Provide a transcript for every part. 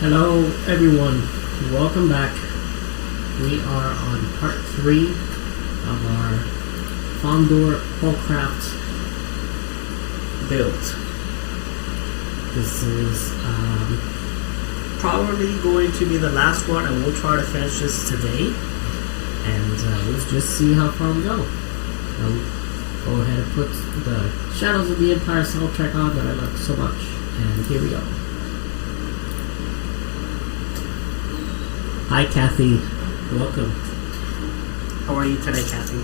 Hello everyone, welcome back. We are on part 3 of our Fondor Haulcraft build. This is probably going to be the last one, and we'll try to finish this today. And let's just see how far we go. I'll go ahead and put the Shadows of the Empire soundtrack on that I love so much, and here we go. Hi Kathy, welcome. How are you today, Kathy?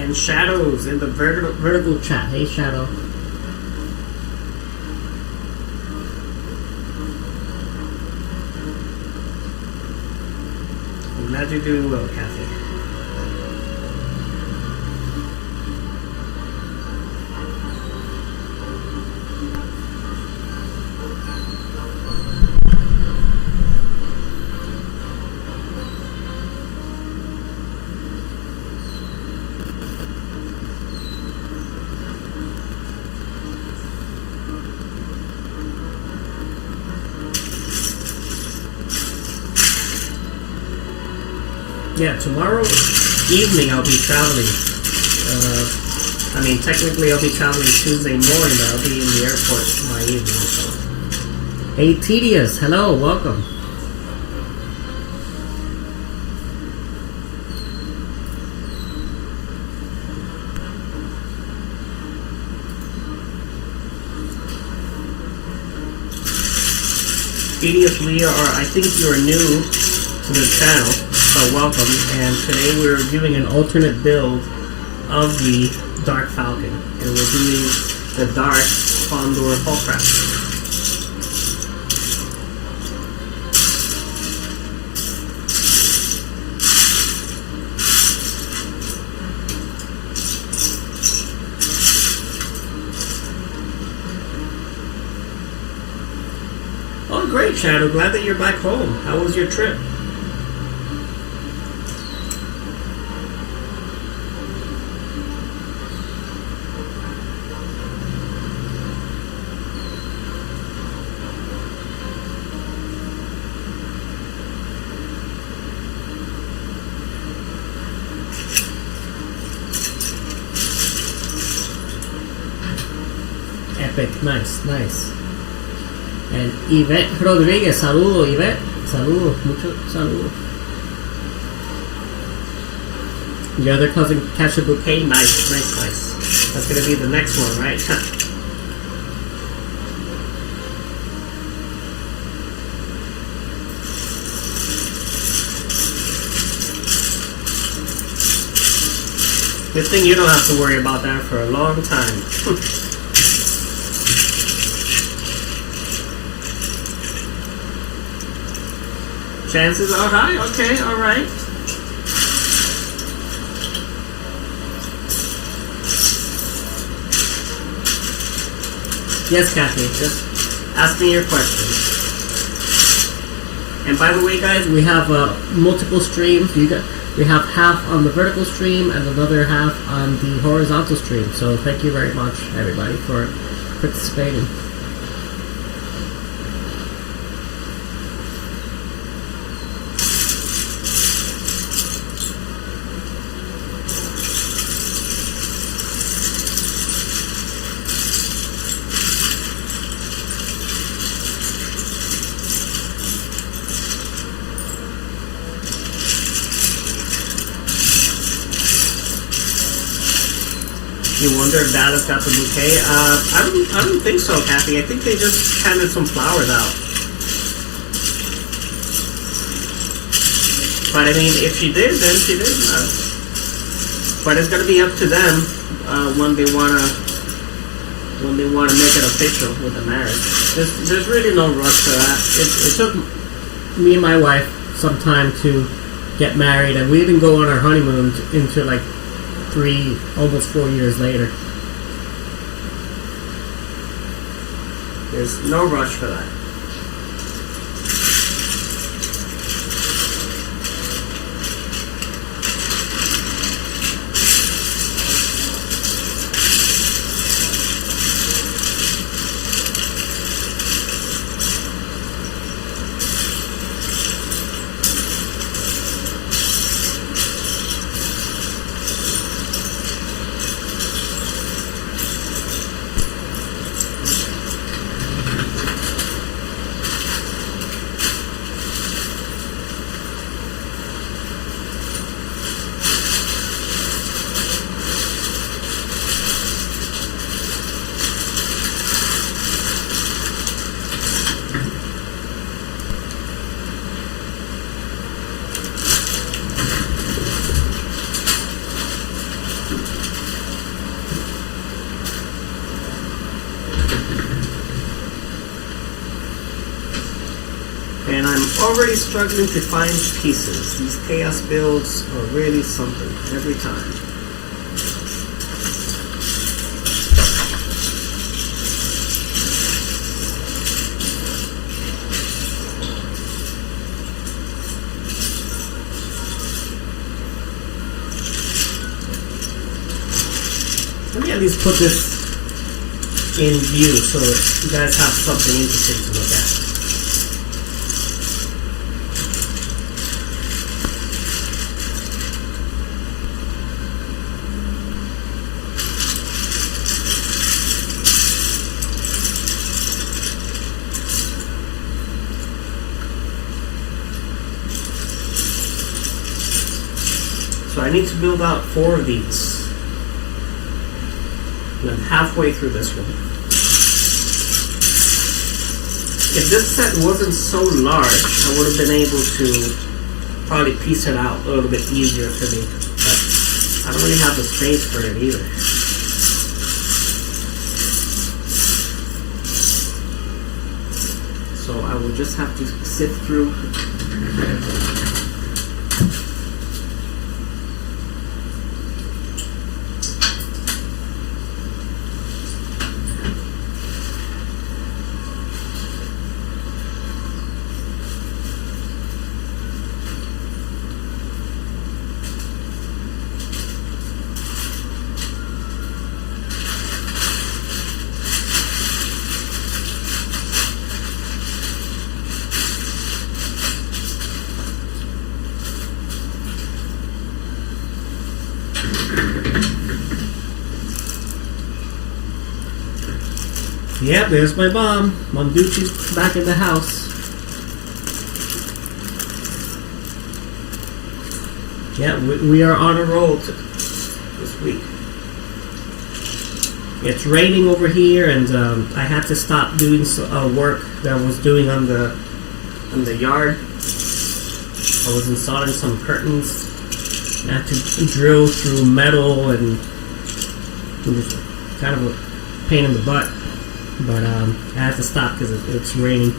And Shadows in the vertical Chat, hey Shadow. I'm glad you're doing well, Kathy. Yeah, tomorrow evening I'll be traveling. Technically I'll be traveling Tuesday morning, but I'll be in the airport tomorrow evening. So. Hey Tedious, hello, welcome. Tedious, I think you're new to the channel, so welcome. And today we're doing an alternate build of the Dark Falcon, and we're doing the Dark Fondor Haulcraft. Oh, great, Shadow. Glad that you're back home. How was your trip? Epic, nice. And Yvette Rodriguez, saludo Yvette, saludo, mucho saludo. Your other cousin catch a bouquet, nice. That's gonna be the next one, right? Good thing you don't have to worry about that for a long time. Chances are high. Okay, all right. Yes, Kathy. Just ask me your questions. And by the way, guys, We have multiple streams. We have half on the vertical stream and another half on the horizontal stream. So thank you very much, everybody, for participating. you wonder if Dallas got the bouquet. I don't think so, Kathy. I think they just handed some flowers out. But I mean, if she did, then she did. But it's gonna be up to them when they wanna make it official with the marriage. There's really no rush for that. It took me and my wife some time to get married, and we didn't go on our honeymoon until like almost 4 years later. There's no rush for that. And I'm already struggling to find pieces. These chaos builds are really something every time. Let me at least put this in view so you guys have something interesting to look at. So I need to build out 4 of these. And I'm halfway through this one. If this set wasn't so large, I would have been able to probably piece it out a little bit easier for me. But I don't really have the space for it either. So I will just have to sift through. Yep, there's my bomb. Monducci's back in the house. Yeah, we are on a roll this week. It's raining over here, and I had to stop doing work that I was doing on the yard. I was installing some curtains. I had to drill through metal, and it was kind of a pain in the butt. But I had to stop because it's raining.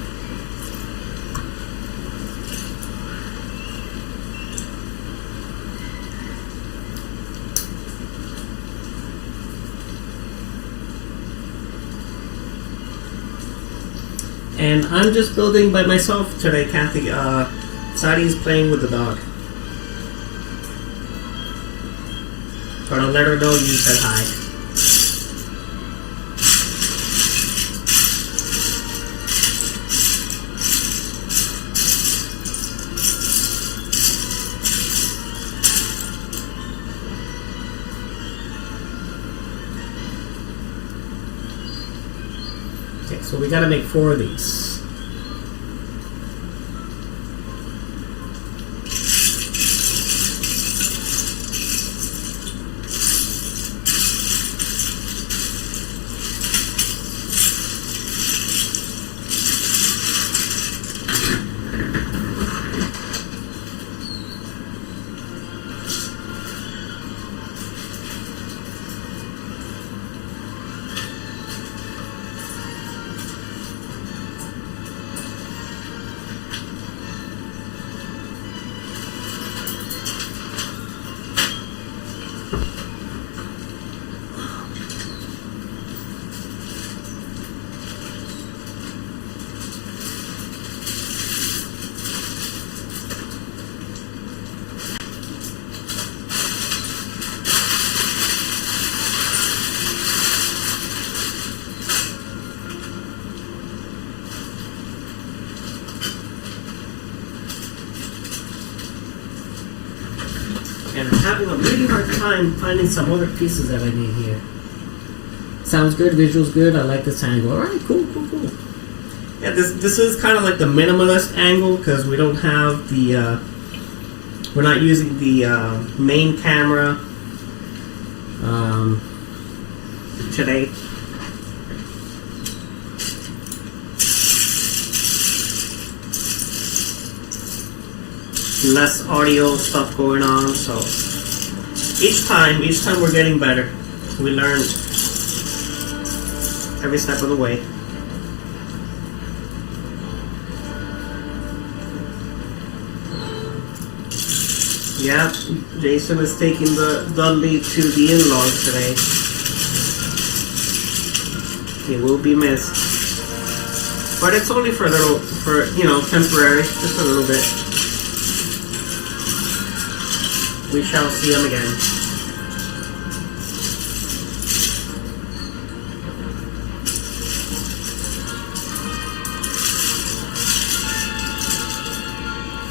And I'm just building by myself today, Kathy. Sadi's playing with the dog. But I'll let her know you said hi. Okay, so we gotta make 4 of these. time finding some other pieces that I need here. Sounds good, visuals good, I like this angle. Alright, cool. Yeah, this is kind of like the minimalist angle because we don't have the, we're not using the main camera today. Less audio stuff going on, so each time we're getting better. We learn every step of the way. Yeah, Jason is taking the lead to the in-laws today. He will be missed, but it's only for temporary, just a little bit. We shall see him again.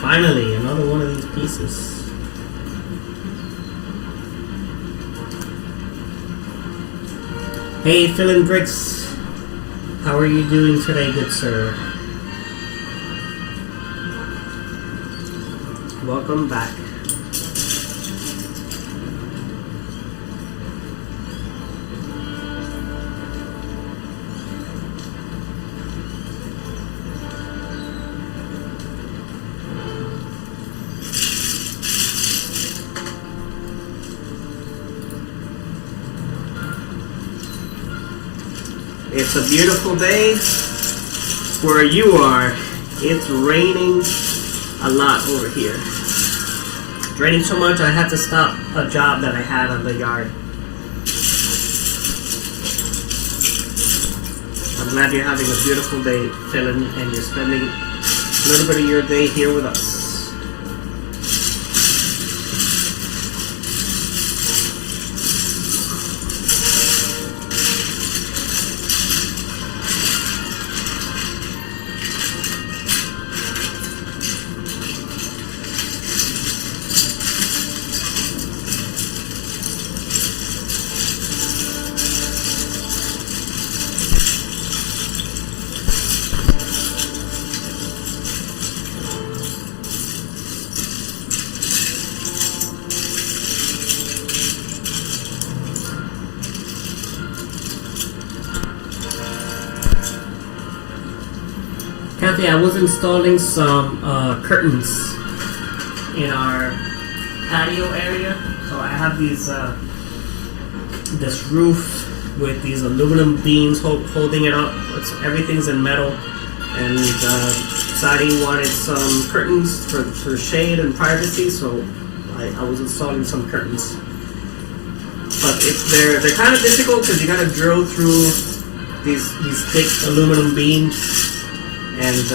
Finally, another one of these pieces. Hey, Phil Bricks. How are you doing today, good sir? Welcome back. It's a beautiful day where you are. It's raining a lot over here. It's raining so much I had to stop a job that I had on the yard. I'm glad you're having a beautiful day, Phil, and you're spending a little bit of your day here with us. Kathy, I was installing some curtains in our patio area. So I have these this roof with these aluminum beams holding it up. Everything's in metal, and Sadie wanted some curtains for shade and privacy, so I was installing some curtains. But they're kind of difficult because you got to drill through these thick aluminum beams. And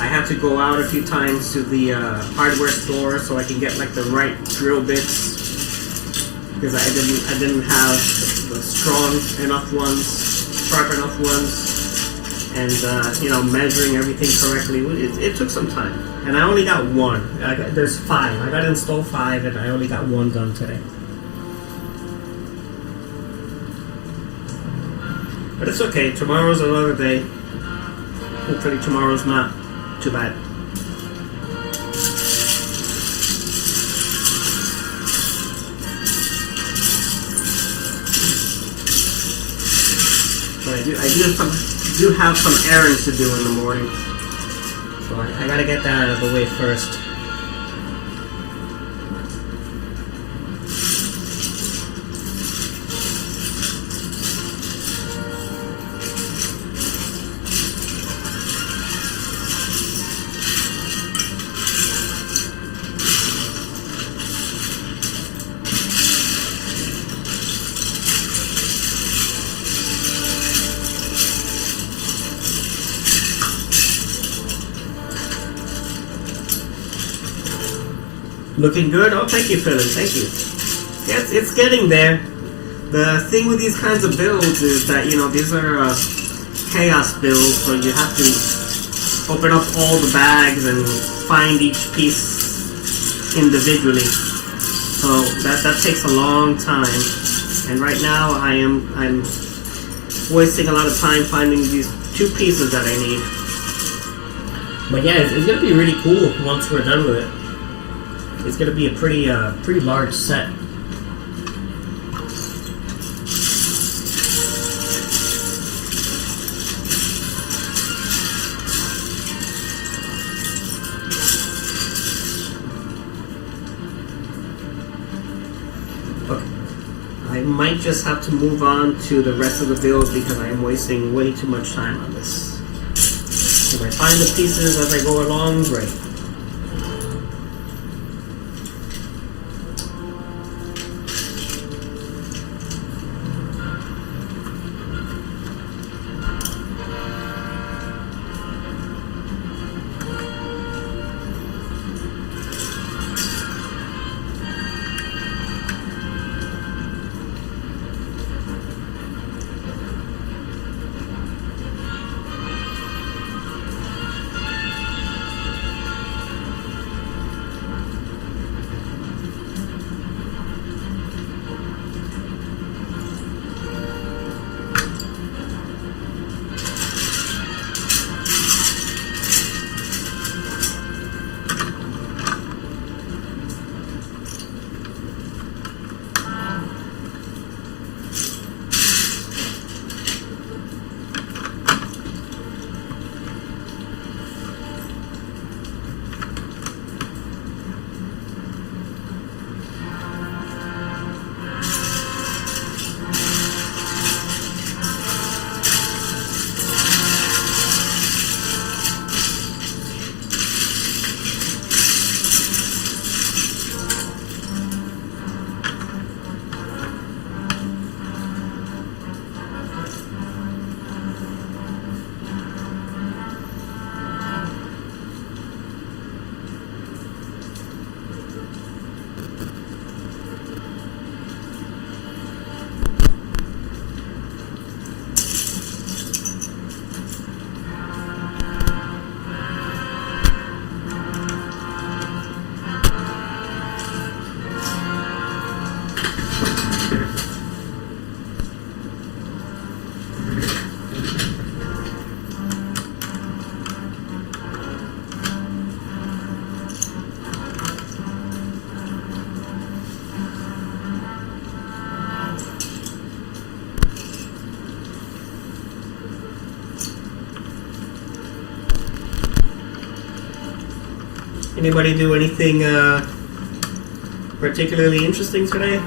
I had to go out a few times to the hardware store so I can get like the right drill bits, because I didn't have the strong enough ones, sharp enough ones, and measuring everything correctly. It took some time, and I only got one. There's 5. I got to install 5, and I only got 1 done today. But it's okay. Tomorrow's another day. Hopefully tomorrow's not too bad. But I do have some errands to do in the morning, so I gotta get that out of the way first. Looking good? Oh, thank you, Philip. Thank you. Yes, it's getting there. The thing with these kinds of builds is that, these are chaos builds, so you have to open up all the bags and find each piece individually. So that takes a long time. And right now I'm wasting a lot of time finding these 2 pieces that I need. But yeah, it's gonna be really cool once we're done with it. It's gonna be a pretty large set. Okay. I might just have to move on to the rest of the builds because I am wasting way too much time on this. If I find the pieces as I go along, great. Anybody do anything particularly interesting today?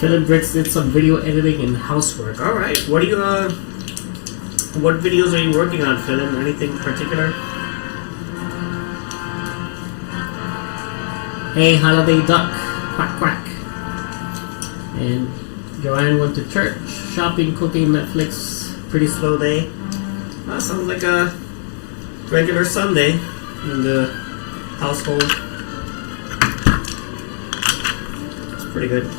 Philip Bricks did some video editing and housework. All right. What videos are you working on, Philip? Anything particular? Hey, holiday duck, quack quack. And Joanne went to church, shopping, cooking, Netflix. Pretty slow day. That sounds like a regular Sunday in the household. It's pretty good.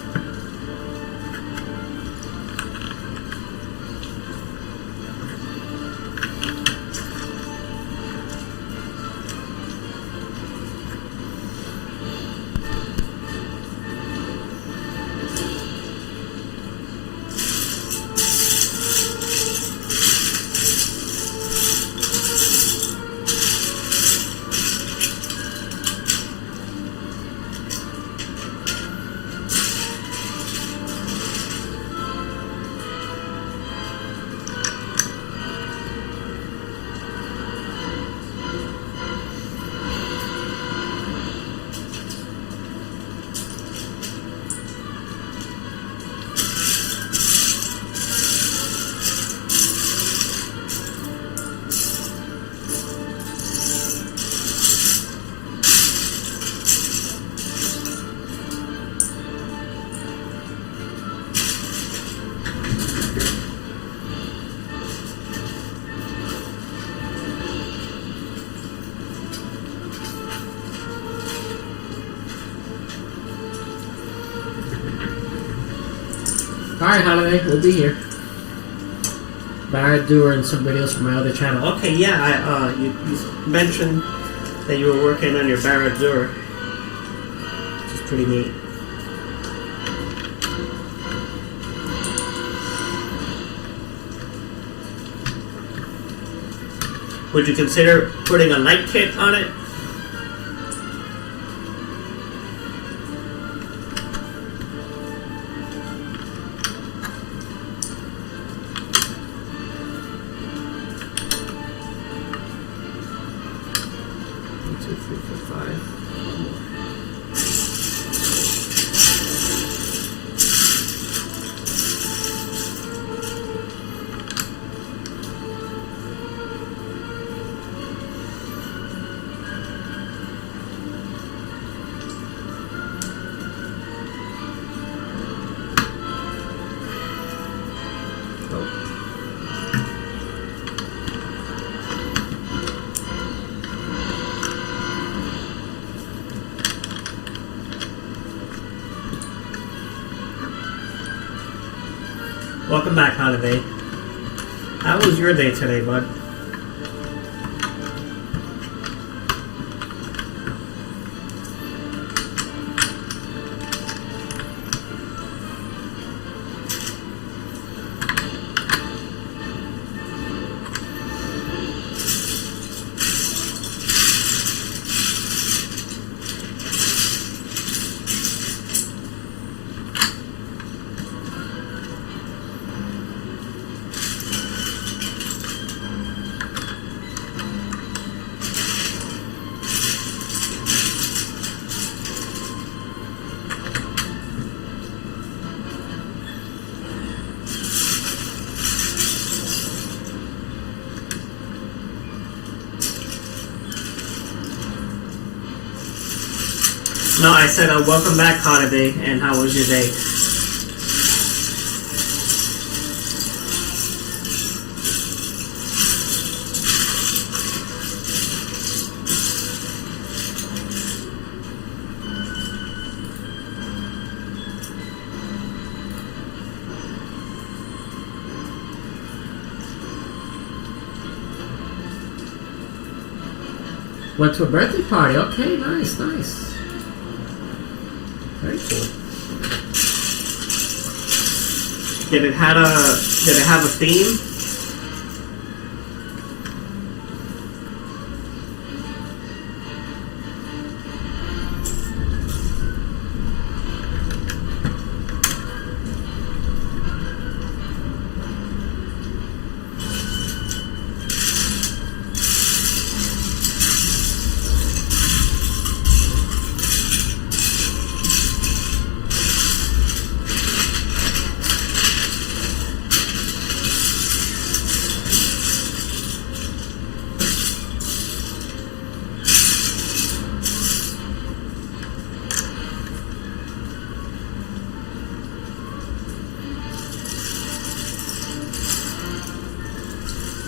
Alright, Holiday, we'll be here. Barrett doing some videos from my other channel. Okay, yeah, you mentioned that you were working on your Barrett Dur, which is pretty neat. Would you consider putting a light kit on it? Welcome back, Holiday. How was your day today, bud? No, I said welcome back, Holiday, and how was your day? Went to a birthday party. Okay, nice, nice. Very cool. Did it have a theme?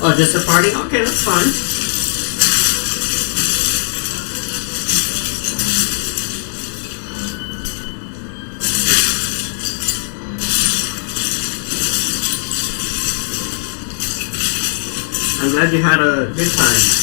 Oh, just a party? Okay, that's fine. I'm glad you had a good time.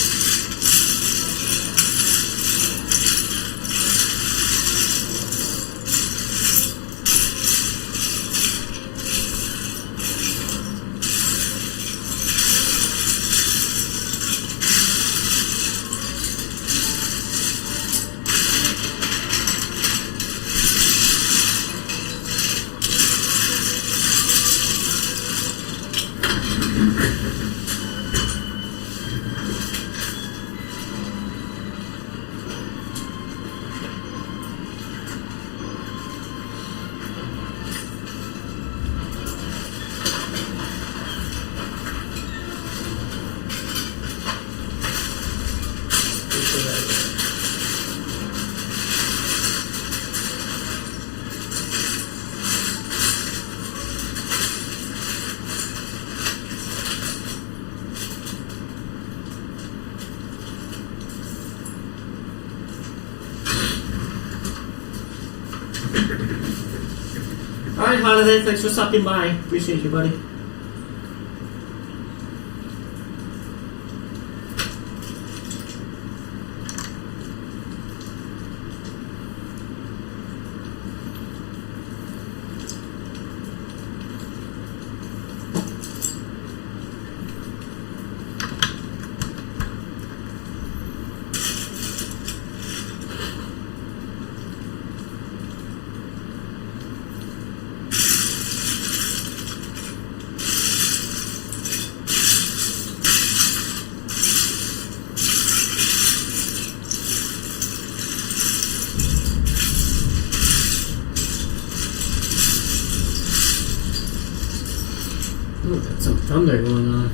Alright, Holiday, thanks for stopping by. Appreciate you, buddy. Ooh, got some thunder going on.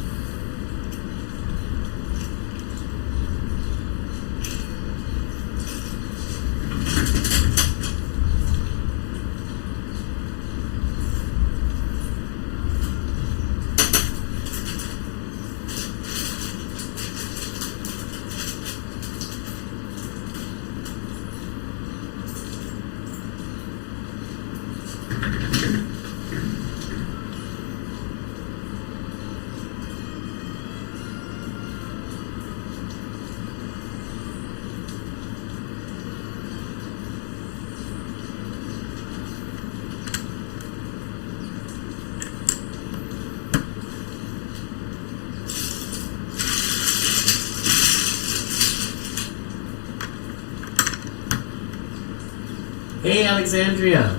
Hey Alexandria,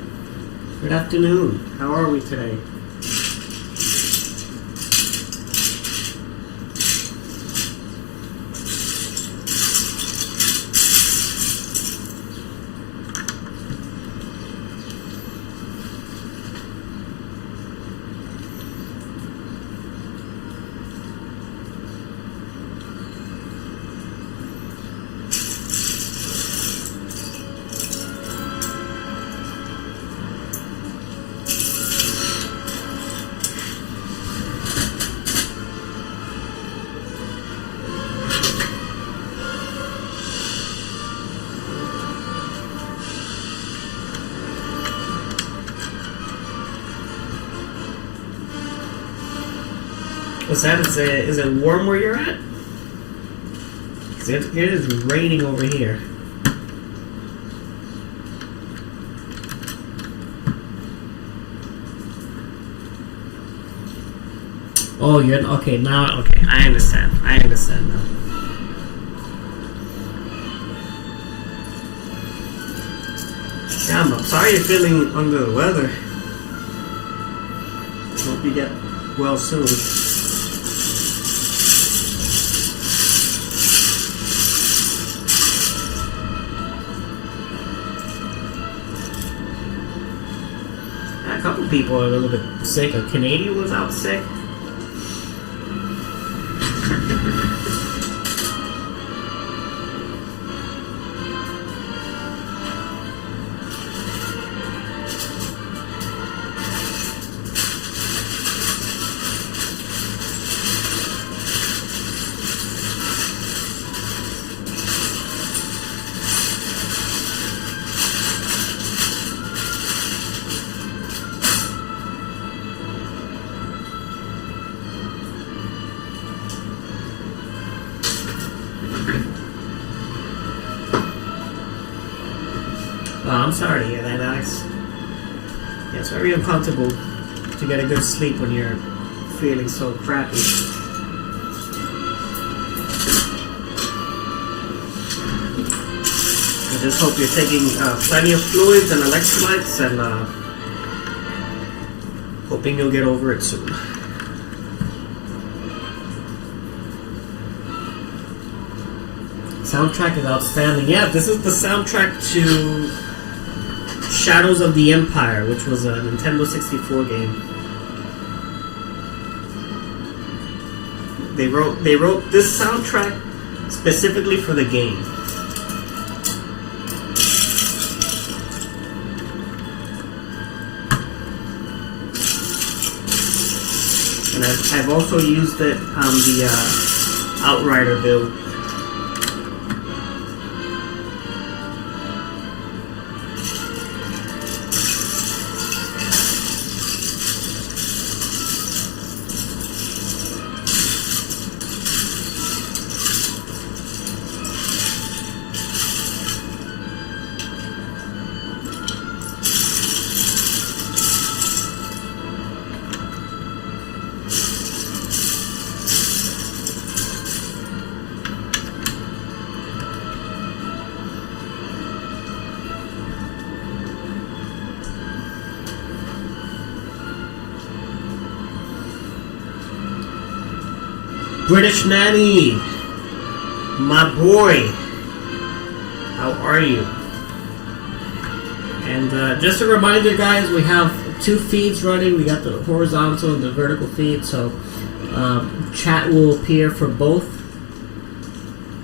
good afternoon. How are we today? What's that? Is it warm where you're at? 'Cause it is raining over here. Oh, you're okay now. Okay, I understand. I understand now. Yeah, I'm sorry you're feeling under the weather. Hope you get well soon. A couple people are a little bit sick. A Canadian was out sick. Oh, I'm sorry to hear that, Alex. Yeah, it's very uncomfortable to get a good sleep when you're feeling so crappy. I just hope you're taking plenty of fluids and electrolytes, and hoping you'll get over it soon. Soundtrack is outstanding. Yeah, this is the soundtrack to Shadows of the Empire, which was a Nintendo 64 game. They wrote this soundtrack specifically for the game. And I've also used it on the Outrider build. British Nanny, my boy, how are you? And just a reminder, guys, we have 2 feeds running. We got the horizontal and the vertical feed, so chat will appear for both.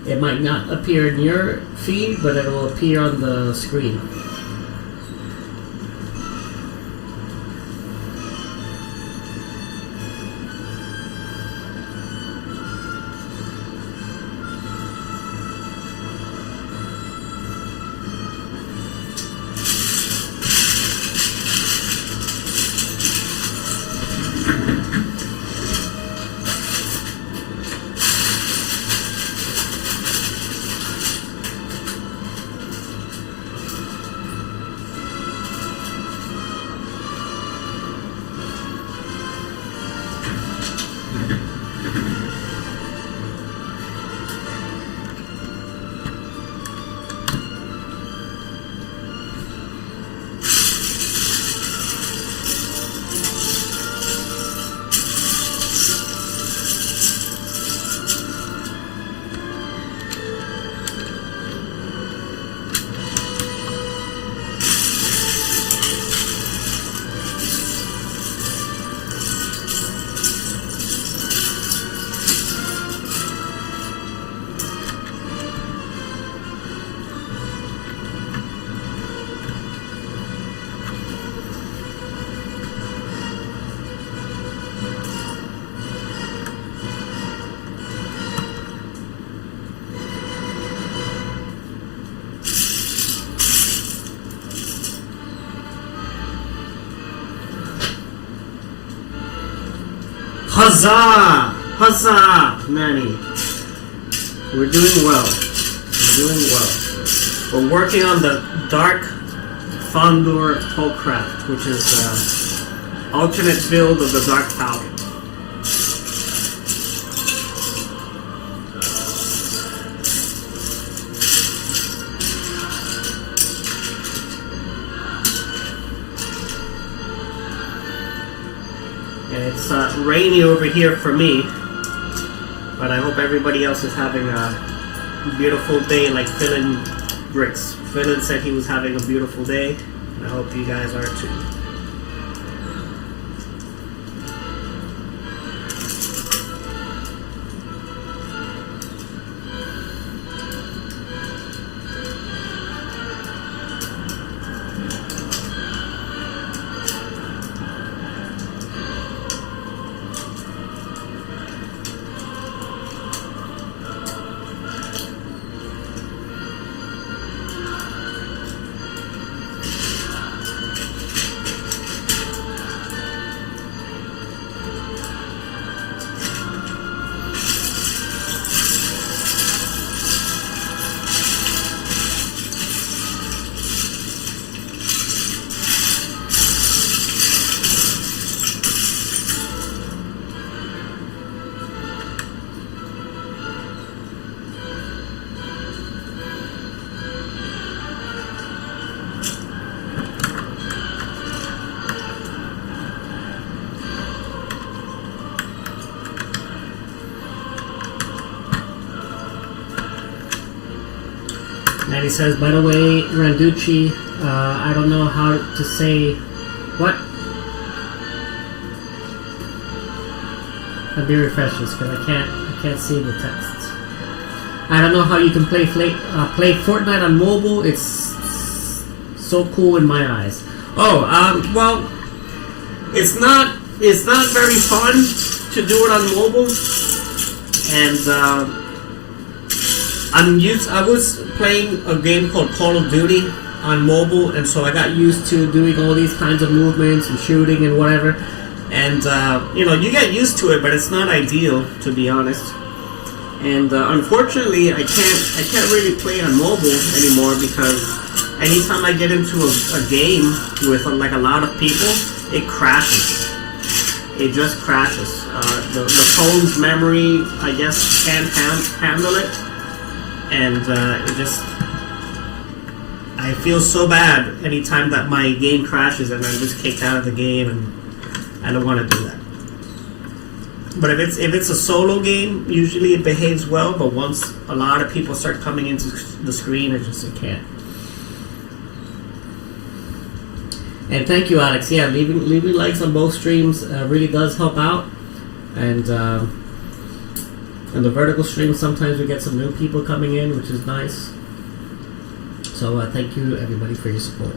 It might not appear in your feed, but it will appear on the screen. Huzzah! Huzzah, Nanny! We're doing well. We're doing well. We're working on the Dark Fondor Haulcraft, which is alternate build of the Dark Falcon. And it's rainy over here for me, but I hope everybody else is having a beautiful day like Philin Bricks. Philin said he was having a beautiful day, and I hope you guys are too. And he says, by the way, Randucci, I don't know how to say what. Let me refresh this because I can't see the text. I don't know how you can play Fortnite on mobile. It's so cool in my eyes. Oh, well, it's not very fun to do it on mobile, and I was playing a game called Call of Duty on mobile, and so I got used to doing all these kinds of movements and shooting and whatever. And you know, you get used to it, but it's not ideal, to be honest. And unfortunately, I can't really play on mobile anymore because anytime I get into a game with like a lot of people, it crashes. It just crashes. The phone's memory, I guess, can't handle it. And I feel so bad anytime that my game crashes and I'm just kicked out of the game, and I don't want to do that. But if it's a solo game, usually it behaves well. But once a lot of people start coming into the screen, it can't. And thank you, Alex. Yeah, leaving likes on both streams really does help out. And the vertical stream, sometimes we get some new people coming in, which is nice. So thank you, everybody, for your support.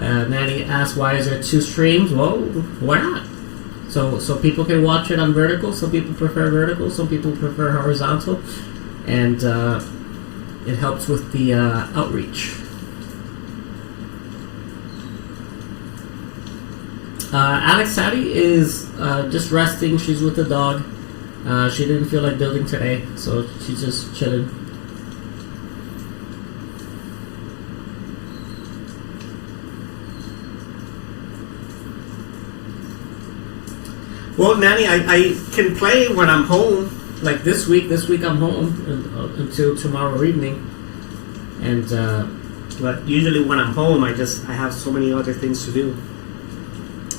Nanny asked, why is there 2 streams? Well, why not? So people can watch it on vertical. Some people prefer vertical. Some people prefer horizontal. And it helps with the outreach. Alex Sadie is just resting. She's with the dog. She didn't feel like building today, so she's just chilling. Well, Nanny, I can play when I'm home. Like this week I'm home until tomorrow evening. And but usually when I'm home, I have so many other things to do.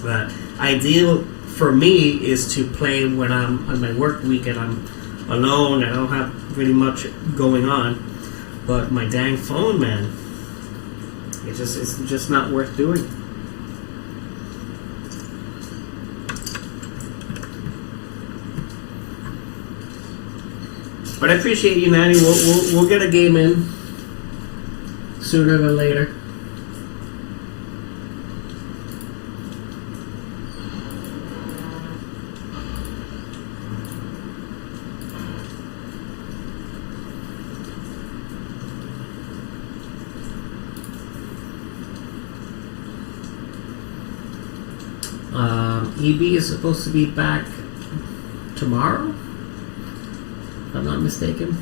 But ideal for me is to play when I'm on my work week and I'm alone. I don't have really much going on. But my dang phone, man, it's just not worth doing. But I appreciate you, Nanny. We'll get a game in sooner than later. EB is supposed to be back tomorrow, if I'm not mistaken.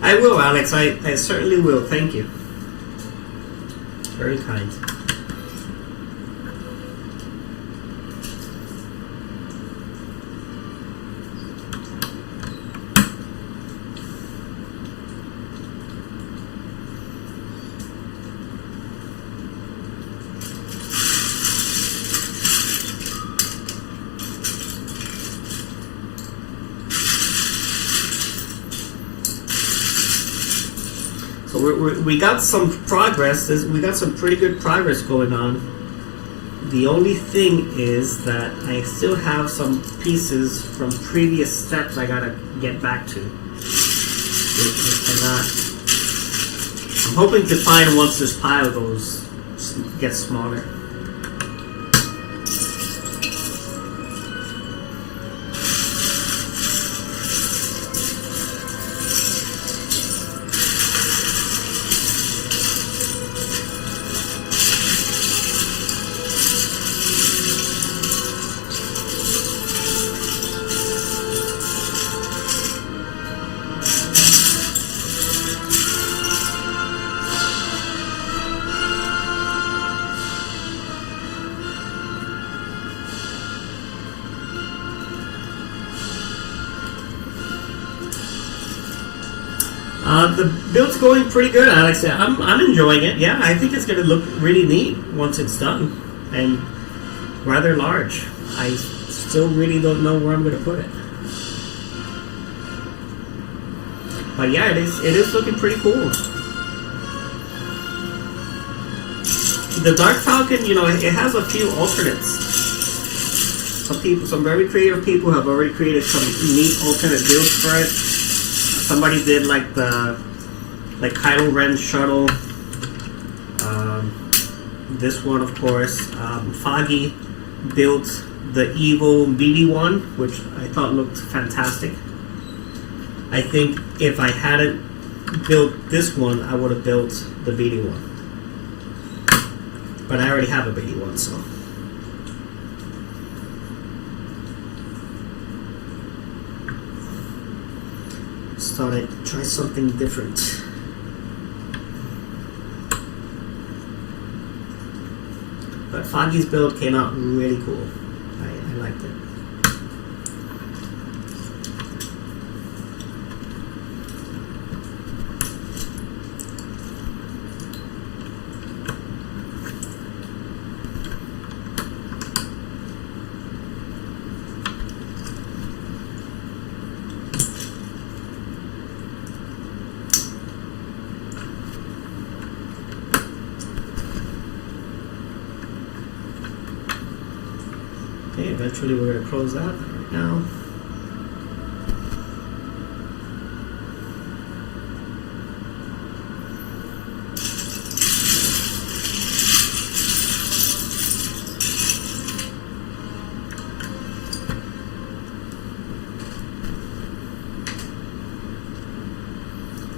I will, Alex. I certainly will. Thank you. Very kind. We got some progress. We got some pretty good progress going on. The only thing is that I still have some pieces from previous steps I gotta get back to. Which I cannot. I'm hoping to find once this pile gets smaller. The build's going pretty good, Alex. I'm enjoying it. Yeah, I think it's going to look really neat once it's done, and rather large. I still really don't know where I'm going to put it, but yeah, it is looking pretty cool. The Dark Falcon, it has a few alternates. Some very creative people have already created some neat alternate builds for it. Somebody did like Kylo Ren shuttle. This one, of course. Foggy built the evil BD1, which I thought looked fantastic. I think if I hadn't built this one, I would have built the BD1. But I already have a BD1, so. Thought I'd try something different. But Foggy's build came out really cool. I liked it. Okay, eventually we're going to close that right now.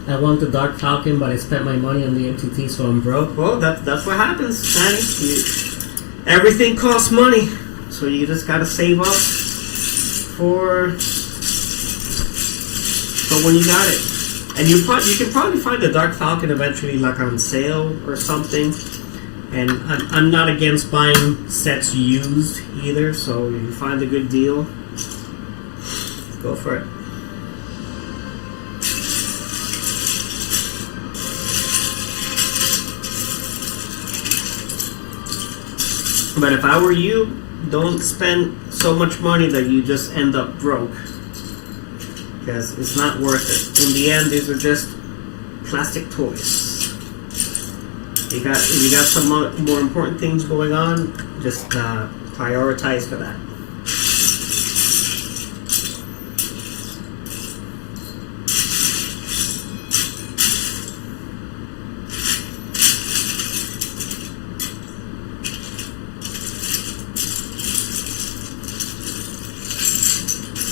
I want the Dark Falcon, but I spent my money on the MTT, so I'm broke. Well, that's what happens, Danny. Everything costs money, so you just gotta save up for when you got it. And you can probably find the Dark Falcon eventually, like on sale or something. And I'm not against buying sets used either, so if you find a good deal, go for it. But if I were you, don't spend so much money that you just end up broke. Because it's not worth it. In the end, these are just plastic toys. If you got some more important things going on, just prioritize for that.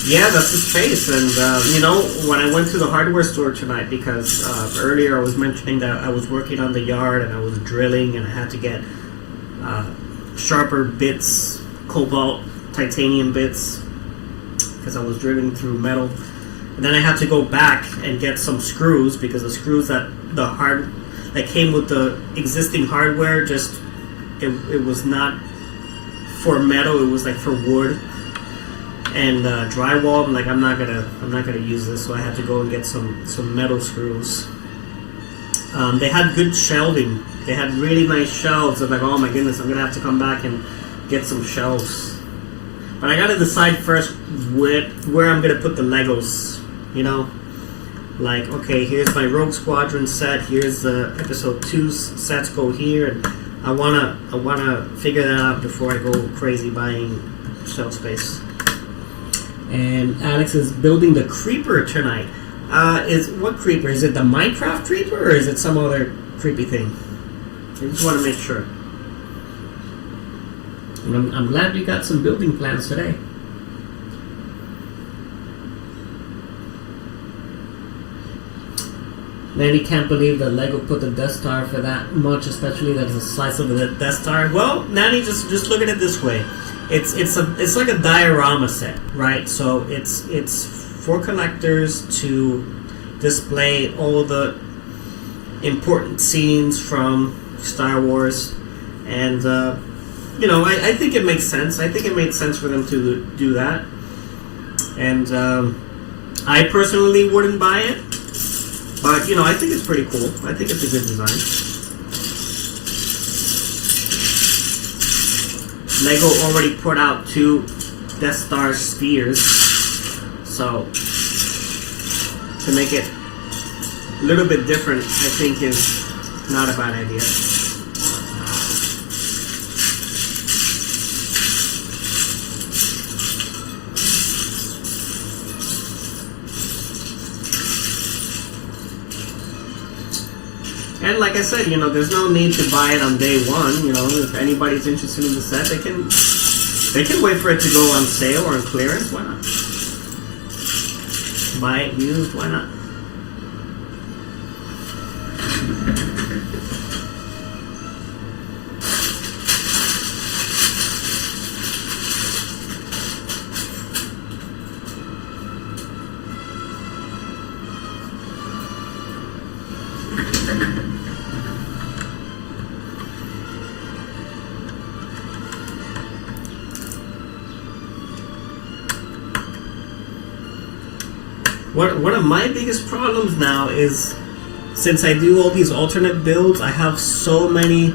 Yeah, that's his face. And, when I went to the hardware store tonight, because earlier I was mentioning that I was working on the yard and I was drilling and I had to get sharper bits, cobalt, titanium bits, because I was drilling through metal. And then I had to go back and get some screws, because the screws that came with the existing hardware, it was not for metal, it was like for wood. And drywall, I'm not gonna use this, so I had to go and get some metal screws. They had good shelving. They had really nice shelves. I'm like, oh my goodness, I'm gonna have to come back and get some shelves. But I gotta decide first where I'm gonna put the Legos. Like, okay, here's my Rogue Squadron set. Here's the Episode 2 sets go here, and I wanna figure that out before I go crazy buying shelf space. And Alex is building the creeper tonight. What creeper? Is it the Minecraft creeper, or is it some other creepy thing? I just want to make sure. I'm glad we got some building plans today. Nanny can't believe that Lego put the Death Star for that much, especially that it's a slice of the Death Star. Well, Nanny, just look at it this way. It's like a diorama set, right? So it's for collectors to display all the important scenes from Star Wars, and I think it makes sense. I think it made sense for them to do that, and I personally wouldn't buy it, but I think it's pretty cool. I think it's a good design. Lego already put out 2 Death Star spheres, so to make it a little bit different, I think is not a bad idea. And like I said, there's no need to buy it on day one. If anybody's interested in the set, they can wait for it to go on sale or on clearance. Why not? Buy it used. Why not? One of my biggest problems now is, since I do all these alternate builds, I have so many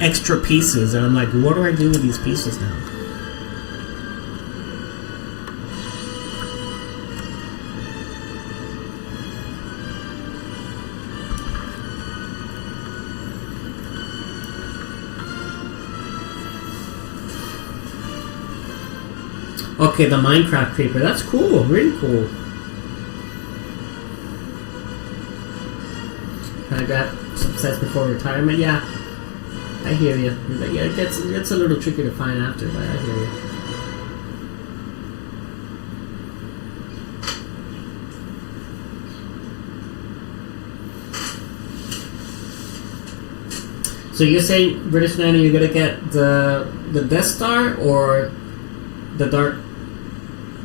extra pieces, and I'm like, what do I do with these pieces now? Okay, the Minecraft creeper. That's cool. Really cool. I got some sets before retirement. Yeah, I hear you. Yeah, it gets a little tricky to find after, but I hear you. So you're saying, British Nanny, you're gonna get the Death Star or the Dark?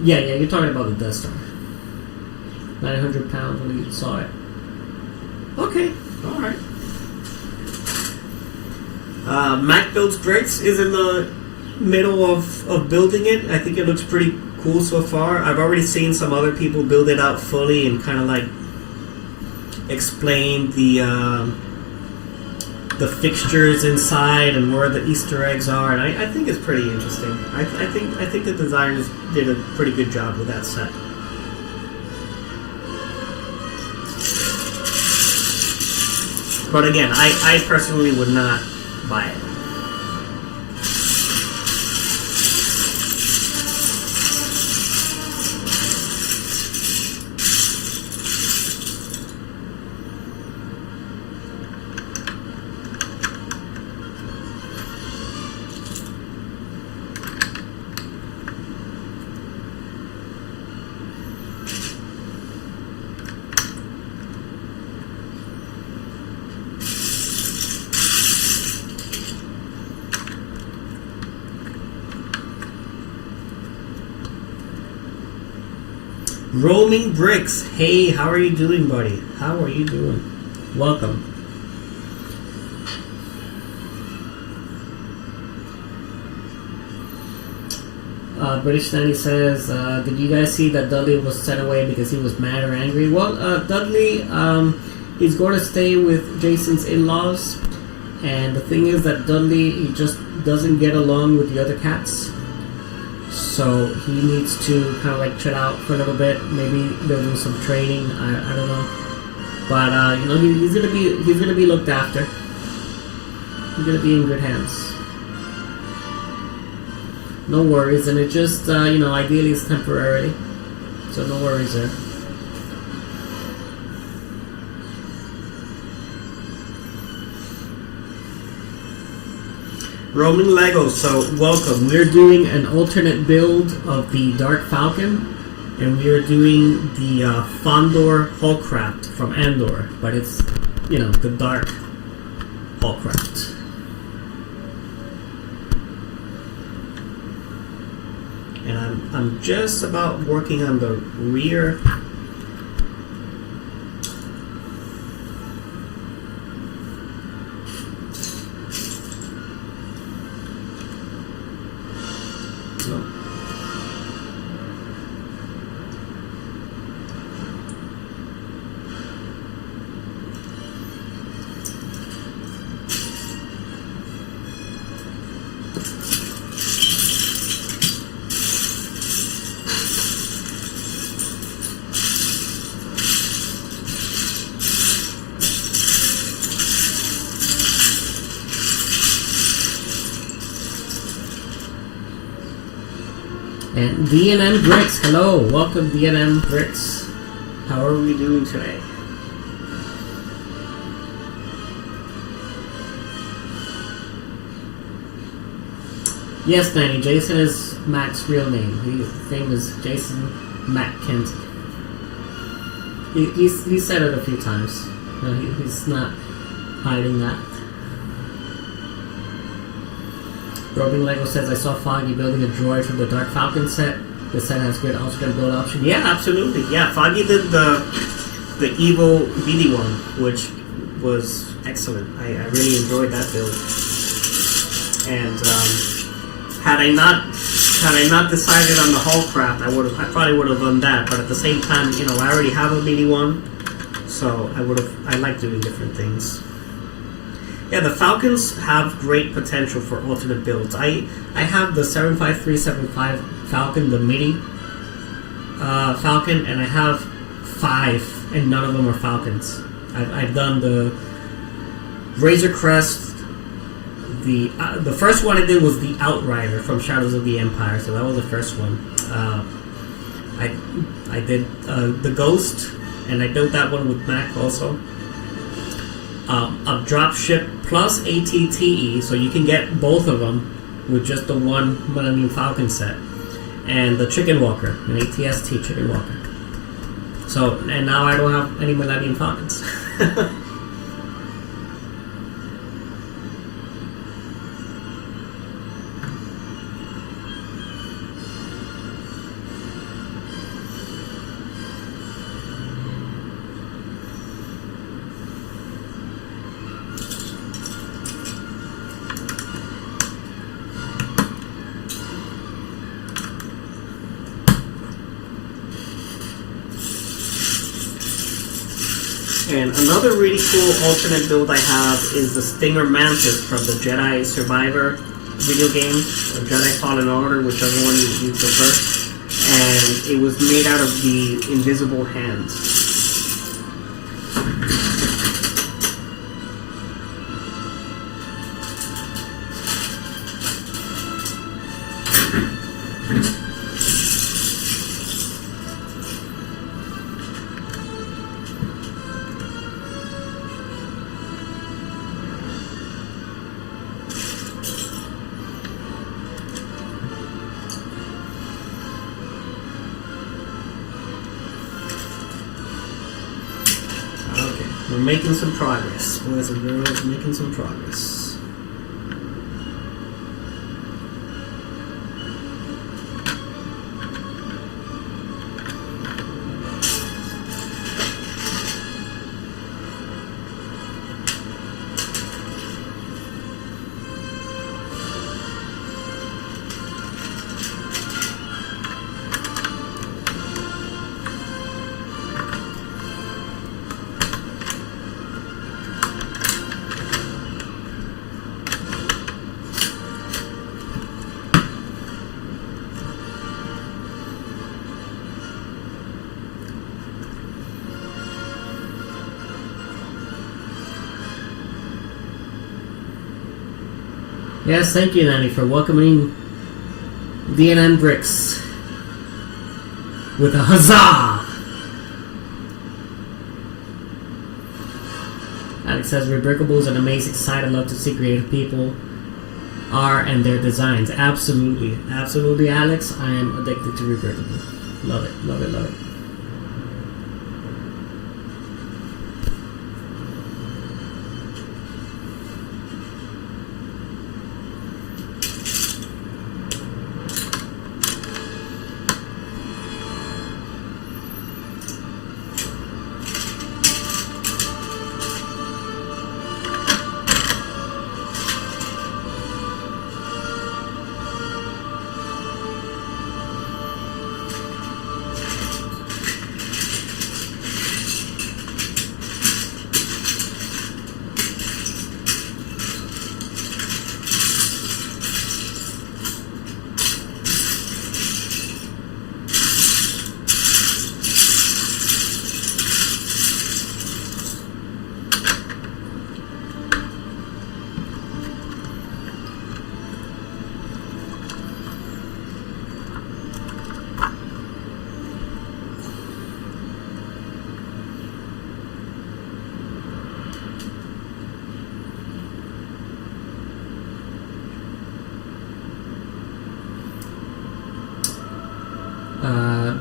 Yeah, you're talking about the Death Star. 900 pounds when you saw it. Okay, alright. Mac Builds Bricks is in the middle of building it. I think it looks pretty cool so far. I've already seen some other people build it out fully and kind of like explain the fixtures inside and where the Easter eggs are, and I think it's pretty interesting. I think the designers did a pretty good job with that set. But again, I personally would not buy it. Roaming Bricks, hey, how are you doing, buddy? How are you doing? Welcome. British Danny says, did you guys see that Dudley was sent away because he was mad or angry? Well, Dudley is going to stay with Jason's in-laws, and the thing is that Dudley, he just doesn't get along with the other cats. So he needs to kind of like chill out for a little bit. Maybe they'll do some training. I don't know, but you know, he's gonna be looked after. He's gonna be in good hands. No worries, and it just you know, ideally it's temporarily, so no worries there. Roman Legos, so welcome. We're doing an alternate build of the Dark Falcon, and we are doing the Fondor Haulcraft from Andor, but it's, you know, the Dark Haulcraft. And I'm just about working on the rear. And D&M Bricks, hello, welcome D&M Bricks. How are we doing today? Yes, Danny, Jason is Mac's real name. His name is Jason Mac Kent. He said it a few times. No, he's not hiding that. Robin Lego says, I saw Foggy building a droid from the Dark Falcon set. The set has good alternate build option. Yeah, absolutely. Yeah, Foggy did the evil BD one, which was excellent. I really enjoyed that build. And had I not Had I not decided on the Haulcraft, I probably would have done that. But at the same time, you know, I already have a BD1, so I like doing different things. Yeah, the Falcons have great potential for alternate builds. I have the 75375 Falcon, the MIDI Falcon, and I have 5, and none of them are Falcons. I've done the Razor Crest. The first one I did was the Outrider from Shadows of the Empire, so that was the first one. I did the Ghost, and I built that one with Mac also. A Dropship plus ATTE, so you can get both of them with just the one Millennium Falcon set. And the Chicken Walker, an ATST Chicken Walker. So, and now I don't have any Millennium Falcons. And another really cool alternate build I have is the Stinger Mantis from the Jedi Survivor video game, or Jedi Fallen Order, whichever one you prefer. And it was made out of the Invisible Hands. We're making some progress, boys and girls, making some progress. Yes, thank you, Nanny, for welcoming DNN Bricks with a huzzah! Alex says, Rebreakable is an amazing site. I love to see creative people are and their designs. Absolutely. Absolutely, Alex. I am addicted to Rebreakable. Love it, love it, love it.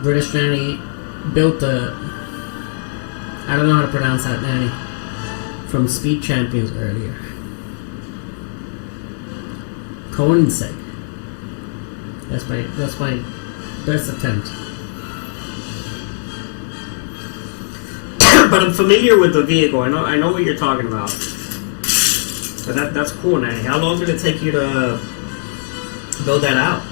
British Nanny built the, I don't know how to pronounce that, Nanny, from Speed Champions earlier. Koenigsegg. That's my best attempt. But I'm familiar with the vehicle. I know what you're talking about. But that's cool, Nanny. How long did it take you to build that out?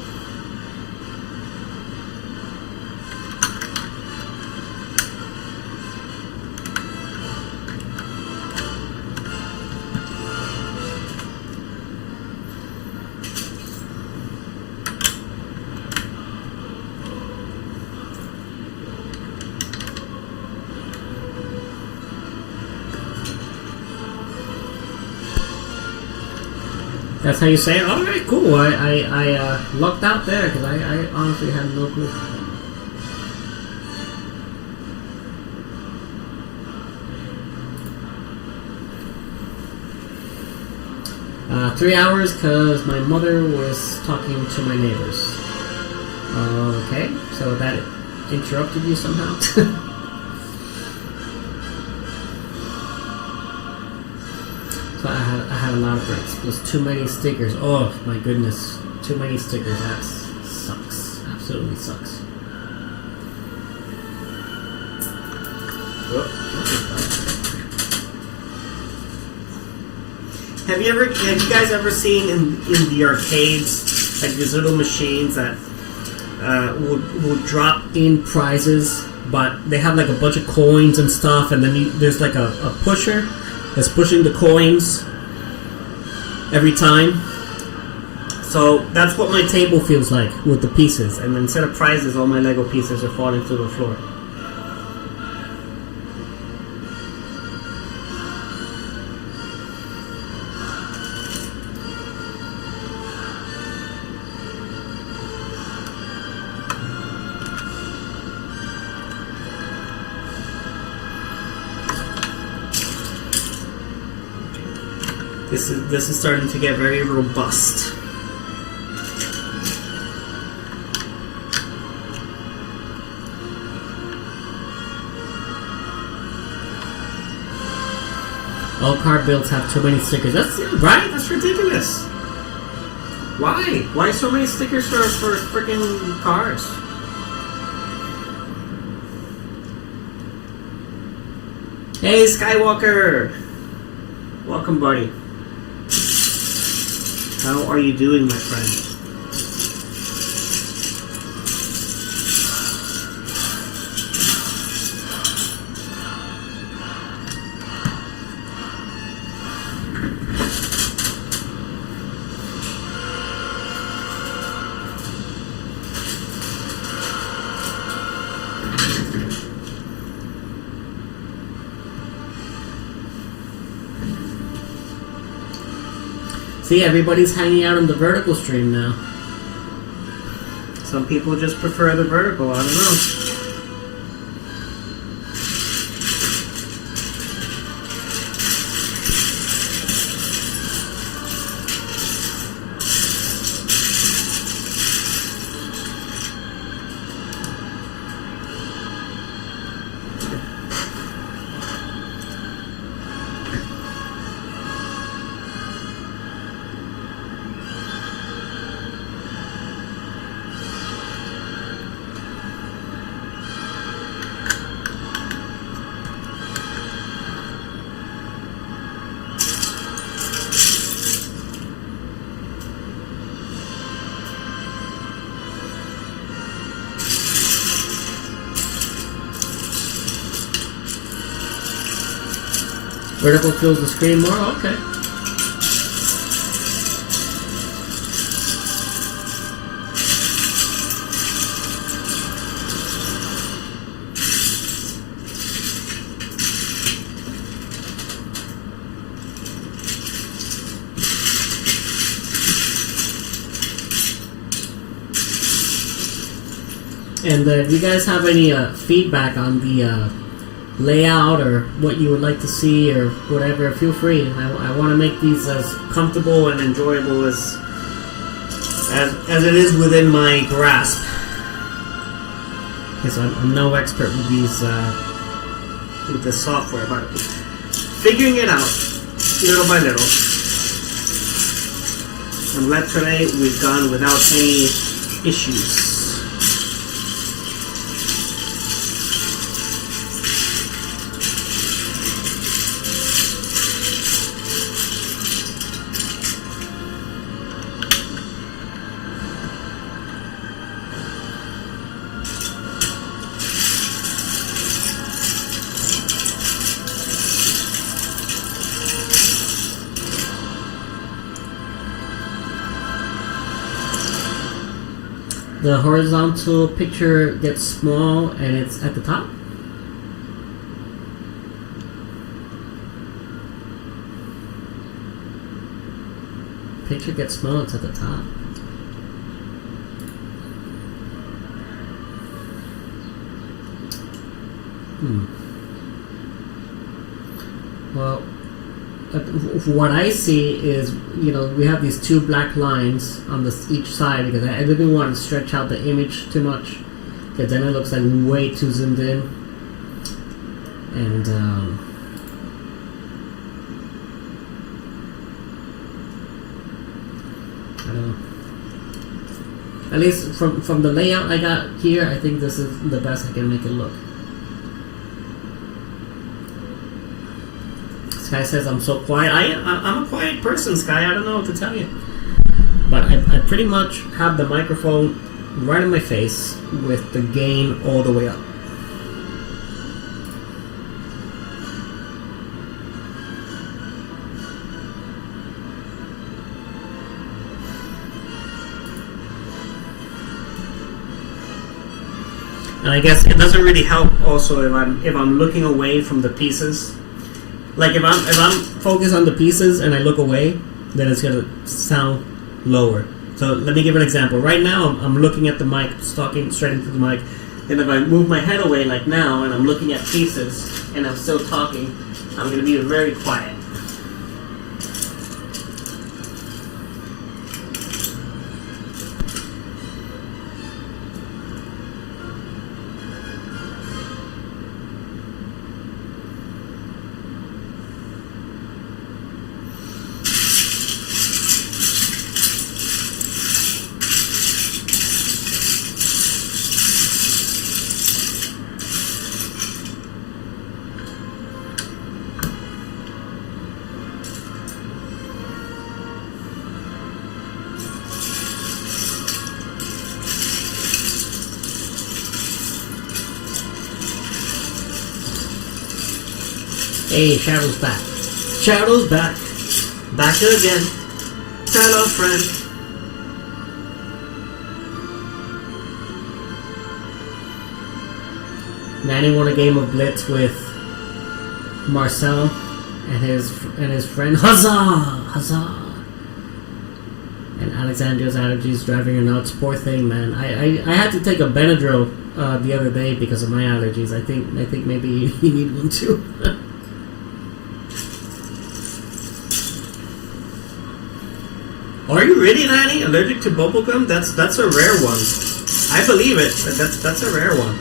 That's how you say it? Alright, cool. I lucked out there because I honestly had no clue. Uh, 3 hours because my mother was talking to my neighbors. Okay, so that interrupted you somehow? So I had a lot of breaks. Plus too many stickers. Oh my goodness. Too many stickers. That sucks. Absolutely sucks. Have you guys ever seen in the arcades like these little machines that will drop In prizes, but they have like a bunch of coins and stuff, and then there's like a pusher that's pushing the coins every time. So that's what my table feels like with the pieces, and instead of prizes, all my Lego pieces are falling to the floor. This is starting to get very robust. all car builds have too many stickers. That's Right? That's ridiculous. Why? Why so many stickers for freaking cars? Hey, Skywalker! Welcome, buddy. How are you doing, my friend? See, everybody's hanging out on the vertical stream now. Some people just prefer the vertical, I don't know. Vertical fills the screen more? Okay. And if you guys have any feedback on the layout or what you would like to see or whatever, feel free. I want to make these as Comfortable and enjoyable as it is within my grasp. because I'm no expert with these. With the software, but figuring it out little by little. I'm glad today we've gone without any issues. The horizontal picture gets small and it's at the top. picture gets small, it's at the top. Well, what I see is, you know, we have these two black lines on each side because I didn't want to stretch out the image too much, because then it looks like way too zoomed in. And I don't know. At least from the layout I got here, I think this is the best I can make it look. Sky says I'm so quiet. I'm a quiet person, Sky. I don't know what to tell you. But I pretty much have the microphone right in my face with the gain all the way up. And I guess it doesn't really help also if I'm looking away from the pieces. Like if I'm focused on the pieces and I look away, then it's gonna sound lower. So let me give an example. Right now I'm looking at the mic, talking straight into the mic. Then if I move my head away like now and I'm looking at pieces and I'm still talking, I'm gonna be very quiet. Hey, Shadow's back. Shadow's back. Back again. Hello, friend. Manny won a game of Blitz with Marcel and his friend. Huzzah! Huzzah! And Alexandra's allergies driving her nuts. Poor thing, man. I had to take a Benadryl the other day because of my allergies. I think maybe you need one too. Are you really, Nanny? Allergic to bubblegum? That's a rare one. I believe it, but that's a rare one.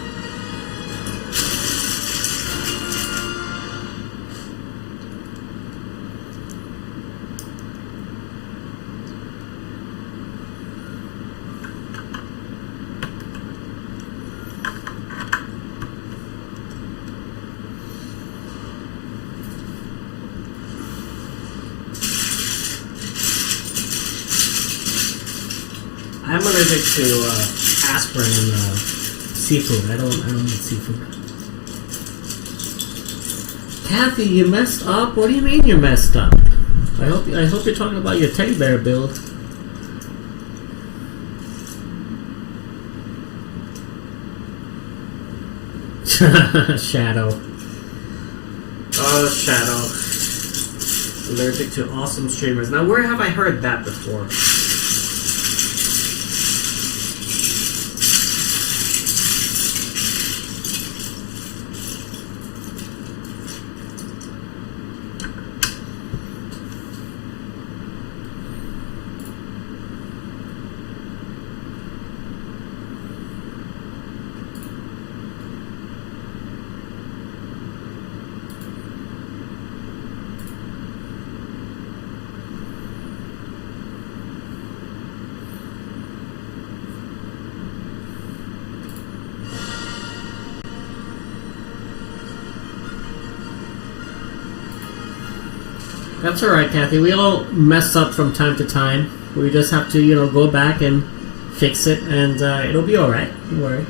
I'm allergic to aspirin and seafood. I don't eat seafood. Kathy, you messed up? What do you mean you messed up? I hope you're talking about your teddy bear build. Shadow. Oh, Shadow. Allergic to awesome streamers. Now, where have I heard that before? That's alright, Kathy. We all mess up from time to time. We just have to, go back and fix it, and it'll be alright. Don't worry.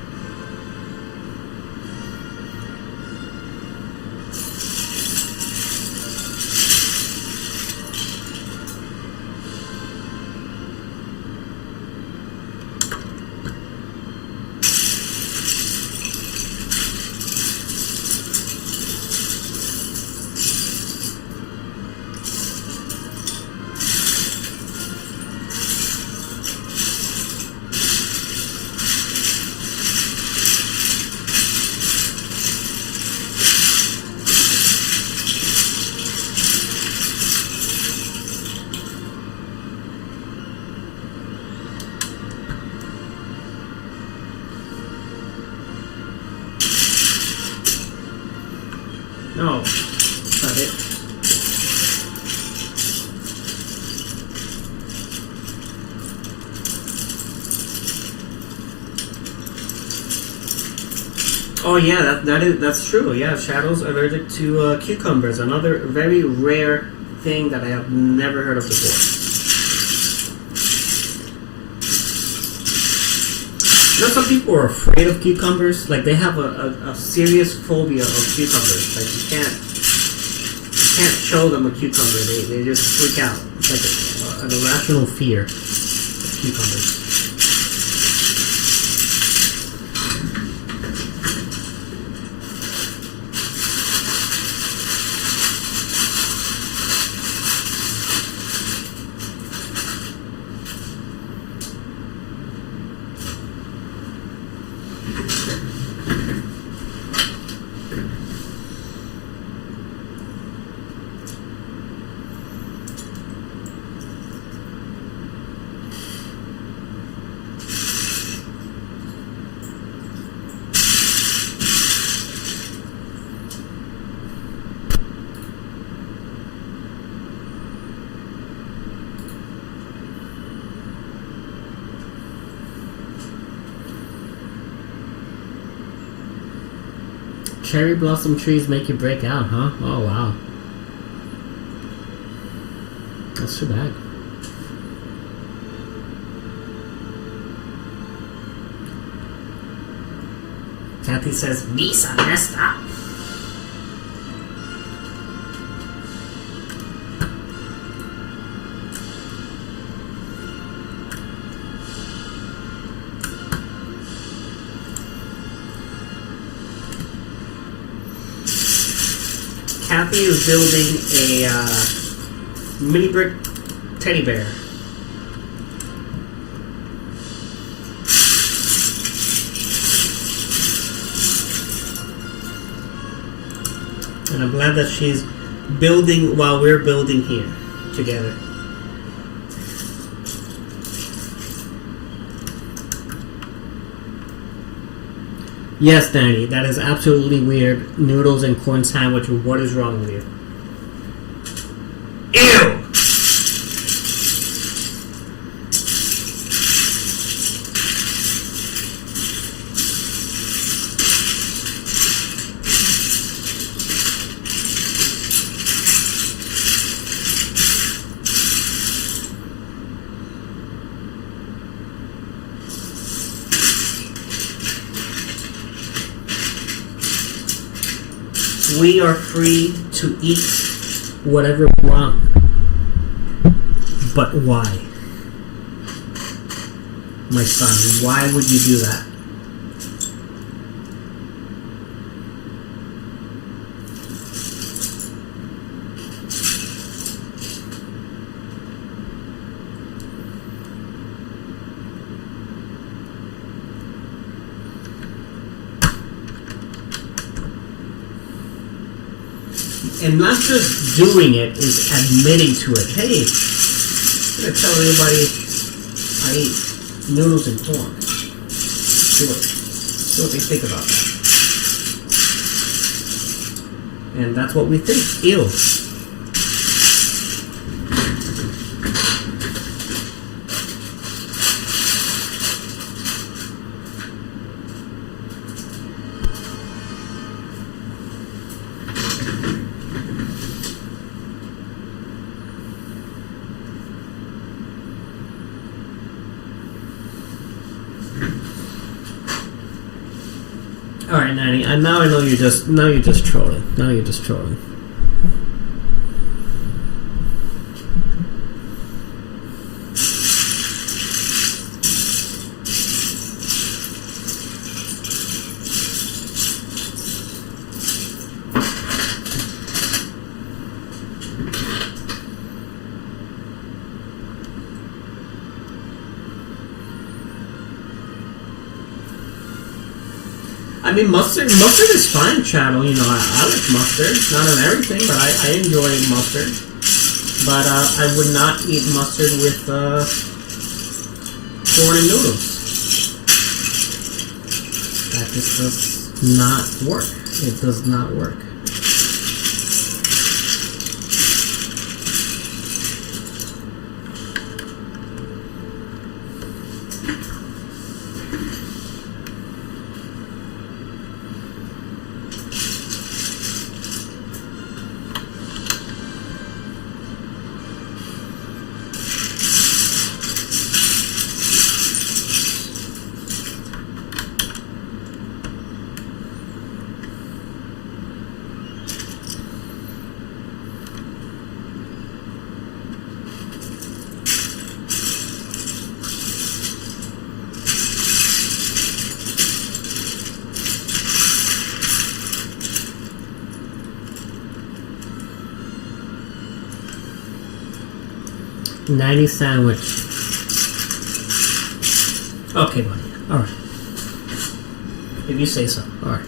No, that's not it. Oh yeah, that's true. Yeah, Shadow's allergic to cucumbers. Another very rare thing that I have never heard of before. You know, some people are afraid of cucumbers. Like, they have a serious phobia of cucumbers. Like, you can't show them a cucumber. They just freak out. It's like an irrational fear of cucumbers. Cherry blossom trees make you break out, huh? Oh, wow. That's too bad. Kathy says, Misa messed up. Kathy is building a mini brick teddy bear. And I'm glad that she's building while we're building here together. Yes, Danny, that is absolutely weird. Noodles and corn sandwich. What is wrong with you? Ew! We are free to eat whatever we want. But why? My son, why would you do that? And not just doing it, is admitting to it. Hey, I'm going to tell everybody I eat noodles and corn. See what they think about that. And that's what we think. Ew. All right, Nanny. And now I know you're just trolling. Now you're just trolling. I mean, mustard is fine, Channel. You know, I like mustard. Not on everything, but I enjoy mustard. But I would not eat mustard with corn and noodles. That just does not work. It does not work. nanny sandwich. Okay, buddy. All right. If you say so. All right.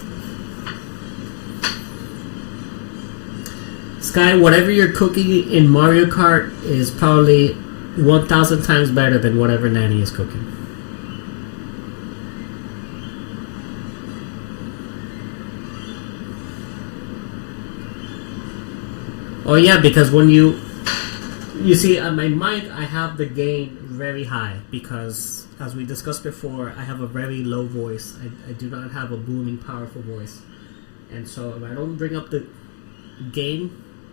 Sky, whatever you're cooking in Mario Kart is probably 1,000 times better than whatever Nanny is cooking. Oh yeah, because when you see on my mic, I have the gain very high because, as we discussed before, I have a very low voice. I do not have a booming, powerful voice, and so if I don't bring up the gain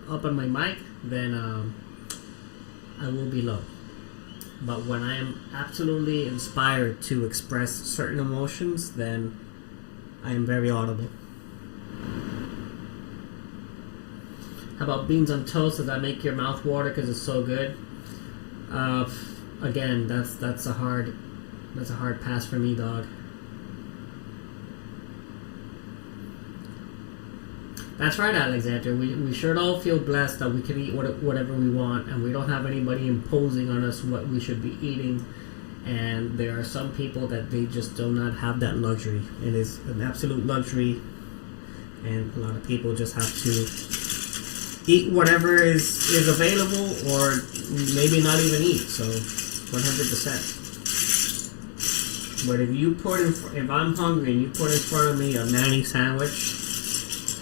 up on my mic, then I will be low. But when I am absolutely inspired to express certain emotions, then I am very audible. How about beans on toast? Does that make your mouth water because it's so good? Again, that's a hard pass for me, dog. That's right, Alexander. We sure all feel blessed that we can eat whatever we want, and we don't have anybody imposing on us what we should be eating. And there are some people that they just do not have that luxury. It is an absolute luxury, and a lot of people just have to eat whatever is available, or maybe not even eat. So, 100%. But if I'm hungry and you put in front of me a Nanny sandwich,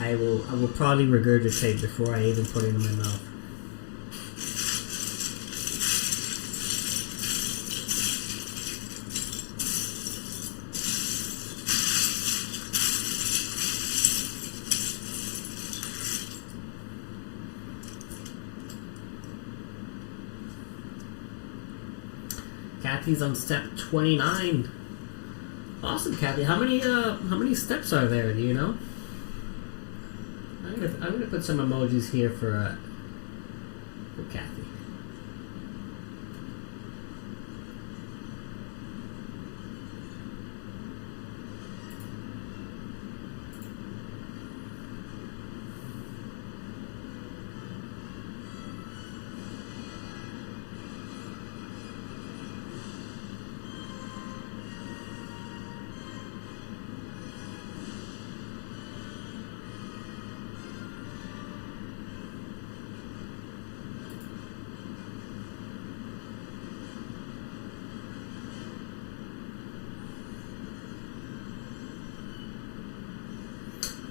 I will probably regurgitate before I even put it in my mouth. Kathy's on step 29. Awesome, Kathy. How many steps are there? Do you know? I'm gonna put some emojis here for Kathy.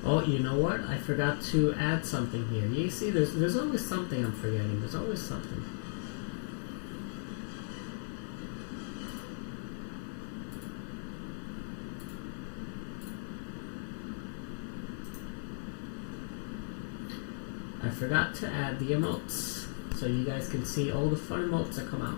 Oh, you know what? I forgot to add something here. You see, there's always something I'm forgetting. There's always something. I forgot to add the emotes, so you guys can see all the fun emotes that come out.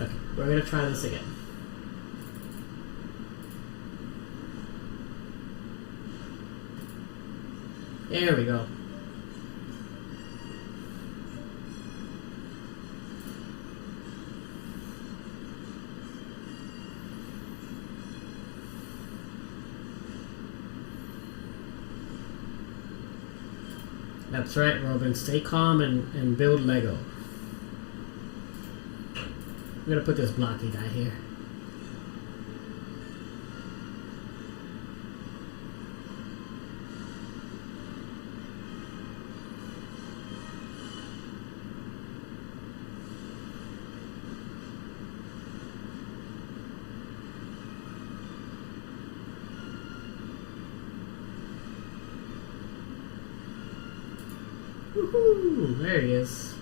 Okay, we're gonna try this again. There we go. That's right, Robin. Stay calm and build Lego. I'm gonna put this blocky guy here. Woohoo! There he is.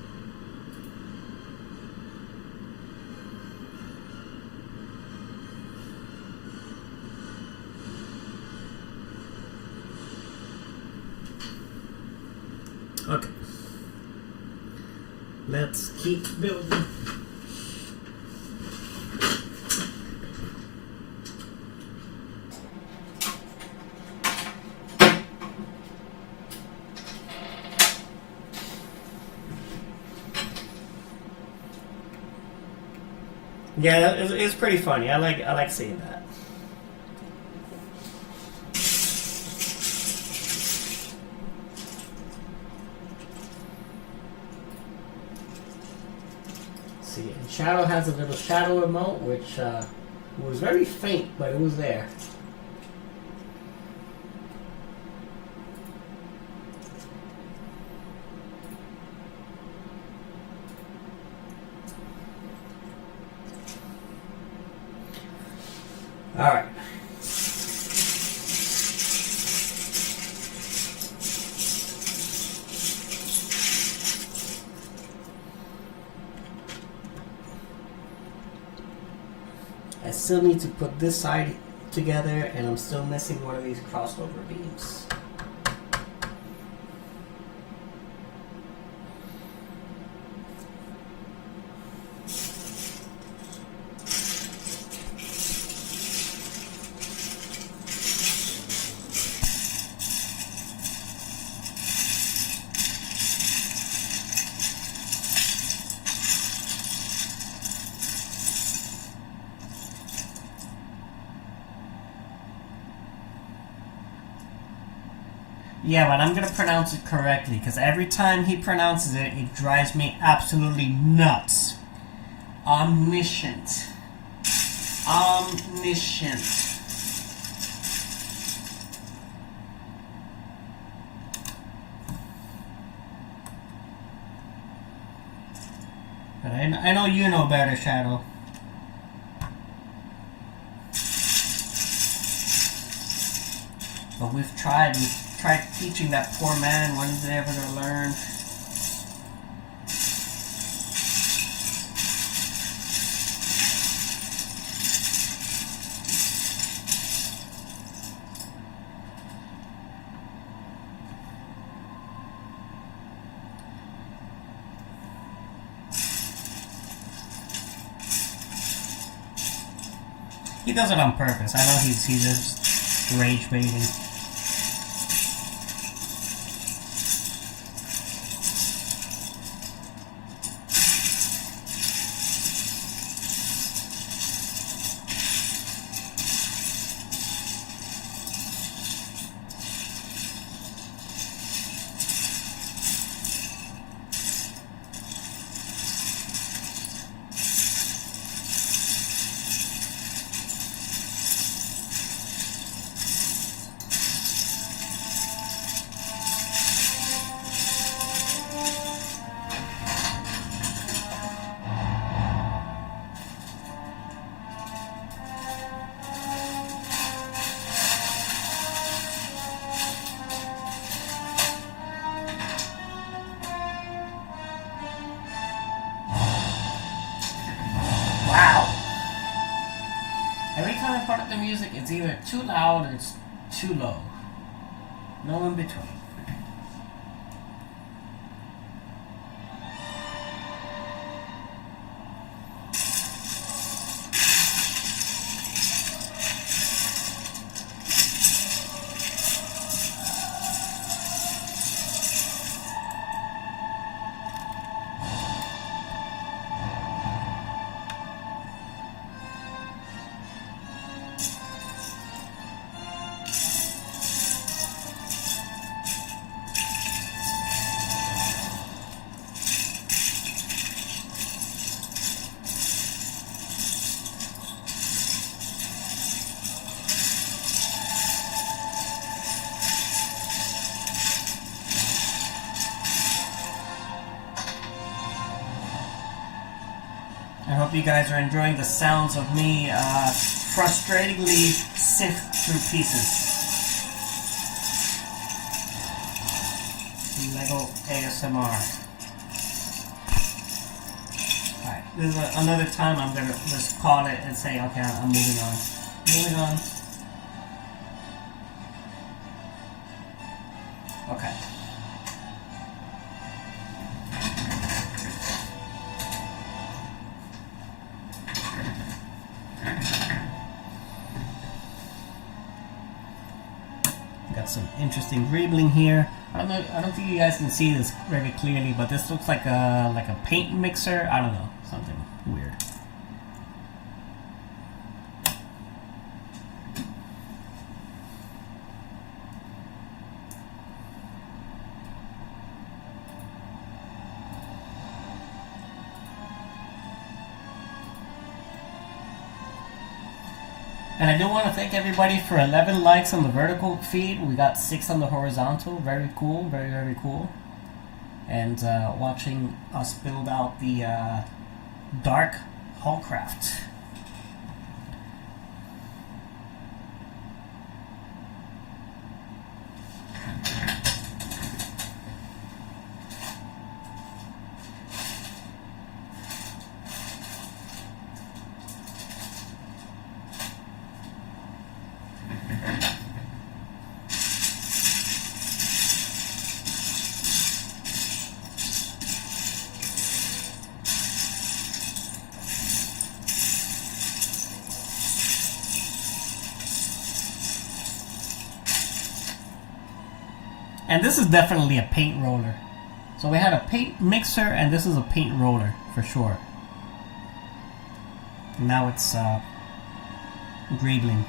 Okay. Let's keep building. Yeah, it's pretty funny. I like seeing that. see it. And Shadow has a little shadow emote, which was very faint, but it was there. Alright. I still need to put this side together, and I'm still missing one of these crossover beams. Yeah, but I'm gonna pronounce it correctly, because every time he pronounces it, it drives me absolutely nuts. Omniscient. Omniscient. But I know you know better, Shadow. But we've tried teaching that poor man. When is he ever gonna learn? He does it on purpose. I know he's just rage baiting. The music, it's either too loud or it's too low. No in between. I hope you guys are enjoying the sounds of me frustratingly sift through pieces. Lego ASMR. Alright, this is another time I'm gonna just call it and say, okay, I'm moving on. Moving on. Okay. Got some interesting greebling here. I don't think you guys can see this very clearly, but this looks like a paint mixer. I don't know, something weird. And I do want to thank everybody for 11 likes on the vertical feed. We got 6 on the horizontal. Very cool. Very, very cool. And watching us build out the dark Haulcraft. And this is definitely a paint roller. So we had a paint mixer, and this is a paint roller for sure. And now it's greebling.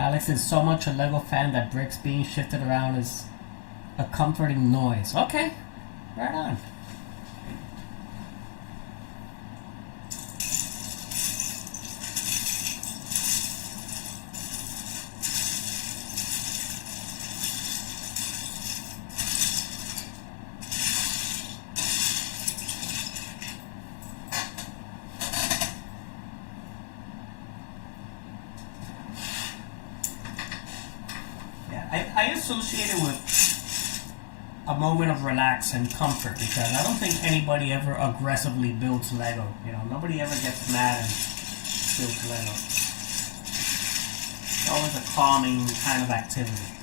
Alex is so much a Lego fan that bricks being shifted around is a comforting noise. Okay, right on. I associate it with a moment of relax and comfort because I don't think anybody ever aggressively builds Lego. You know, nobody ever gets mad and builds Lego. It's always a calming kind of activity.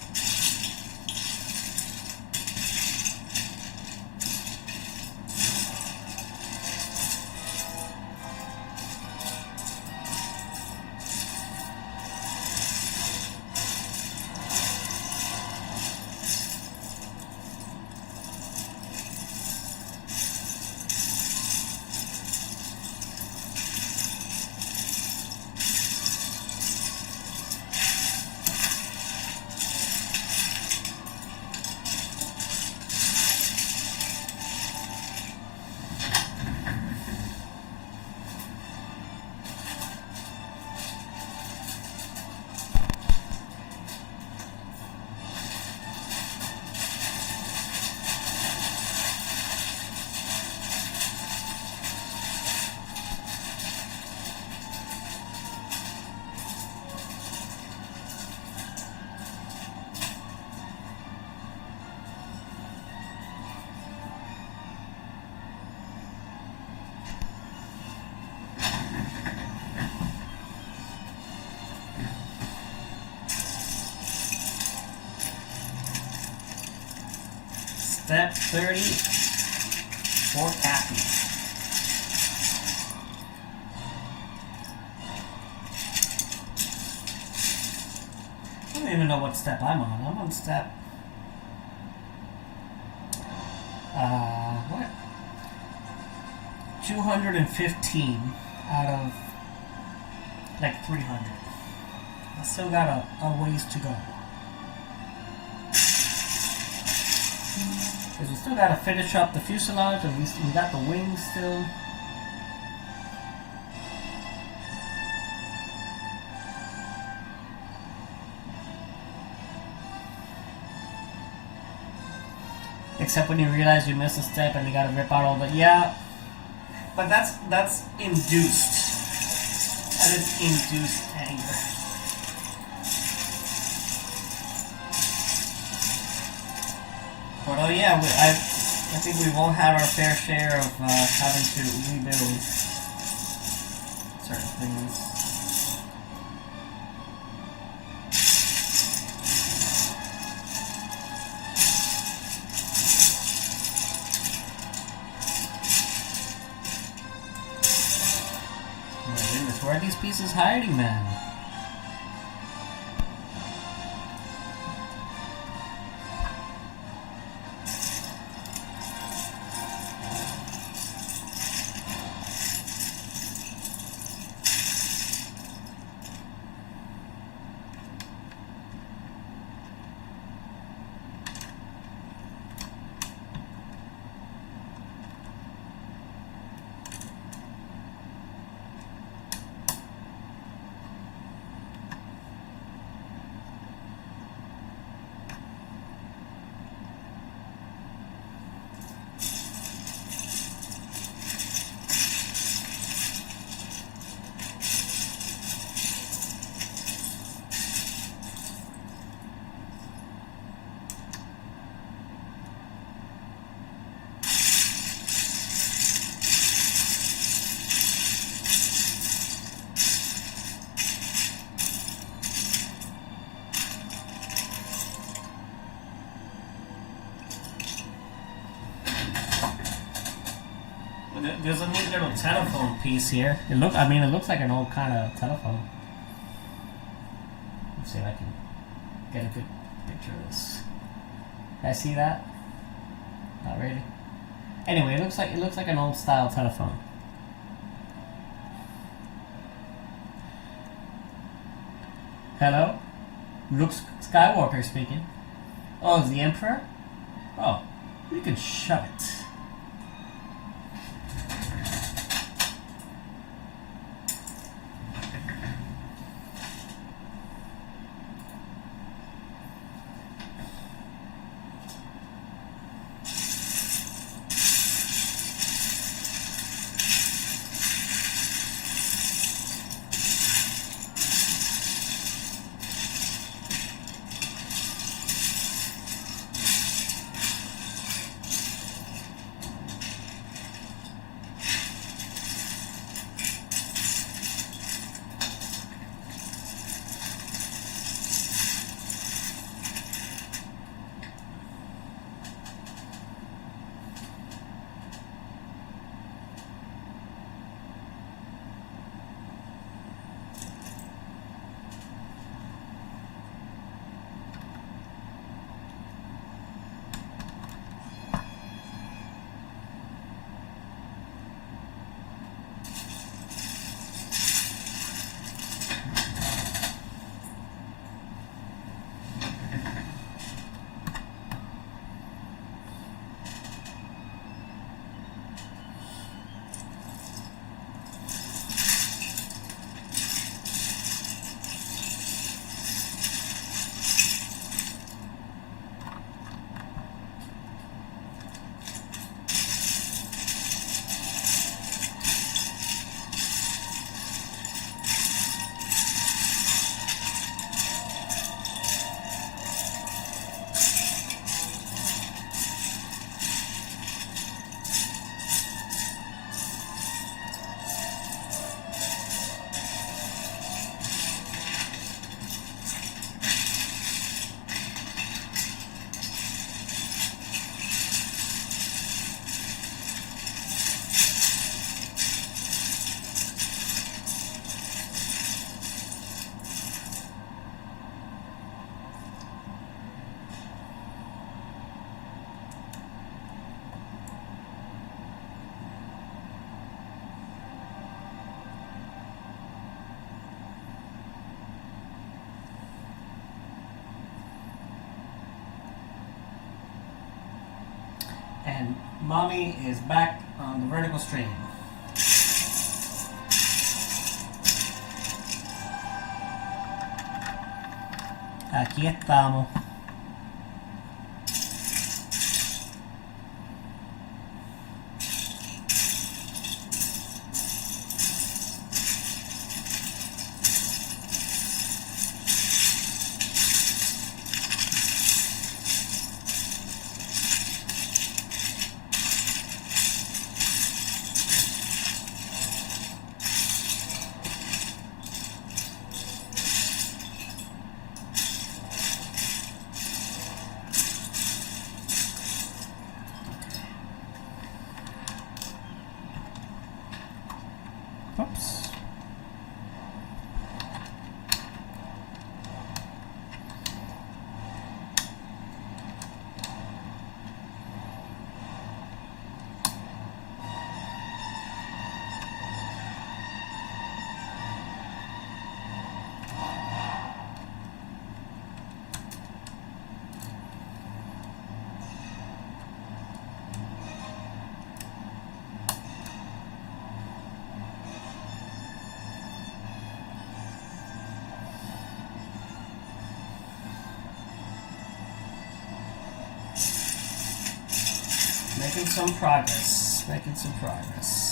Step 30, 4 Kathy. I don't even know what step I'm on. I'm on step... what? 215 out of like 300. I still got a ways to go. Because we still gotta finish up the fuselage, and we got the wings still. Except when you realize you missed a step and you gotta rip out all the... Yeah. But that's induced. That is induced anger. But oh yeah, I think we've all had our fair share of having to rebuild certain things. Oh my goodness, where are these pieces hiding, man? There's a neat little telephone piece here. It looks like an old kind of telephone. Let's see if I can get a good picture of this. Can I see that? Not really. Anyway, it looks like an old style telephone. Hello? Luke Skywalker speaking. Oh, it's the Emperor? Oh, you can shut it. And Mommy is back on the vertical stream. Aquí estamos. making some progress. Making some progress.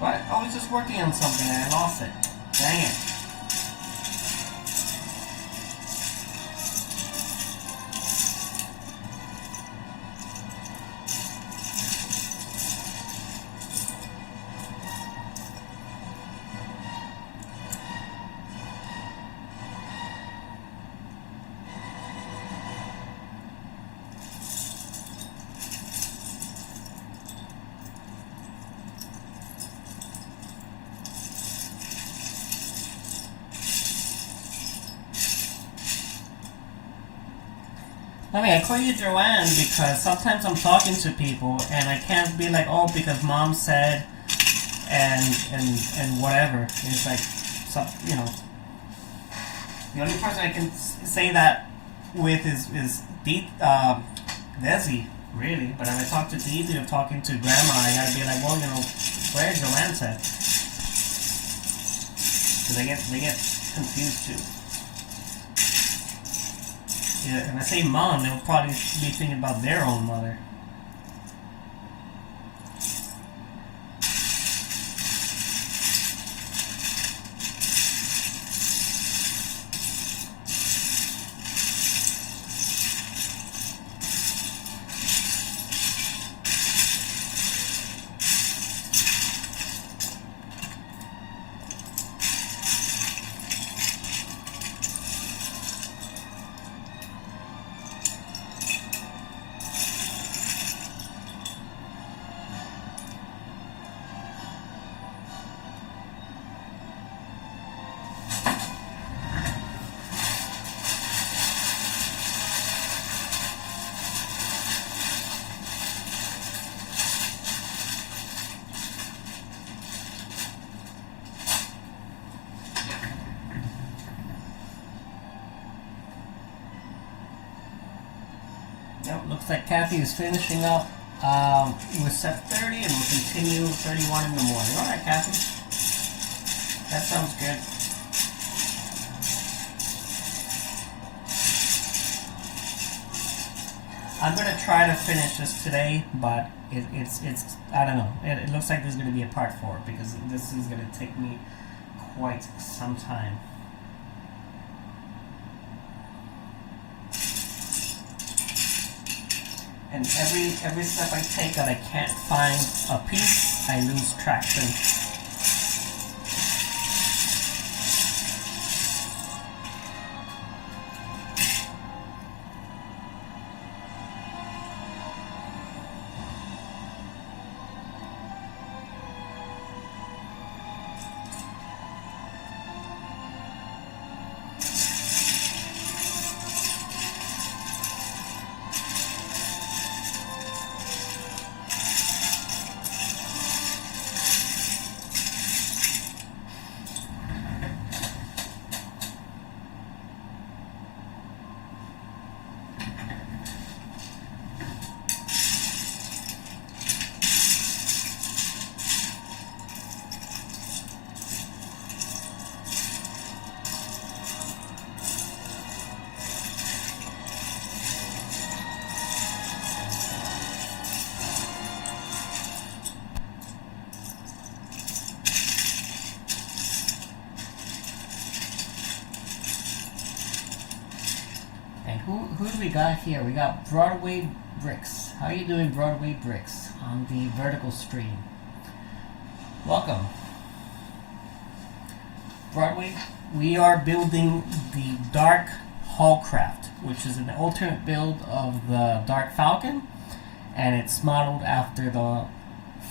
But I was just working on something and I lost it. Dang it. I mean, I call you Joanne because sometimes I'm talking to people and I can't be like, oh, because mom said, and whatever. It's like, you know, the only person I can say that with is Desi, really. But if I talk to Desi or talking to Grandma, I gotta be like, well, you know, where Joanne said, because they get confused too. Yeah, and I say mom, they'll probably be thinking about their own mother. Yep, looks like Kathy is finishing up with set 30 and we'll continue 31 in the morning. Alright, Kathy. That sounds good. I'm going to try to finish this today, but it's I don't know. It looks like there's going to be a part 4 because this is going to take me quite some time. And every step I take that I can't find a piece, I lose traction. Who do we got here? We got Broadway Bricks. How are you doing, Broadway Bricks, on the vertical stream? Welcome. Broadway, we are building the Dark Haulcraft, which is an alternate build of the Dark Falcon. and it's modeled after the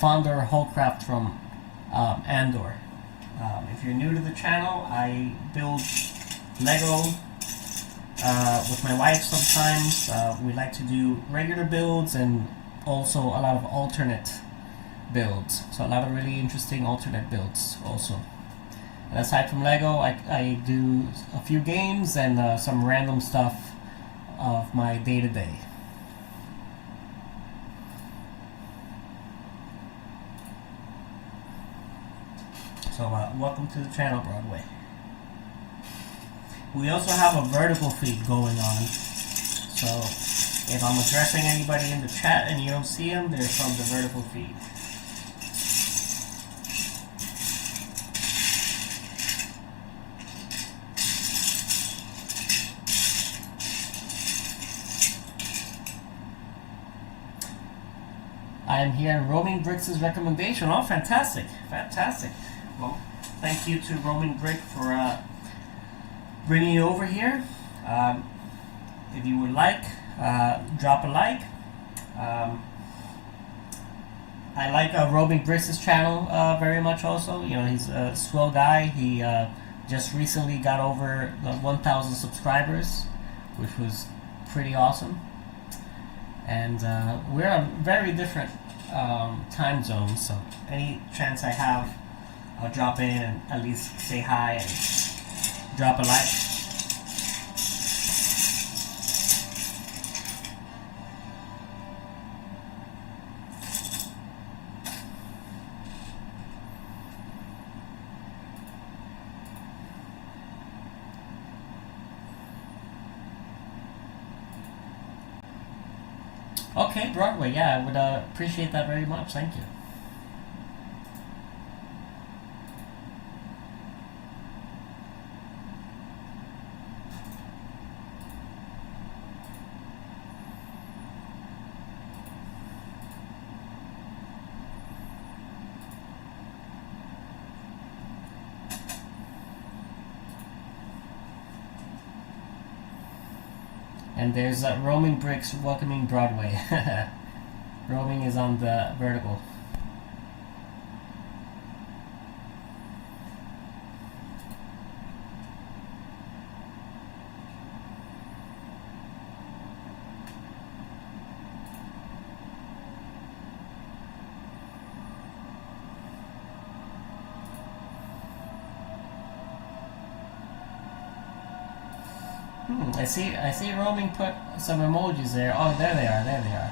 Fondor Haulcraft from Andor. If you're new to the channel, I build Lego with my wife sometimes. We like to do regular builds and also a lot of alternate builds. So a lot of really interesting alternate builds also. And aside from Lego, I do a few games and some random stuff of my day-to-day. So welcome to the channel, Broadway. We also have a vertical feed going on. So if I'm addressing anybody in the chat and you don't see them, they're from the vertical feed. I am here in Roaming Bricks' recommendation. Oh, fantastic, fantastic. Well, thank you to Roaming Brick for bringing you over here. If you would like, drop a like. I like Roaming Bricks' channel very much also. You know, he's a swell guy. He just recently got over the 1,000 subscribers, which was pretty awesome. And we're on very different time zones, so any chance I have, I'll drop in and at least say hi and drop a like. Okay, Broadway, yeah, I would appreciate that very much. Thank you. And there's Roaming Bricks welcoming Broadway. Roaming is on the vertical. I see Roaming put some emojis there. Oh, there they are.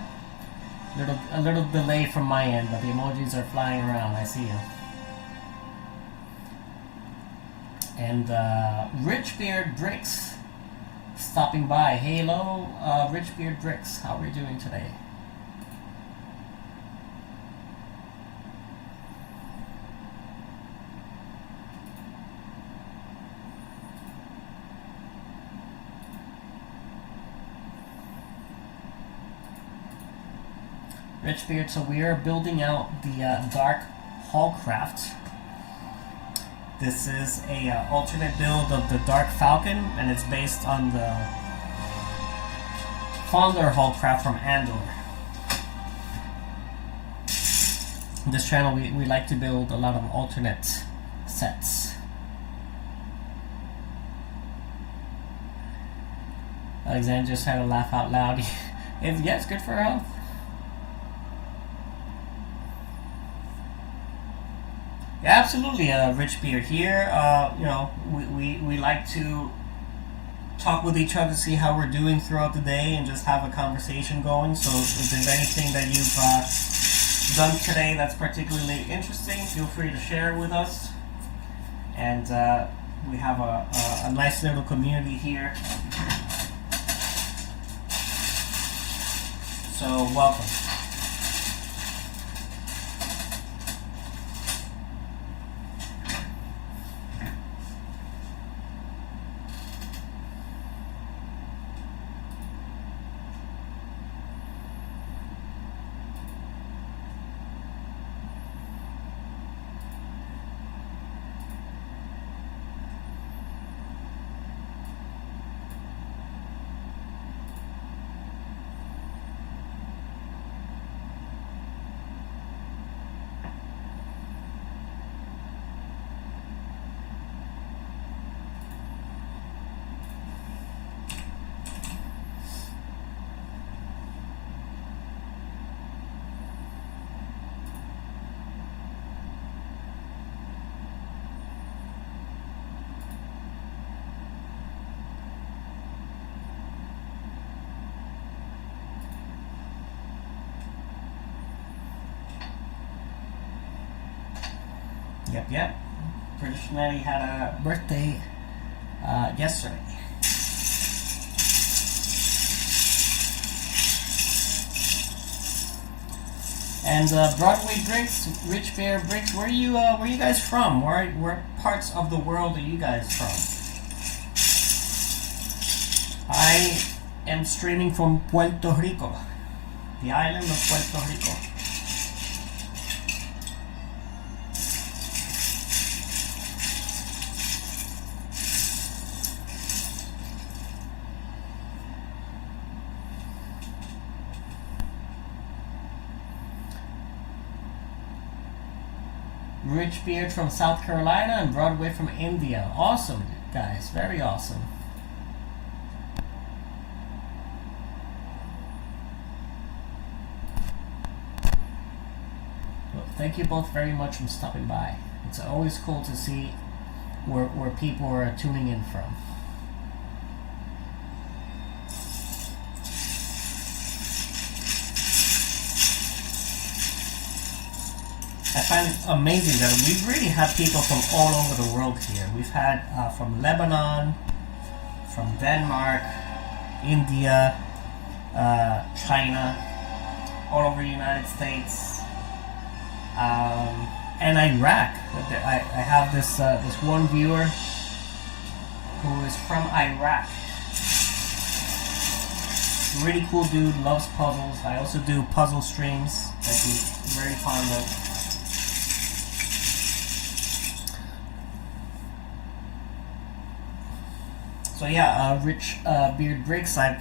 A little delay from my end, but the emojis are flying around. I see you. And Richbeard Bricks stopping by. Hello, Richbeard Bricks. How are we doing today? Richbeard, so we are building out the Dark Haulcraft. This is a alternate build of the Dark Falcon, and it's based on the Fondor Haulcraft from Andor. In this channel, we like to build a lot of alternate sets. Alexander just had to laugh out loud. Yeah, it's good for her health. Yeah, absolutely, Richbeard here. You know, we like to talk with each other, see how we're doing throughout the day, and just have a conversation going. So if there's anything that you've done today that's particularly interesting, feel free to share it with us. And we have a nice little community here. So welcome. Yep. Traditionally had a birthday yesterday. And Broadway Bricks, Rich Bear Bricks, where you guys from? Where parts of the world are you guys from? I am streaming from Puerto Rico, the island of Puerto Rico. Rich Beard from South Carolina and Broadway from India. Awesome, guys. Very awesome. Well, thank you both very much for stopping by. It's always cool to see where people are tuning in from. I find it amazing that we really have people from all over the world here. We've had from Lebanon, from Denmark, India, China, all over the United States, and Iraq. I have this one viewer who is from Iraq. Really cool dude, loves puzzles. I also do puzzle streams that he's very fond of. So yeah, Rich Beard Bricks, I've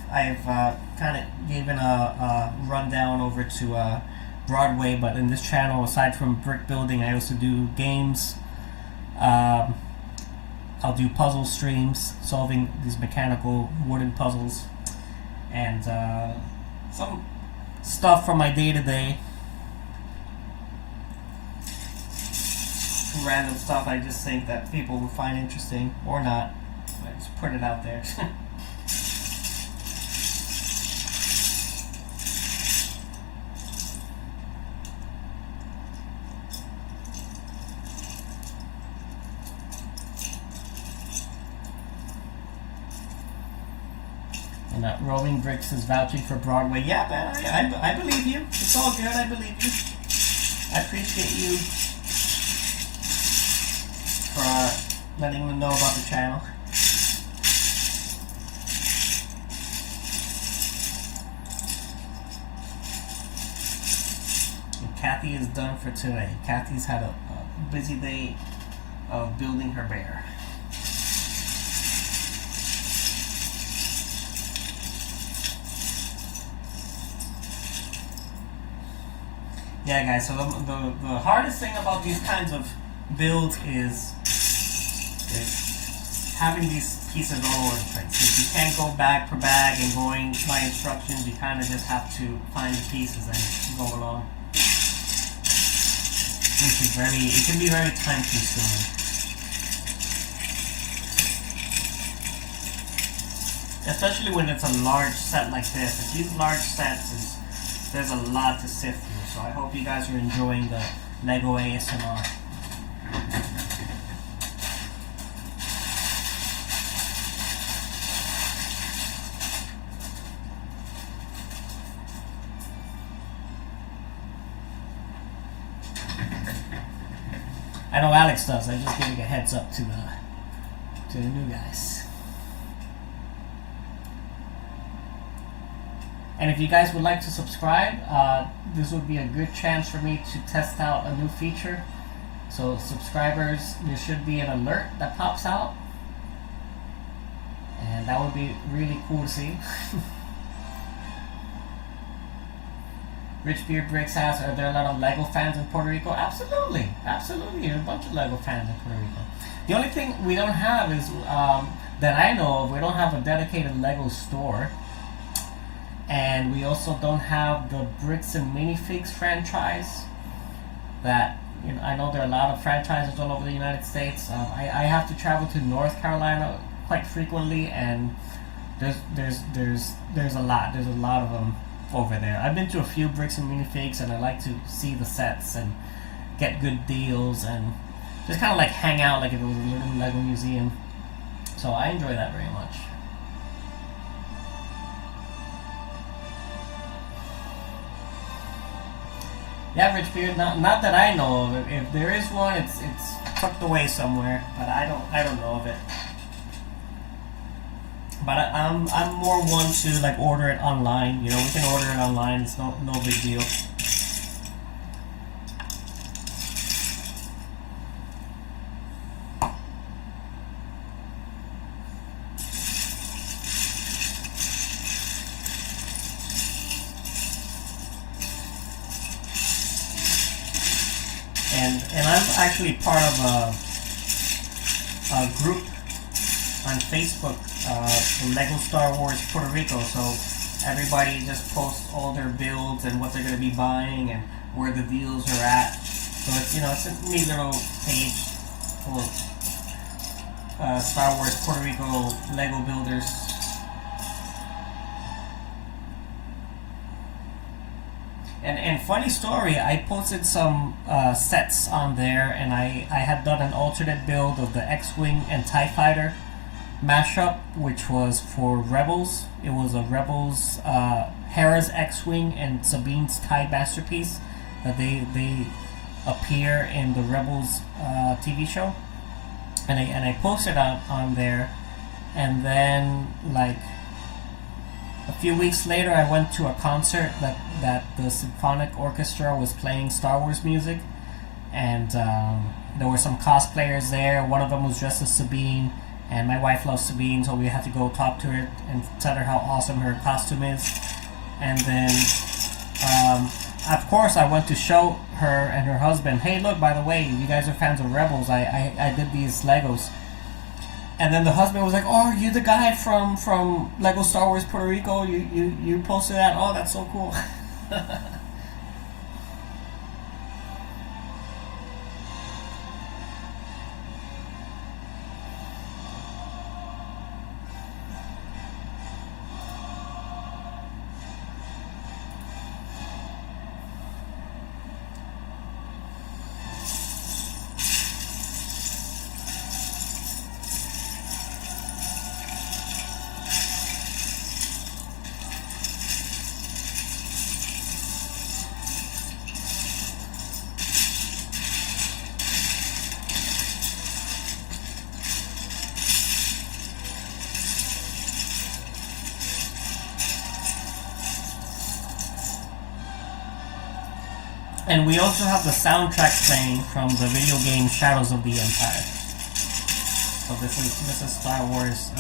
kind of given a rundown over to Broadway, but in this channel, aside from brick building, I also do games. I'll do puzzle streams, solving these mechanical wooden puzzles, and some stuff from my day-to-day. Random stuff I just think that people will find interesting, or not. I just put it out there. And Rolling Bricks is vouching for Broadway. Yeah, man, I believe you. It's all good. I believe you. I appreciate you for letting them know about the channel. Kathy is done for today. Kathy's had a busy day of building her bear. Yeah, guys, so the hardest thing about these kinds of builds is having these pieces all over the place. If you can't go bag per bag and going by instructions, you kind of just have to find the pieces and go along. It can be very time consuming. Especially when it's a large set like this. If these large sets, there's a lot to sift through. So I hope you guys are enjoying the Lego ASMR. I know Alex does. I'm just giving a heads up to the new guys. And if you guys would like to subscribe, this would be a good chance for me to test out a new feature. So subscribers, there should be an alert that pops out, and that would be really cool to see. Rich Beard Bricks asks, are there a lot of Lego fans in Puerto Rico? Absolutely. Absolutely. There's a bunch of Lego fans in Puerto Rico. The only thing we don't have is, that I know of, we don't have a dedicated Lego store. And we also don't have the Bricks and Minifigs franchise. That, you know, I know there are a lot of franchises all over the United States. I have to travel to North Carolina quite frequently, and there's a lot. There's a lot of them over there. I've been to a few Bricks and Minifigs, and I like to see the sets and get good deals and just kind of like hang out like if it was a little Lego museum. So I enjoy that very much. Yeah, Rich Beard. Not that I know of. If there is one, it's tucked away somewhere, but I don't know of it. But I'm more one to like order it online. You know, we can order it online. It's no big deal. And I'm actually part of a group on Facebook, the Lego Star Wars Puerto Rico. So everybody just posts all their builds and what they're going to be buying and where the deals are at. So it's, you know, it's a neat little page full of Star Wars Puerto Rico Lego builders. And funny story, I posted some sets on there, and I had done an alternate build of the X-Wing and TIE Fighter mashup, which was for Rebels. It was a Rebels, Hera's X-Wing and Sabine's TIE Masterpiece that they appear in the Rebels TV show. And I posted on there, and then like a few weeks later, I went to a concert that the symphonic orchestra was playing Star Wars music, and there were some cosplayers there. One of them was dressed as Sabine, and my wife loves Sabine, so we had to go talk to her and tell her how awesome her costume is. And then, of course, I went to show her and her husband, hey, look, by the way, you guys are fans of Rebels. I did these Legos. And then the husband was like, "Oh, are you the guy from Lego Star Wars Puerto Rico? You posted that? Oh, that's so cool." And we also have the soundtrack playing from the video game Shadows of the Empire. So this is Star Wars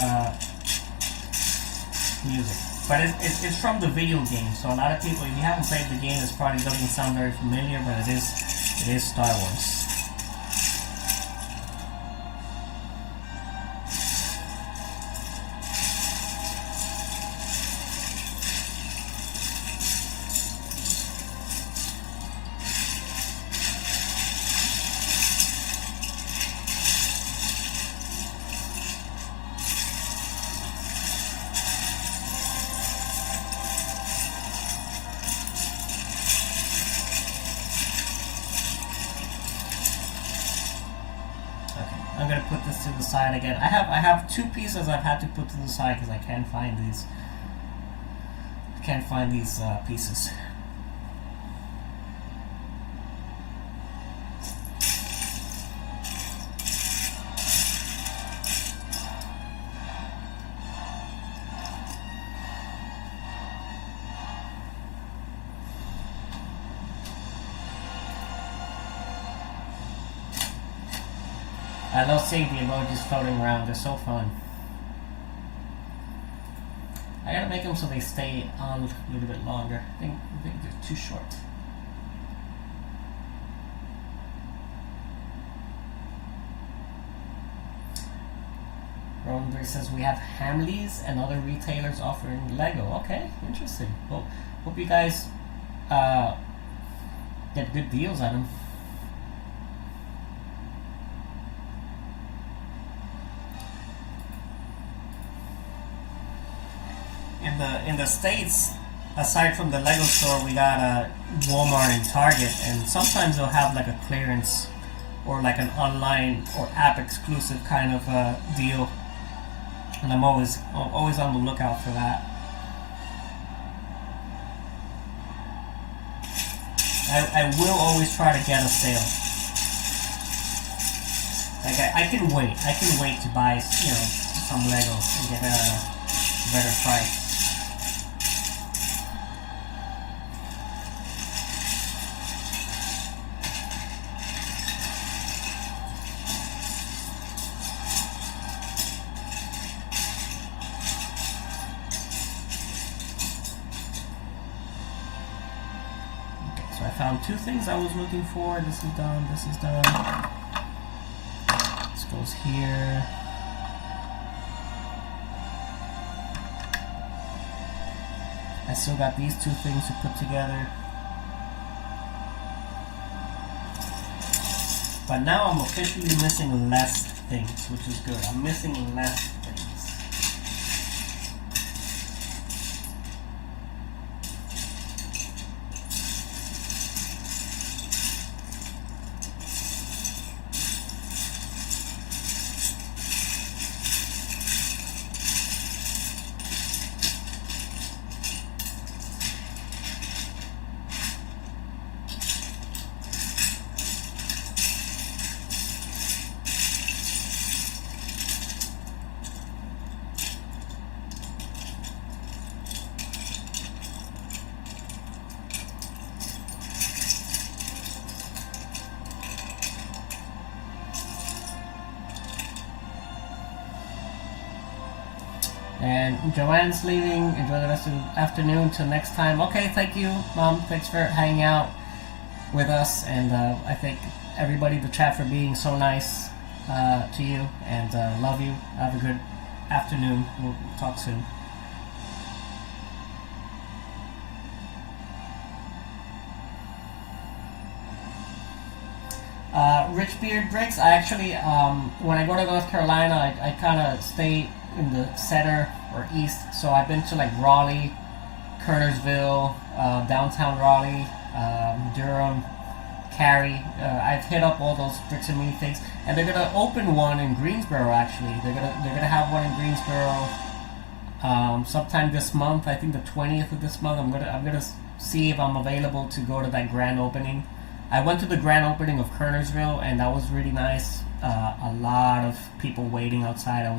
music, but it's from the video game. So a lot of people, if you haven't played the game, this probably doesn't sound very familiar, but it is Star Wars. I'm gonna put this to the side again. I have two pieces I've had to put to the side because I can't find these. Pieces. I love seeing the emojis floating around. They're so fun. I gotta make them so they stay on a little bit longer. I think they're too short. Rowan says we have Hamleys and other retailers offering Lego. Okay, interesting. Well, hope you guys get good deals on them. In the States, aside from the Lego store, we got Walmart and Target, and sometimes they'll have like a clearance or like an online or app exclusive kind of deal, and I'm always on the lookout for that. I will always try to get a sale. Like I can wait to buy, you know, some Lego and get a better price. So I found two things I was looking for. This is done. This is done. This goes here. I still got these two things to put together. But now I'm officially missing less things, which is good. I'm missing less things. And Joanne's leaving. Enjoy the rest of the afternoon. Till next time. Okay, thank you, Mom. Thanks for hanging out with us. And I thank everybody, the chat, for being so nice to you. And love you. Have a good afternoon. We'll talk soon. Rich Beard Bricks. I actually, when I go to North Carolina, I kind of stay in the center or east. So I've been to like Raleigh, Kernersville, downtown Raleigh, Durham, Cary. I've hit up all those bricks and minifigs, and they're gonna open one in Greensboro. Actually, they're gonna have one in Greensboro sometime this month. I think the 20th of this month. I'm gonna see if I'm available to go to that grand opening. I went to the grand opening of Kernersville, and that was really nice. A lot of people waiting outside.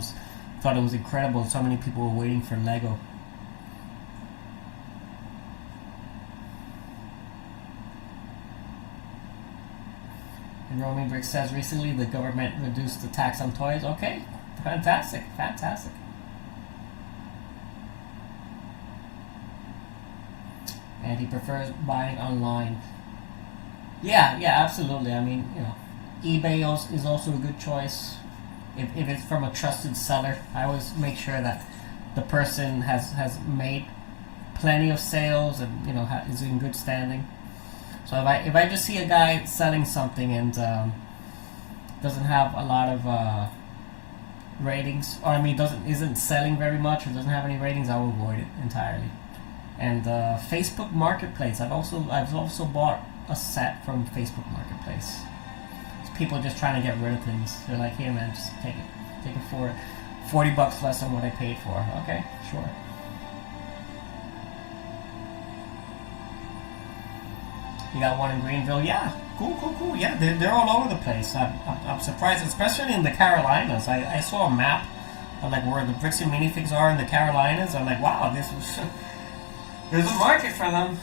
Thought it was incredible. So many people were waiting for Lego. And Roaming Brick says recently the government reduced the tax on toys. Okay, fantastic, fantastic. And he prefers buying online. Yeah, absolutely. I mean, you know, eBay is also a good choice. If it's from a trusted seller, I always make sure that the person has made plenty of sales and, you know, is in good standing. So if I just see a guy selling something and doesn't have a lot of ratings, or I mean isn't selling very much or doesn't have any ratings, I will avoid it entirely. And Facebook Marketplace, I've also bought a set from Facebook Marketplace. People just trying to get rid of things. They're like, here man, just take it for $40 less than what I paid for. Okay, sure. You got one in Greenville? Yeah, cool. Yeah, they're all over the place. I'm surprised, especially in the Carolinas. I saw a map of like where the bricks and minifigs are in the Carolinas. I'm like, wow, there's a market for them.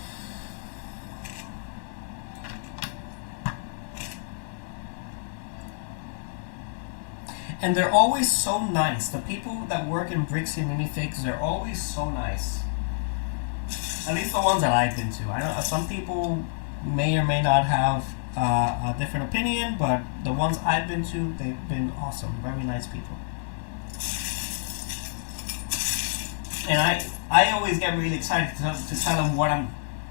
And they're always so nice. The people that work in bricks and minifigs, they're always so nice. At least the ones that I've been to. I know some people may or may not have a different opinion, but the ones I've been to, they've been awesome. Very nice people. And I always get really excited to tell them what I'm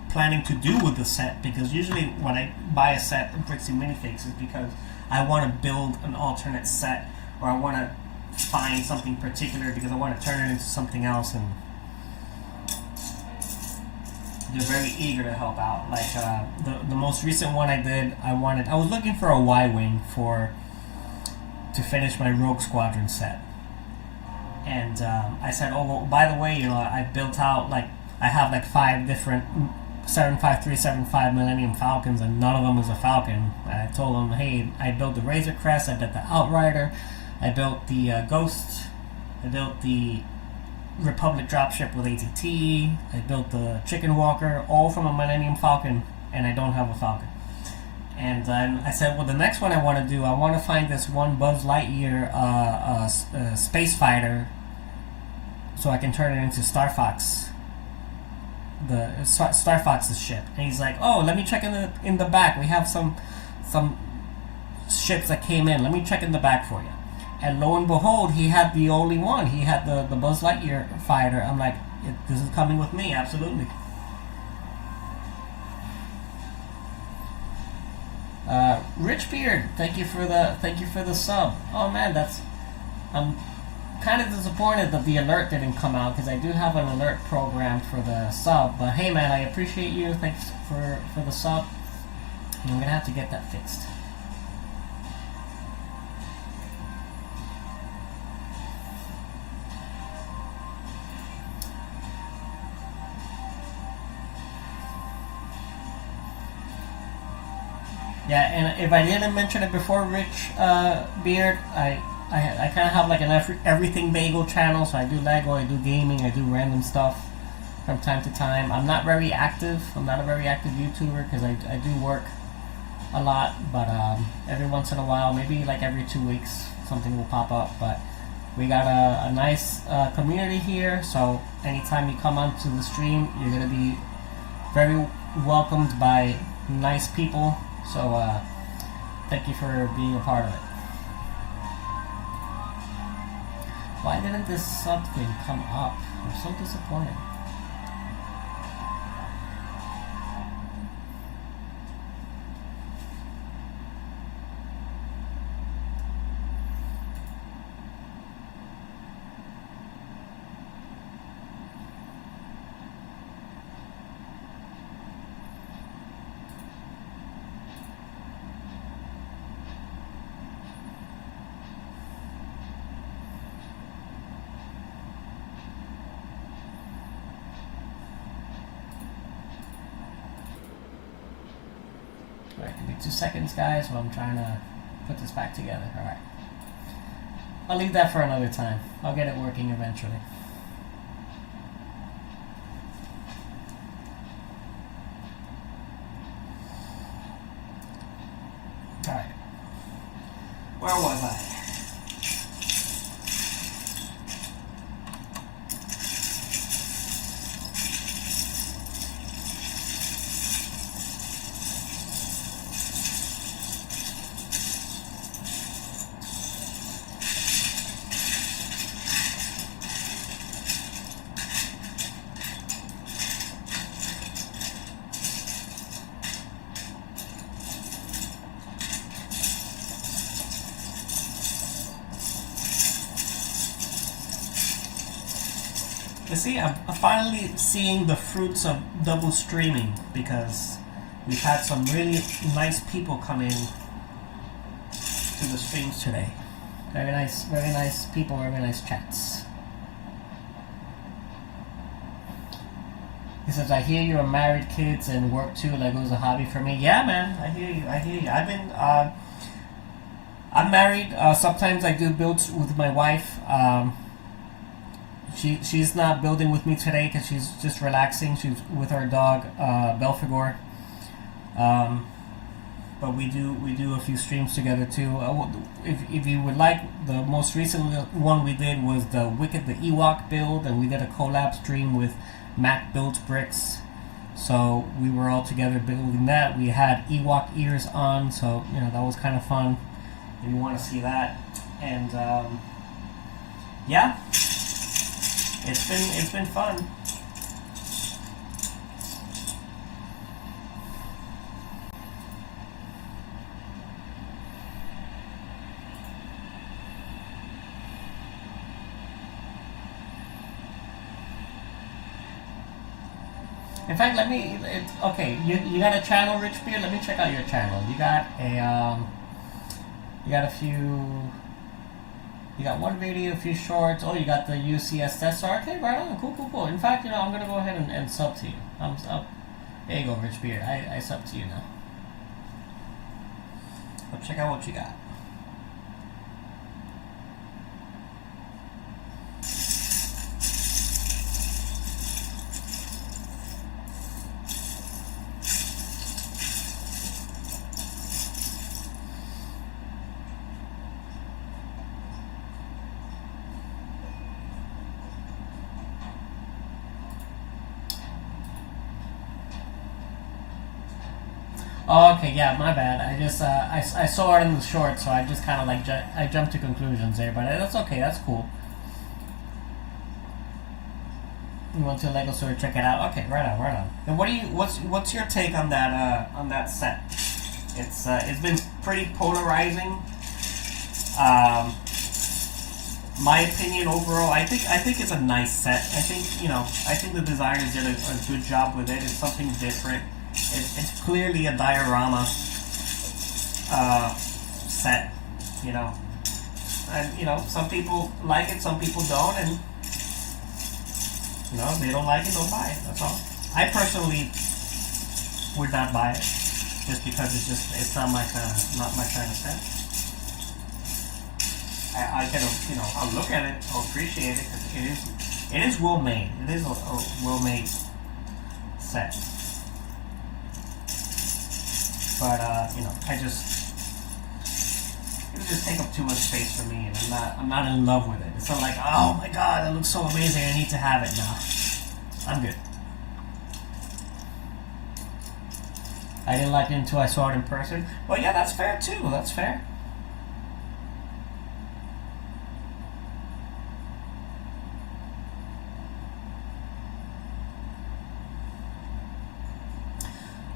planning to do with the set, because usually when I buy a set of bricks and minifigs, it's because I want to build an alternate set, or I want to find something particular because I want to turn it into something else. And they're very eager to help out. Like the most recent one I did, I was looking for a Y-wing to finish my Rogue Squadron set, and I said, oh well, by the way, you know, I built out like I have like 5 different 75375 Millennium Falcons, and none of them is a Falcon. I told them, hey, I built the Razor Crest, I built the Outrider, I built the Ghost, I built the Republic dropship with ATT, I built the Chicken Walker, all from a Millennium Falcon, and I don't have a Falcon. And I said, well, the next one I want to do, I want to find this one Buzz Lightyear space fighter, so I can turn it into Star Fox, the Star Fox's ship. And he's like, oh, let me check in the back. We have some ships that came in. Let me check in the back for you. And lo and behold, he had the only one. He had the Buzz Lightyear fighter. I'm like, this is coming with me, absolutely. Rich Beard, thank you for the sub. Oh man, I'm kind of disappointed that the alert didn't come out, because I do have an alert program for the sub. But hey man, I appreciate you. Thanks for the sub. I'm gonna have to get that fixed. Yeah, and if I didn't mention it before, Rich Beard, I kind of have like an everything bagel channel. So I do Lego, I do gaming, I do random stuff from time to time. I'm not very active. I'm not a very active YouTuber because I do work a lot. But every once in a while, maybe like every 2 weeks, something will pop up. But we got a nice community here. So anytime you come onto the stream, you're going to be very welcomed by nice people. So thank you for being a part of it. Why didn't this sub thing come up? I'm so disappointed. Alright, give me 2 seconds, guys, while I'm trying to put this back together. Alright. I'll leave that for another time. I'll get it working eventually. Alright. Where was I? You see, I'm finally seeing the fruits of double streaming, because we've had some really nice people come in to the streams today. Very nice people, very nice chats. He says, I hear you're married, kids, and work too. Lego's a hobby for me. Yeah, man, I hear you. I've been, I'm married. Sometimes I do builds with my wife. She's not building with me today because she's just relaxing. She's with our dog, Belphegor. But we do a few streams together too. If you would like, the most recent one we did was the Wicked the Ewok build, and we did a collab stream with Mac Builds Bricks. So we were all together building that. We had Ewok ears on, so you know that was kind of fun. If you want to see that, and yeah. It's been fun. In fact, let me. Okay, you got a channel, Rich Beard. Let me check out your channel. You got a you got a few. You got one video, a few shorts. Oh, you got the UCS test. Okay, right on. Cool, cool, cool. In fact, I'm gonna go ahead and sub to you. Thumbs up. There you go, Rich Beard. I sub to you now. But check out what you got. Oh, okay, yeah, my bad. I just I saw it in the short, so I just kind of like I jumped to conclusions there, but that's okay. That's cool. You went to a Lego store, check it out. Okay, right on, right on. And what's your take on that set? It's been pretty polarizing. My opinion overall, I think it's a nice set. I think the designers did a good job with it. It's something different. It's clearly a diorama set, and some people like it, some people don't, and they don't like it, don't buy it. That's all. I personally would not buy it just because it's not my kind of set. I can I'll look at it, I'll appreciate it because it is well made. It is a well made set. But it would just take up too much space for me, and I'm not in love with it. It's not like, oh my god, that looks so amazing, I need to have it now. I'm good. I didn't like it until I saw it in person. Well, yeah, that's fair too. That's fair.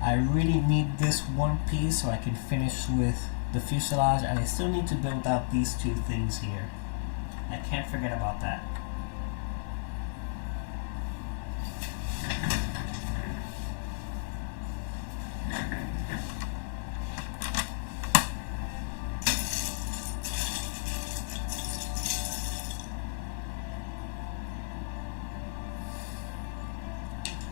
I really need this one piece so I can finish with the fuselage, and I still need to build out these two things here. I can't forget about that.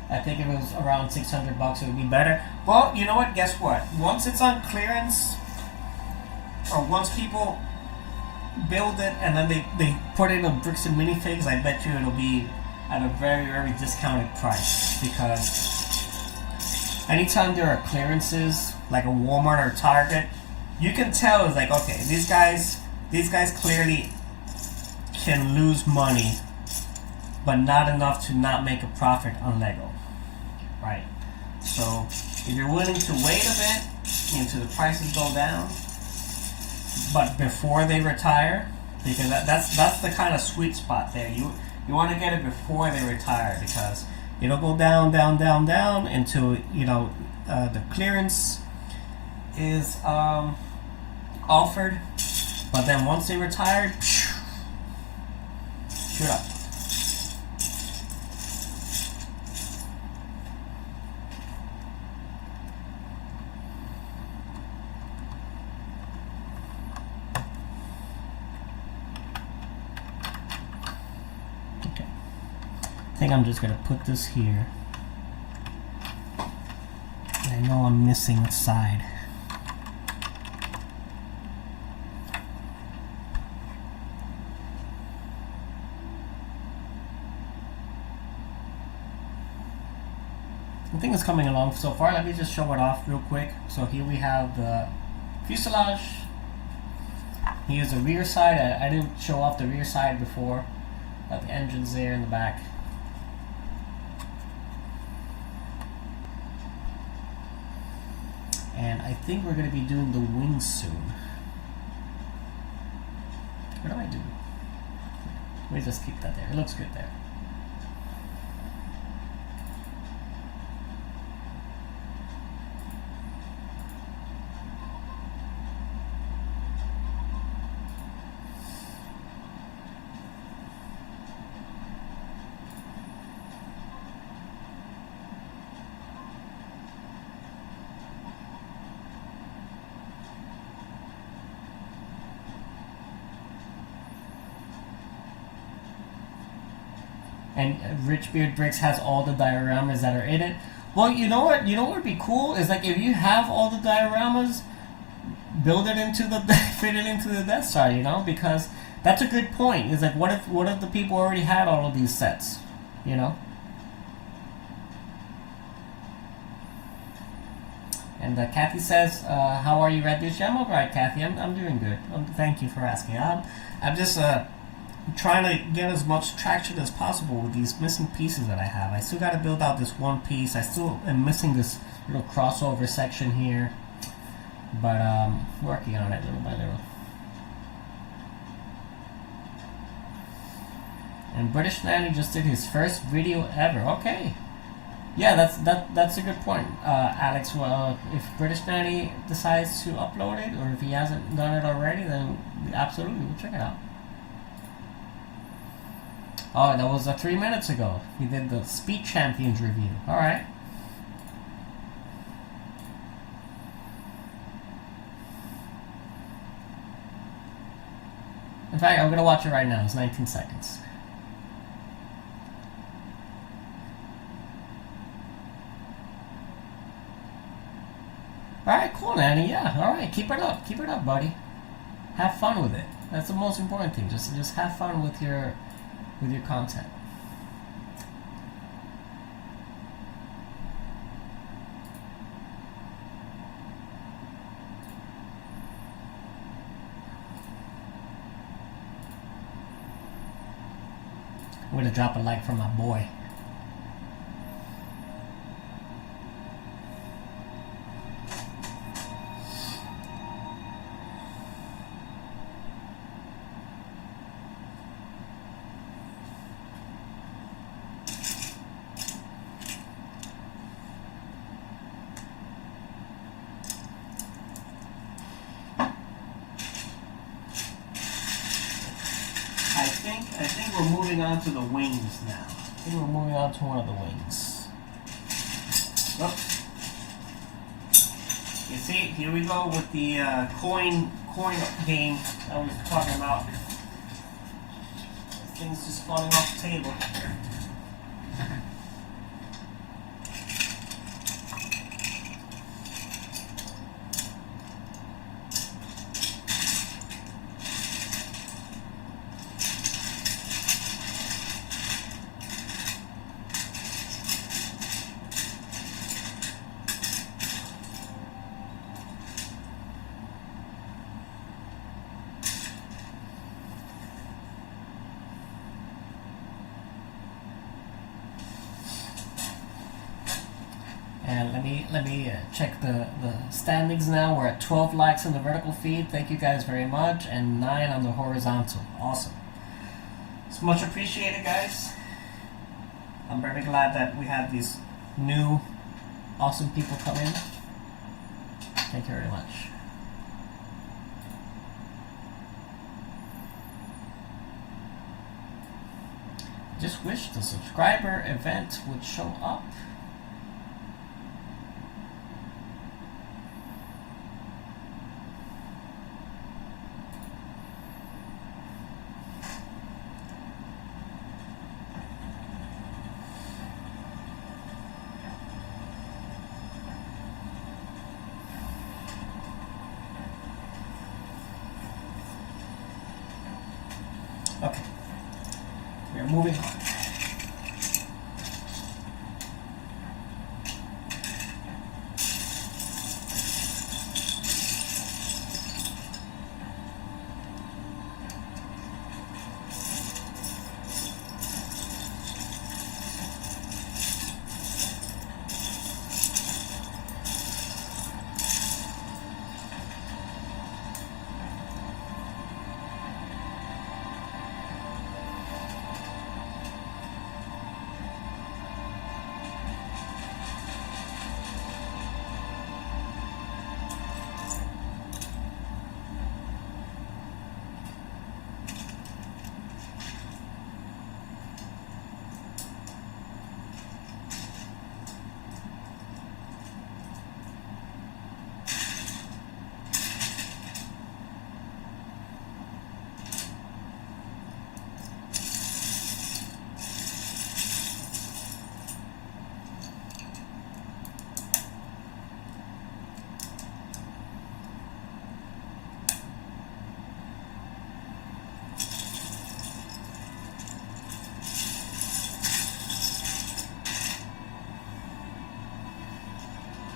I think if it was around $600, it would be better. Well, you know what? Guess what? Once it's on clearance, or once people build it and then they put it in bricks and minifigs, I bet you it'll be at a very, very discounted price. Because anytime there are clearances, like a Walmart or Target, you can tell it's like, okay, these guys clearly can lose money, but not enough to not make a profit on Lego. Right. So if you're willing to wait a bit until the prices go down, but before they retire, because that's the kind of sweet spot there. You want to get it before they retire, because it'll go down, down, down, down until the clearance is offered, but then once they retire, shoot up. I think I'm just gonna put this here. I know I'm missing a side. I think it's coming along so far. Let me just show it off real quick. So here we have the fuselage. Here's the rear side. I didn't show off the rear side before. Got the engines there in the back. And I think we're going to be doing the wings soon. What do I do? Let me just keep that there. It looks good there. and Rich Beard Bricks has all the dioramas that are in it. Well, you know what? You know what would be cool is like if you have all the dioramas, build it into the fit it into the Death Star. You know, because that's a good point. Is like what if the people already had all of these sets? You know. And Kathy says, "How are you, Red Dish?" I'm all right, Kathy. I'm doing good. Thank you for asking. I'm just trying to get as much traction as possible with these missing pieces that I have. I still got to build out this one piece. I still am missing this little crossover section here, but working on it little by little. And British Nanny just did his first video ever. Okay. Yeah, that's a good point, Alex. Well, if British Nanny decides to upload it, or if he hasn't done it already, then absolutely, we'll check it out. Oh, that was 3 minutes ago. He did the Speed Champions review. All right. In fact, I'm gonna watch it right now. It's 19 seconds. Alright, cool, Nanny. Yeah, alright, keep it up. Keep it up, buddy. Have fun with it. That's the most important thing. Just have fun with your content. I'm gonna drop a like for my boy. I think we're moving on to the wings now. I think we're moving on to one of the wings. Oh. You see, here we go with the coin game I was talking about. Things just falling off the table. And let me check the standings now. We're at 12 likes on the vertical feed. Thank you guys very much, and 9 on the horizontal. Awesome. It's much appreciated, guys. I'm very glad that we had these new awesome people come in. Thank you very much. I just wish the subscriber event would show up. Okay, we are moving on.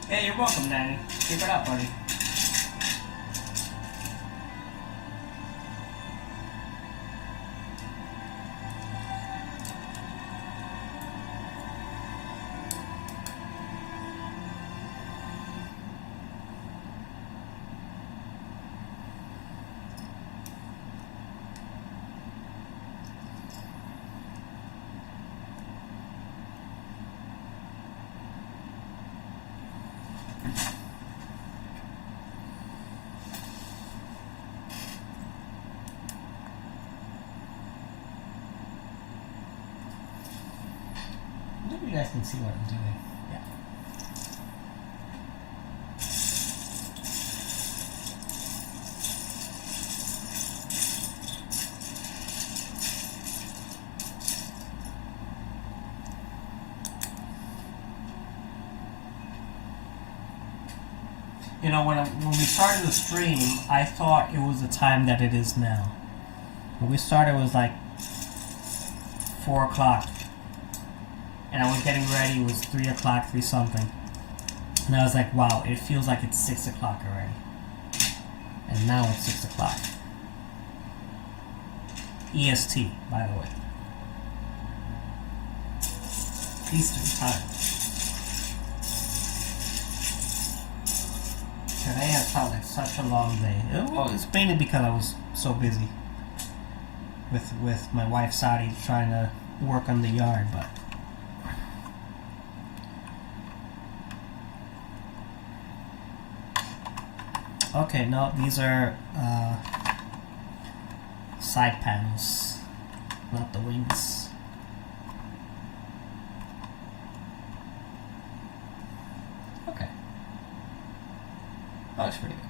Yeah, you're welcome, Danny. Keep it up, buddy. You guys can see what I'm doing. Yeah. You know, when we started the stream, I thought it was the time that it is now. When we started, it was like 4 o'clock. And I was getting ready, it was 3 o'clock, 3 something. And I was like, wow, it feels like it's 6 o'clock already. And now it's 6 o'clock. EST, by the way. Eastern time. Today has felt like such a long day. Well, it's mainly because I was so busy with my wife Sadi trying to work on the yard, but okay, no, these are side panels, not the wings. Okay. That looks pretty good.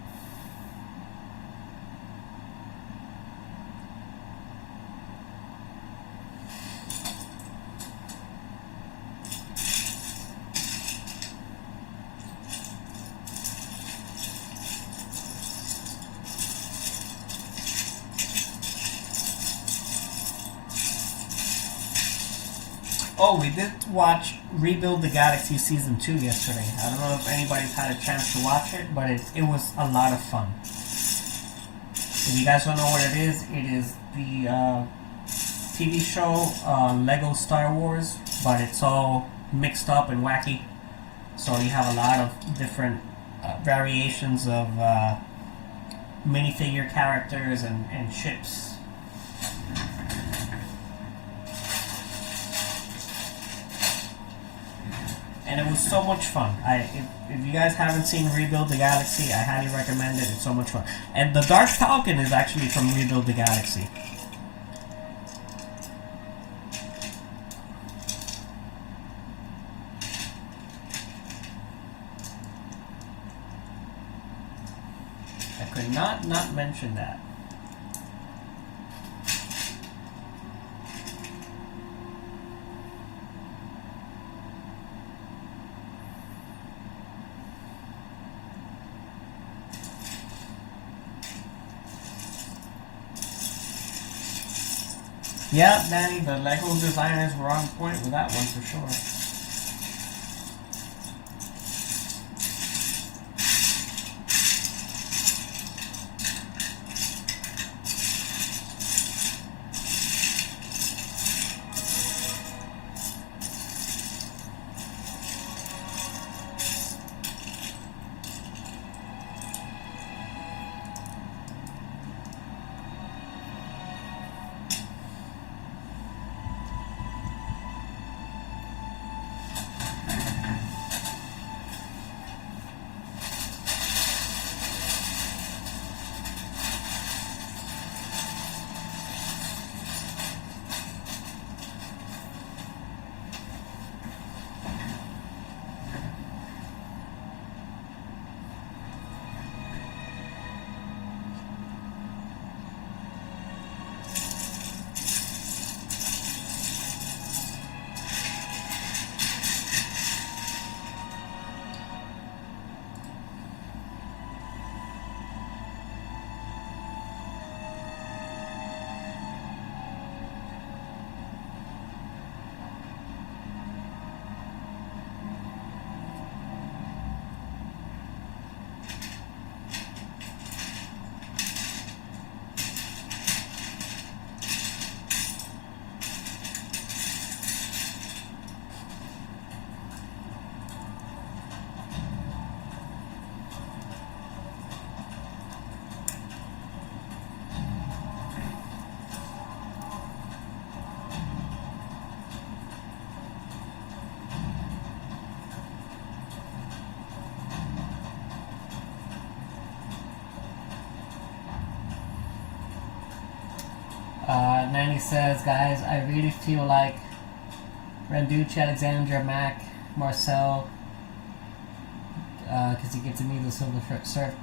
Oh, we did watch Rebuild the Galaxy Season 2 yesterday. I don't know if anybody's had a chance to watch it, but it was a lot of fun. If you guys don't know what it is the TV show Lego Star Wars, but it's all mixed up and wacky. So you have a lot of different variations of minifigure characters and ships. And it was so much fun. If you guys haven't seen Rebuild the Galaxy, I highly recommend it. It's so much fun. And the Dark Falcon is actually from Rebuild the Galaxy. I could not mention that. Yeah, Danny, the Lego designers were on point with that one for sure. Nanny says, guys, I really feel like Randucci, Alexander, Mac, Marcel, because he gifted me the Silver Surfer.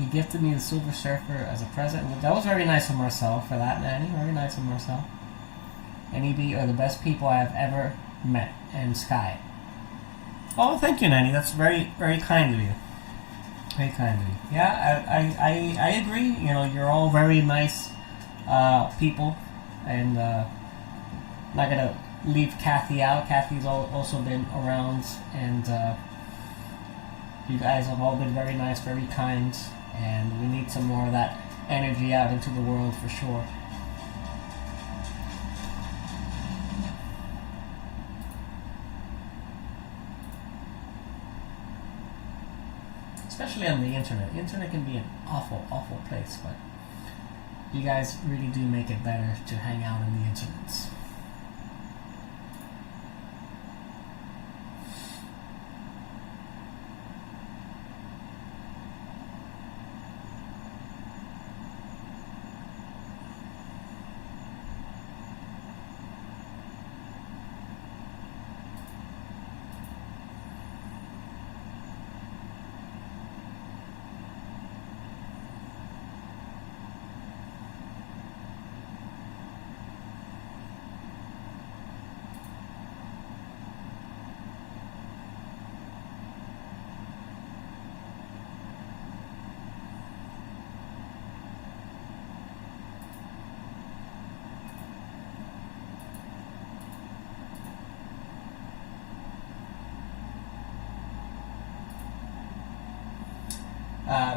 He gifted me the Silver Surfer as a present. That was very nice of Marcel for that, Nanny. Very nice of Marcel. NEB are the best people I have ever met. And Sky. Oh, thank you, Nanny. That's very, very kind of you. Very kind of you. Yeah, I agree. You know, you're all very nice people, and not gonna leave Kathy out. Kathy's also been around, and you guys have all been very nice, very kind, and we need some more of that energy out into the world for sure. Especially on the internet. The internet can be an awful, awful place, but you guys really do make it better to hang out on the internet.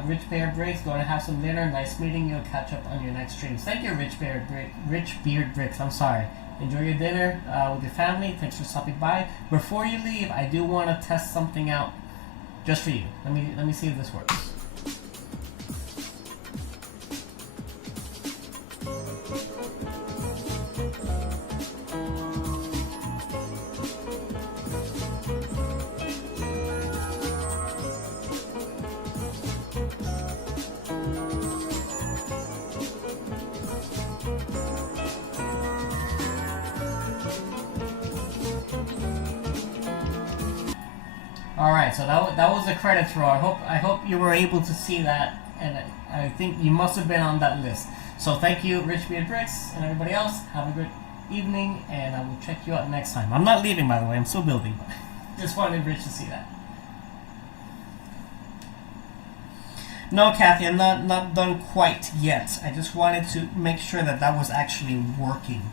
Rich Beard Bricks, going to have some dinner. Nice meeting you. Catch up on your next streams. Thank you, Rich Beard Bricks. I'm sorry. Enjoy your dinner with your family. Thanks for stopping by. Before you leave, I do want to test something out just for you. Let me see if this works. Alright, so that was the credits roll. I hope you were able to see that, and I think you must have been on that list. So thank you, Rich Beard Bricks, and everybody else. Have a good evening, and I will check you out next time. I'm not leaving, by the way. I'm still building, but just wanted Rich to see that. No, Kathy, I'm not done quite yet. I just wanted to make sure that was actually working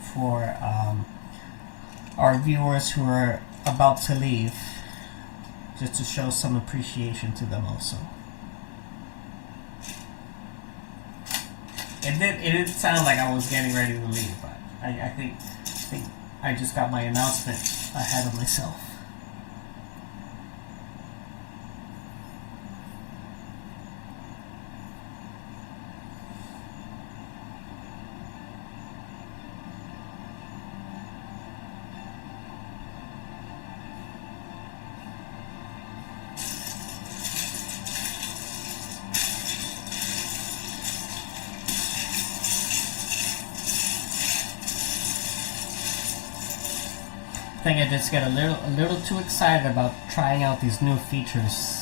for our viewers who are about to leave. Just to show some appreciation to them also. It did sound like I was getting ready to leave, but I think I just got my announcement ahead of myself. I think I just get a little too excited about trying out these new features.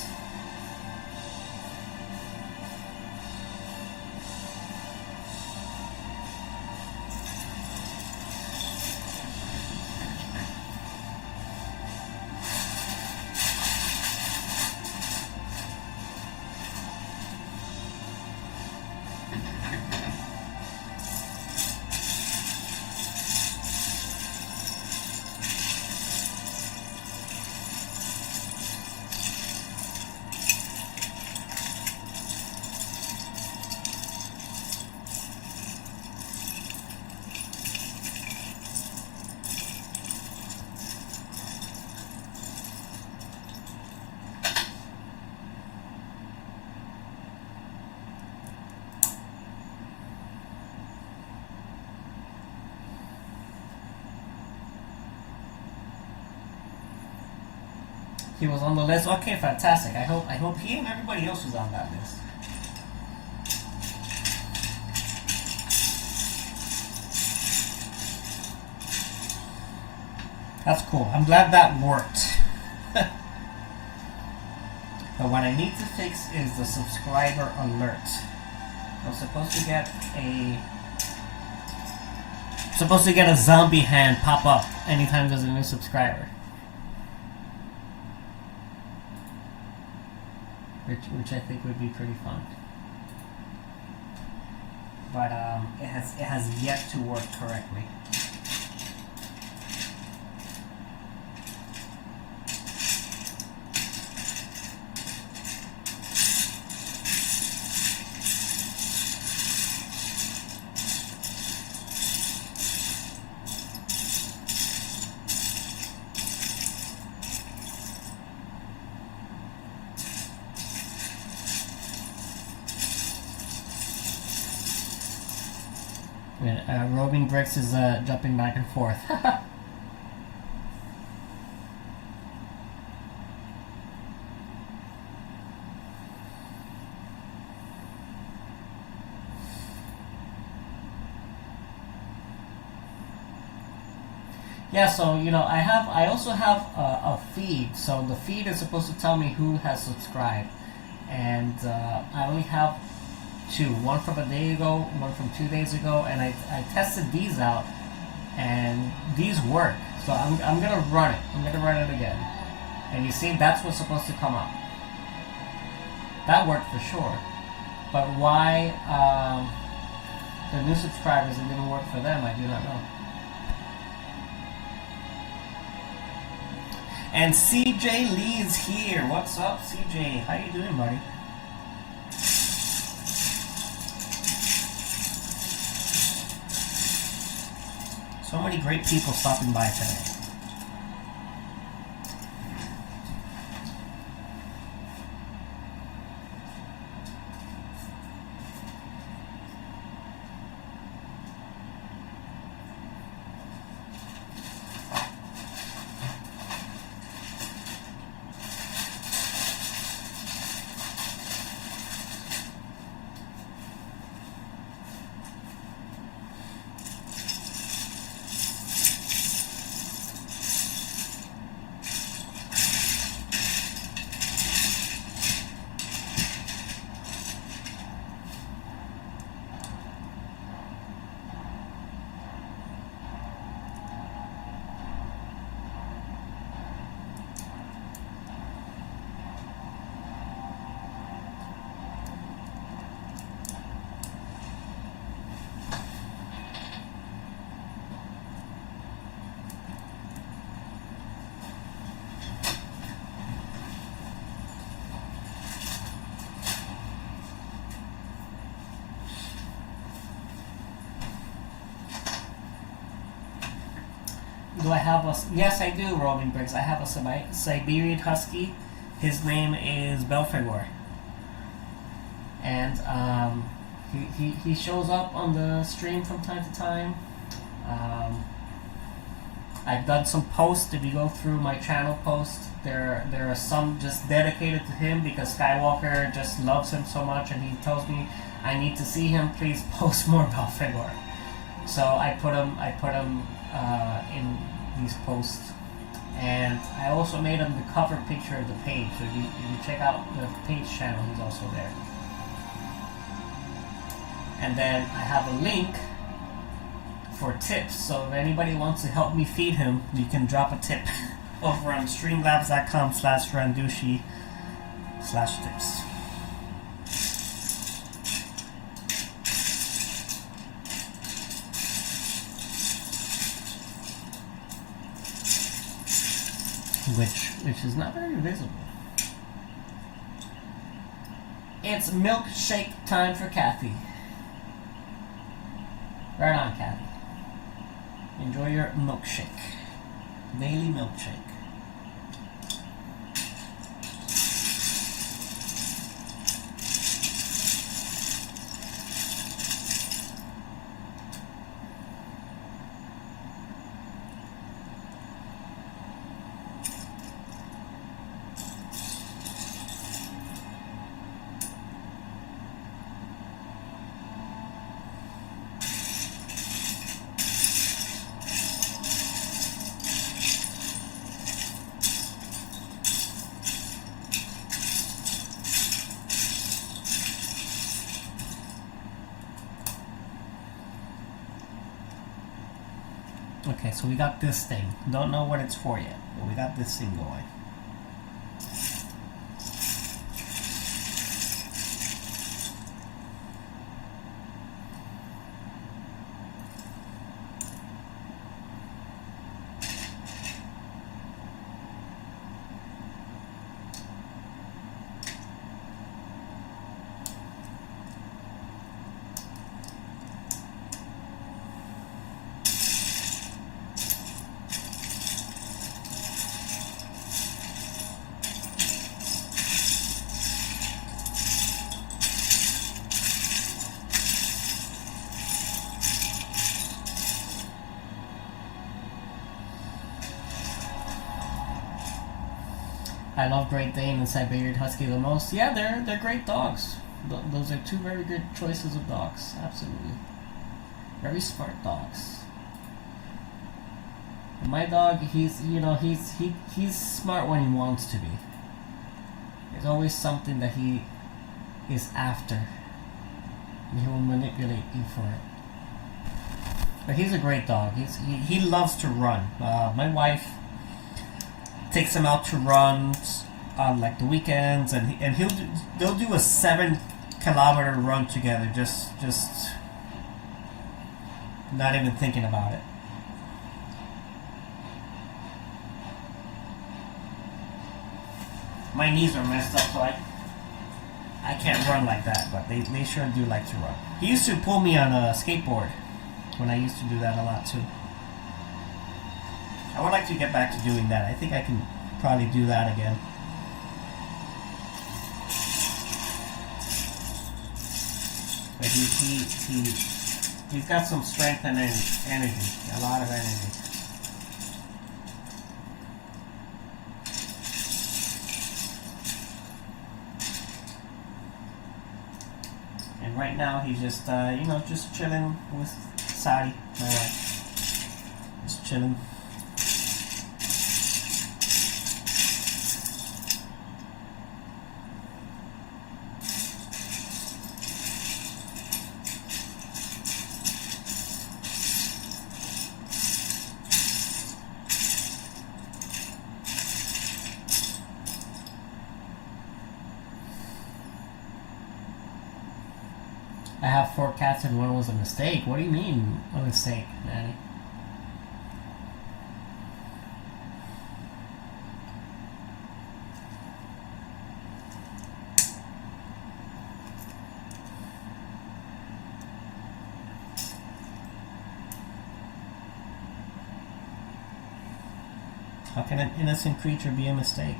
He was on the list. Okay, fantastic. I hope he and everybody else was on that list. That's cool. I'm glad that worked. But what I need to fix is the subscriber alert. I'm supposed to get a zombie hand pop up anytime there's a new subscriber. Which I think would be pretty fun. But it has yet to work correctly. Roving Bricks is jumping back and forth. Yeah, so I also have a feed. So the feed is supposed to tell me who has subscribed, and I only have two. One from a day ago, one from 2 days ago, and I tested these out, and these work. So I'm gonna run it. I'm gonna run it again, and you see that's what's supposed to come up. That worked for sure, but why the new subscribers it didn't work for them, I do not know. And CJ Lee is here. What's up, CJ? How you doing, buddy? So many great people stopping by today. Do I have a... Yes, I do, Rolling Bricks. I have a Siberian Husky. His name is Belphegor. And he shows up on the stream from time to time. I've done some posts. If you go through my channel posts, there are some just dedicated to him because Skywalker just loves him so much, and he tells me I need to see him. Please post more Belphegor. So I put him in these posts, and I also made him the cover picture of the page. So if you check out the page channel, he's also there. And then I have a link for tips, so if anybody wants to help me feed him, you can drop a tip over on streamlabs.com/randushi/tips. Which is not very visible. It's milkshake time for Kathy. Right on, Kathy. Enjoy your milkshake. Daily milkshake. so we got this thing. Don't know what it's for yet, but we got this thing going. I love Great Dane and Siberian Husky the most. Yeah, they're great dogs. Those are two very good choices of dogs. Absolutely, very smart dogs. And my dog, he's smart when he wants to be. There's always something that he is after, and he will manipulate you for it. But he's a great dog. He loves to run. My wife takes him out to run on like the weekends, and they'll do a 7-kilometer run together, just not even thinking about it. My knees are messed up, so I can't run like that, but they sure do like to run. He used to pull me on a skateboard when I used to do that a lot too. I would like to get back to doing that. I think I can probably do that again. But he's got some strength and energy, a lot of energy. And right now he's just just chilling with Sadi, my wife. Just chilling. I have 4 cats and one was a mistake. What do you mean, a mistake, Manny? How can an innocent creature be a mistake?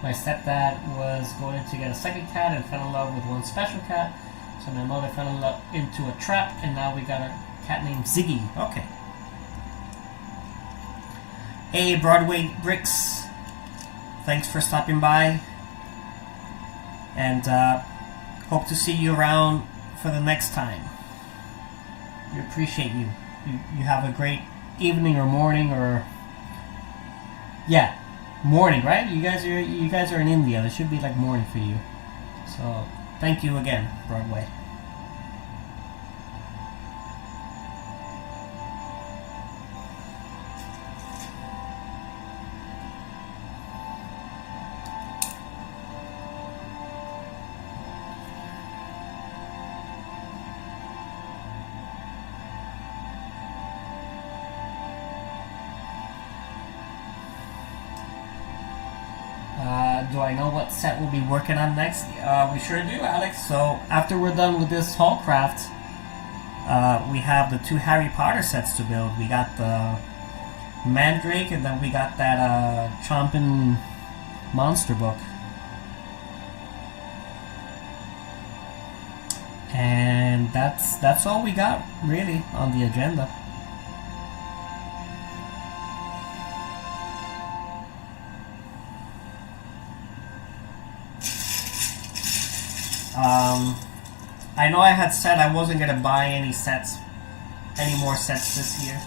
My stepdad was going to get a second cat and fell in love with one special cat. So my mother fell in love into a trap, and now we got a cat named Ziggy. Okay. Hey, Broadway Bricks. Thanks for stopping by. And hope to see you around for the next time. We appreciate you. You have a great evening or morning or... Yeah. Morning, right? You guys are in India. It should be like morning for you. So thank you again, Broadway. Do I know what set we'll be working on next? We sure do, Alex. So after we're done with this Haulcraft, we have the 2 Harry Potter sets to build. We got the Mandrake, and then we got that Chompin' monster book. And that's all we got really on the agenda. I know I had said I wasn't gonna buy any more sets this year,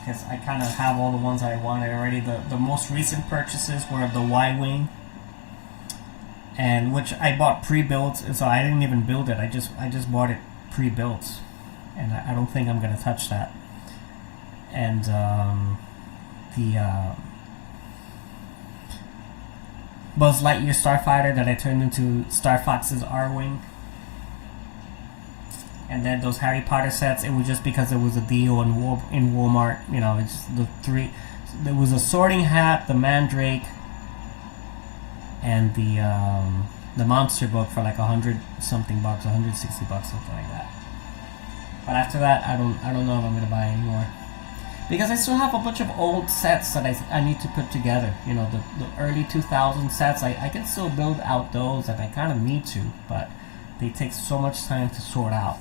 because I kind of have all the ones I wanted already. The most recent purchases were the Y-Wing, and which I bought pre-built, so I didn't even build it. I just bought it pre-built, and I don't think I'm gonna touch that. And the Buzz Lightyear Starfighter that I turned into Star Fox's R-Wing. And then those Harry Potter sets, it was just because it was a deal in Walmart. You know, it's the 3. There was a Sorting Hat, the Mandrake, and the monster book for like $100 something, $160, something like that. But after that, I don't know if I'm gonna buy any more. Because I still have a bunch of old sets that I need to put together. You know, the early 2000 sets, I can still build out those, and I kind of need to, but they take so much time to sort out.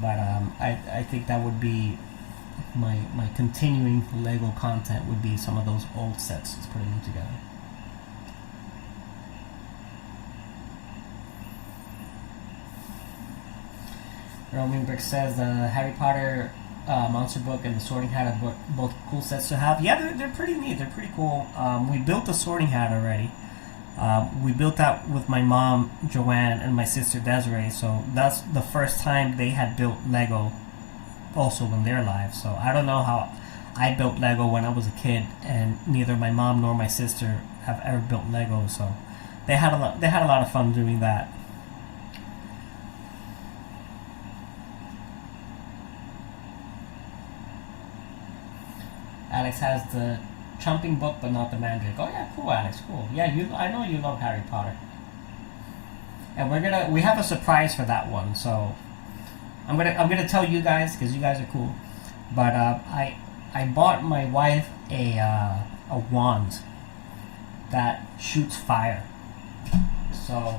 But I think that would be my continuing Lego content, would be some of those old sets, just putting them together. Roman Brick says the Harry Potter monster book and the Sorting Hat are both cool sets to have. Yeah, they're pretty neat. They're pretty cool. We built the Sorting Hat already. We built that with my mom, Joanne, and my sister, Desiree. So that's the first time they had built Lego also in their lives. So I don't know how I built Lego when I was a kid, and neither my mom nor my sister have ever built Lego. So they had a lot of fun doing that. Alex has the Chomping book, but not the Mandrake. Oh yeah, cool, Alex, cool. Yeah, I know you love Harry Potter, and we have a surprise for that one. So I'm gonna tell you guys, because you guys are cool. But I bought my wife a wand that shoots fire. So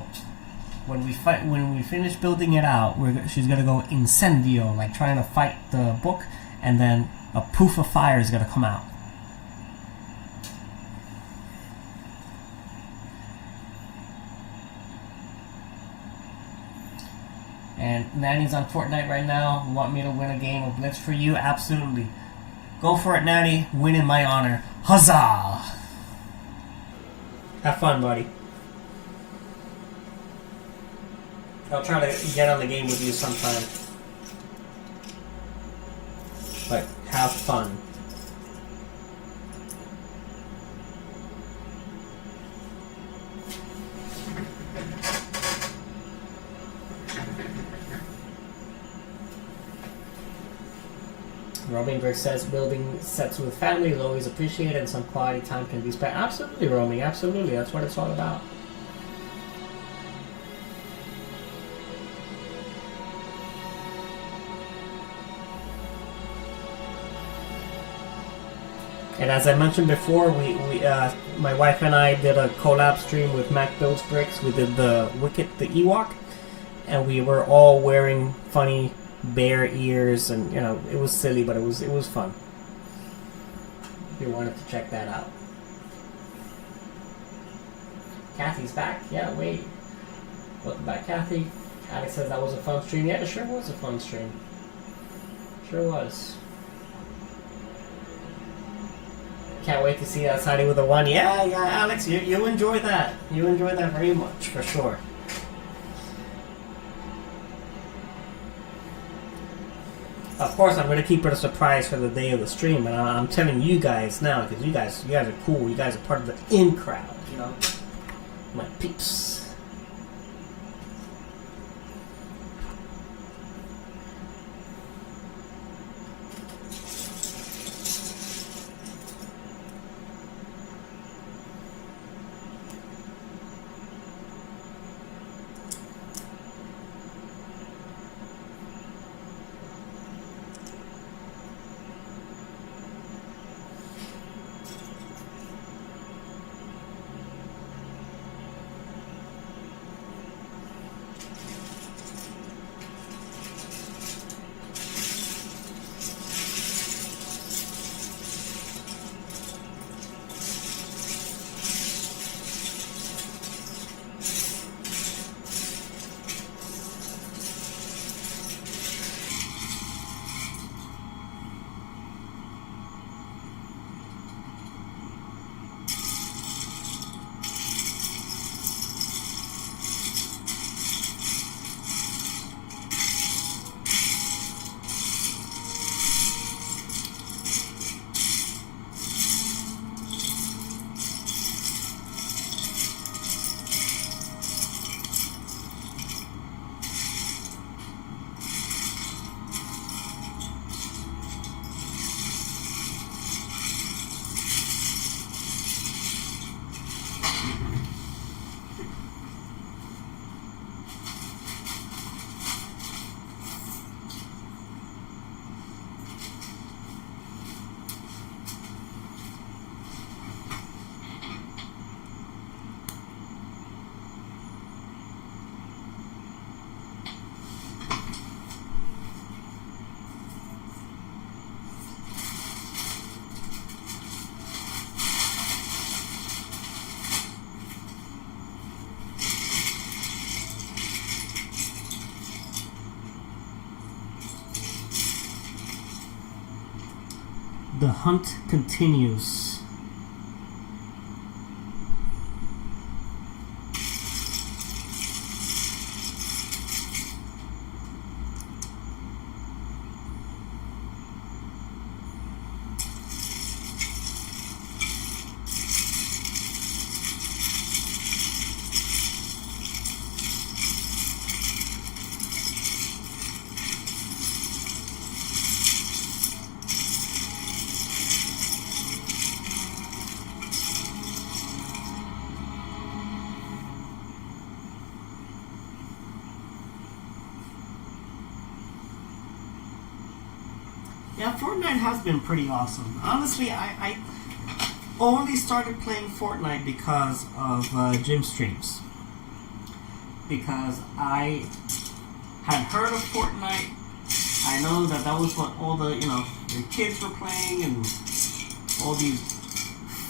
when we finish building it out, she's gonna go incendio, like trying to fight the book, and then a poof of fire is gonna come out. And Nanny's on Fortnite right now. Want me to win a game of Blitz for you? Absolutely. Go for it, Nanny. Win in my honor. Huzzah! Have fun, buddy. I'll try to get on the game with you sometime. But have fun. Roaming Brick says building sets with family is always appreciated and some quality time can be spent. Absolutely, Roaming, absolutely. That's what it's all about. And as I mentioned before, we my wife and I did a collab stream with Mac Builds Bricks. We did the Wicket the Ewok, and we were all wearing funny bear ears, and it was silly, but it was fun. If you wanted to check that out. Kathy's back. Yeah, wait. Welcome back, Kathy. Alex says that was a fun stream. Yeah, it sure was a fun stream. Sure was. Can't wait to see you outside with a one. Yeah, Alex, you enjoy that. You enjoy that very much, for sure. Of course, I'm going to keep it a surprise for the day of the stream, and I'm telling you guys now, because you guys are cool. You guys are part of the in crowd, my peeps. the hunt continues. Yeah, Fortnite has been pretty awesome. Honestly, I only started playing Fortnite because of gym streams. Because I had heard of Fortnite. I know that that was what all the, the kids were playing and all these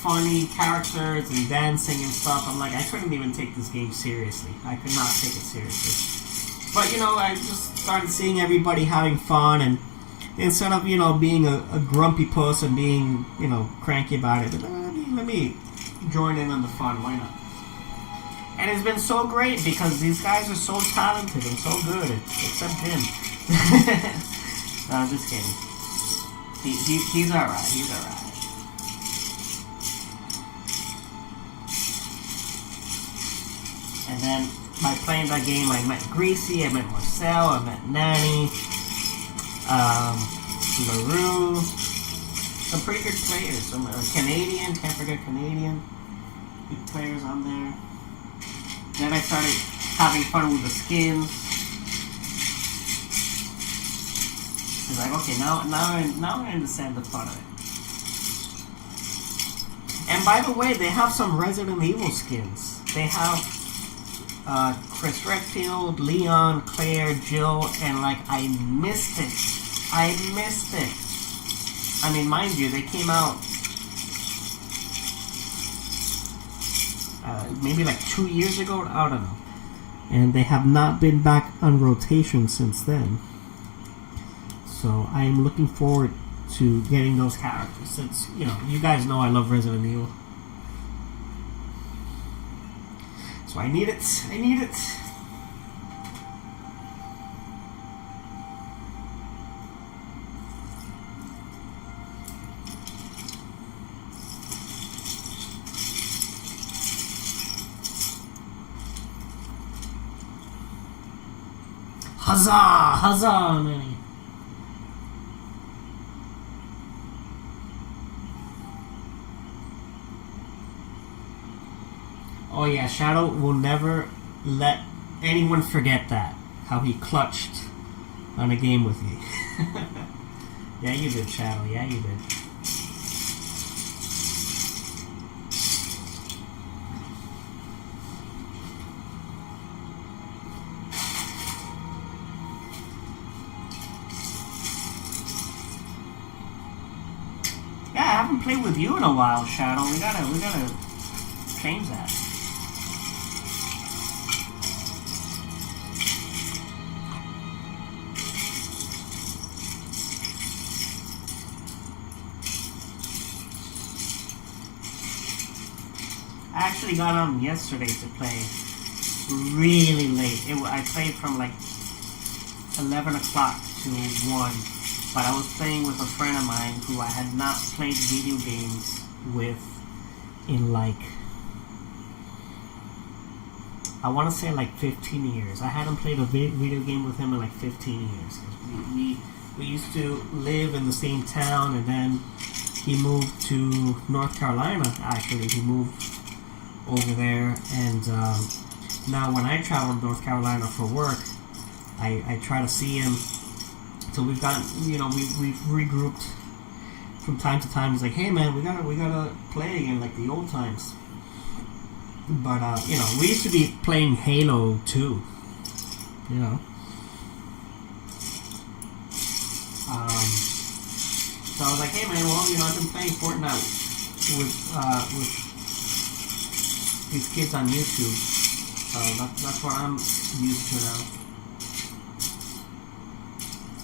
funny characters and dancing and stuff. I'm like, I couldn't even take this game seriously. I could not take it seriously. But, I just started seeing everybody having fun, and instead of, being a grumpy puss and being, cranky about it, let me join in on the fun, why not? And it's been so great because these guys are so talented and so good, except him. No, I'm just kidding. He's alright, he's alright. And then by playing that game, I met Greasy, I met Marcel, I met Nanny, LaRue, some pretty good players. Some Canadian, can't forget Canadian. Good players on there. Then I started having fun with the skins. It's like, okay, now I understand the fun of it. And by the way, they have some Resident Evil skins. They have Chris Redfield, Leon, Claire, Jill, and I missed it. I mean, mind you, they came out maybe 2 years ago, I don't know. And they have not been back on rotation since then. So I am looking forward to getting those characters, since, you guys know I love Resident Evil. So I need it. Huzzah, man. Oh yeah, Shadow will never let anyone forget that. How he clutched on a game with me. Yeah, you did, Shadow. Yeah, you did. Yeah, I haven't played with you in a while, Shadow. We gotta change that. I actually got on yesterday to play really late. I played from 11 o'clock to 1, but I was playing with a friend of mine who I had not played video games with in I want to say 15 years. I hadn't played a video game with him in 15 years. We used to live in the same town, and then he moved to North Carolina. Actually, he moved over there, and now when I travel to North Carolina for work, I try to see him. So we've gotten, we've regrouped from time to time. He's like, hey man, we gotta play again like the old times. But we used to be playing Halo too. So I was like, hey man, well, I've been playing Fortnite with these kids on YouTube. So that's what I'm used to now.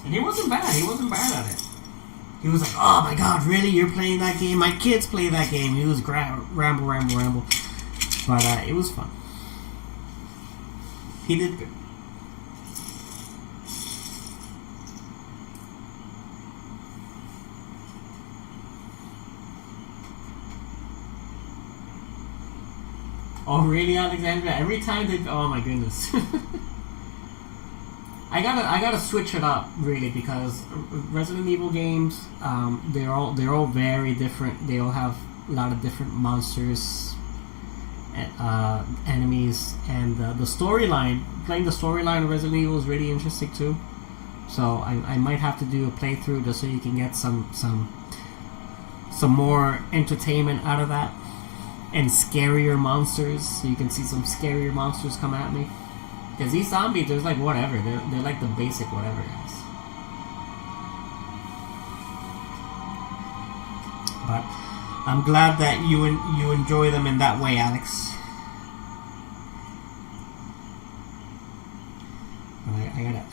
And he wasn't bad. He wasn't bad at it. He was like, "Oh my god, really? You're playing that game? My kids play that game." He was ramble. But it was fun. He did good. Oh really, Alexandra? Every time they, oh my goodness. I gotta switch it up really, because Resident Evil games, they're all very different. They all have a lot of different monsters, enemies, and the storyline. Playing the storyline of Resident Evil is really interesting too. So I might have to do a playthrough just so you can get some more entertainment out of that, and scarier monsters, so you can see some scarier monsters come at me. Because these zombies, there's like whatever. They're like the basic whatever guys. But I'm glad that you enjoy them in that way, Alex.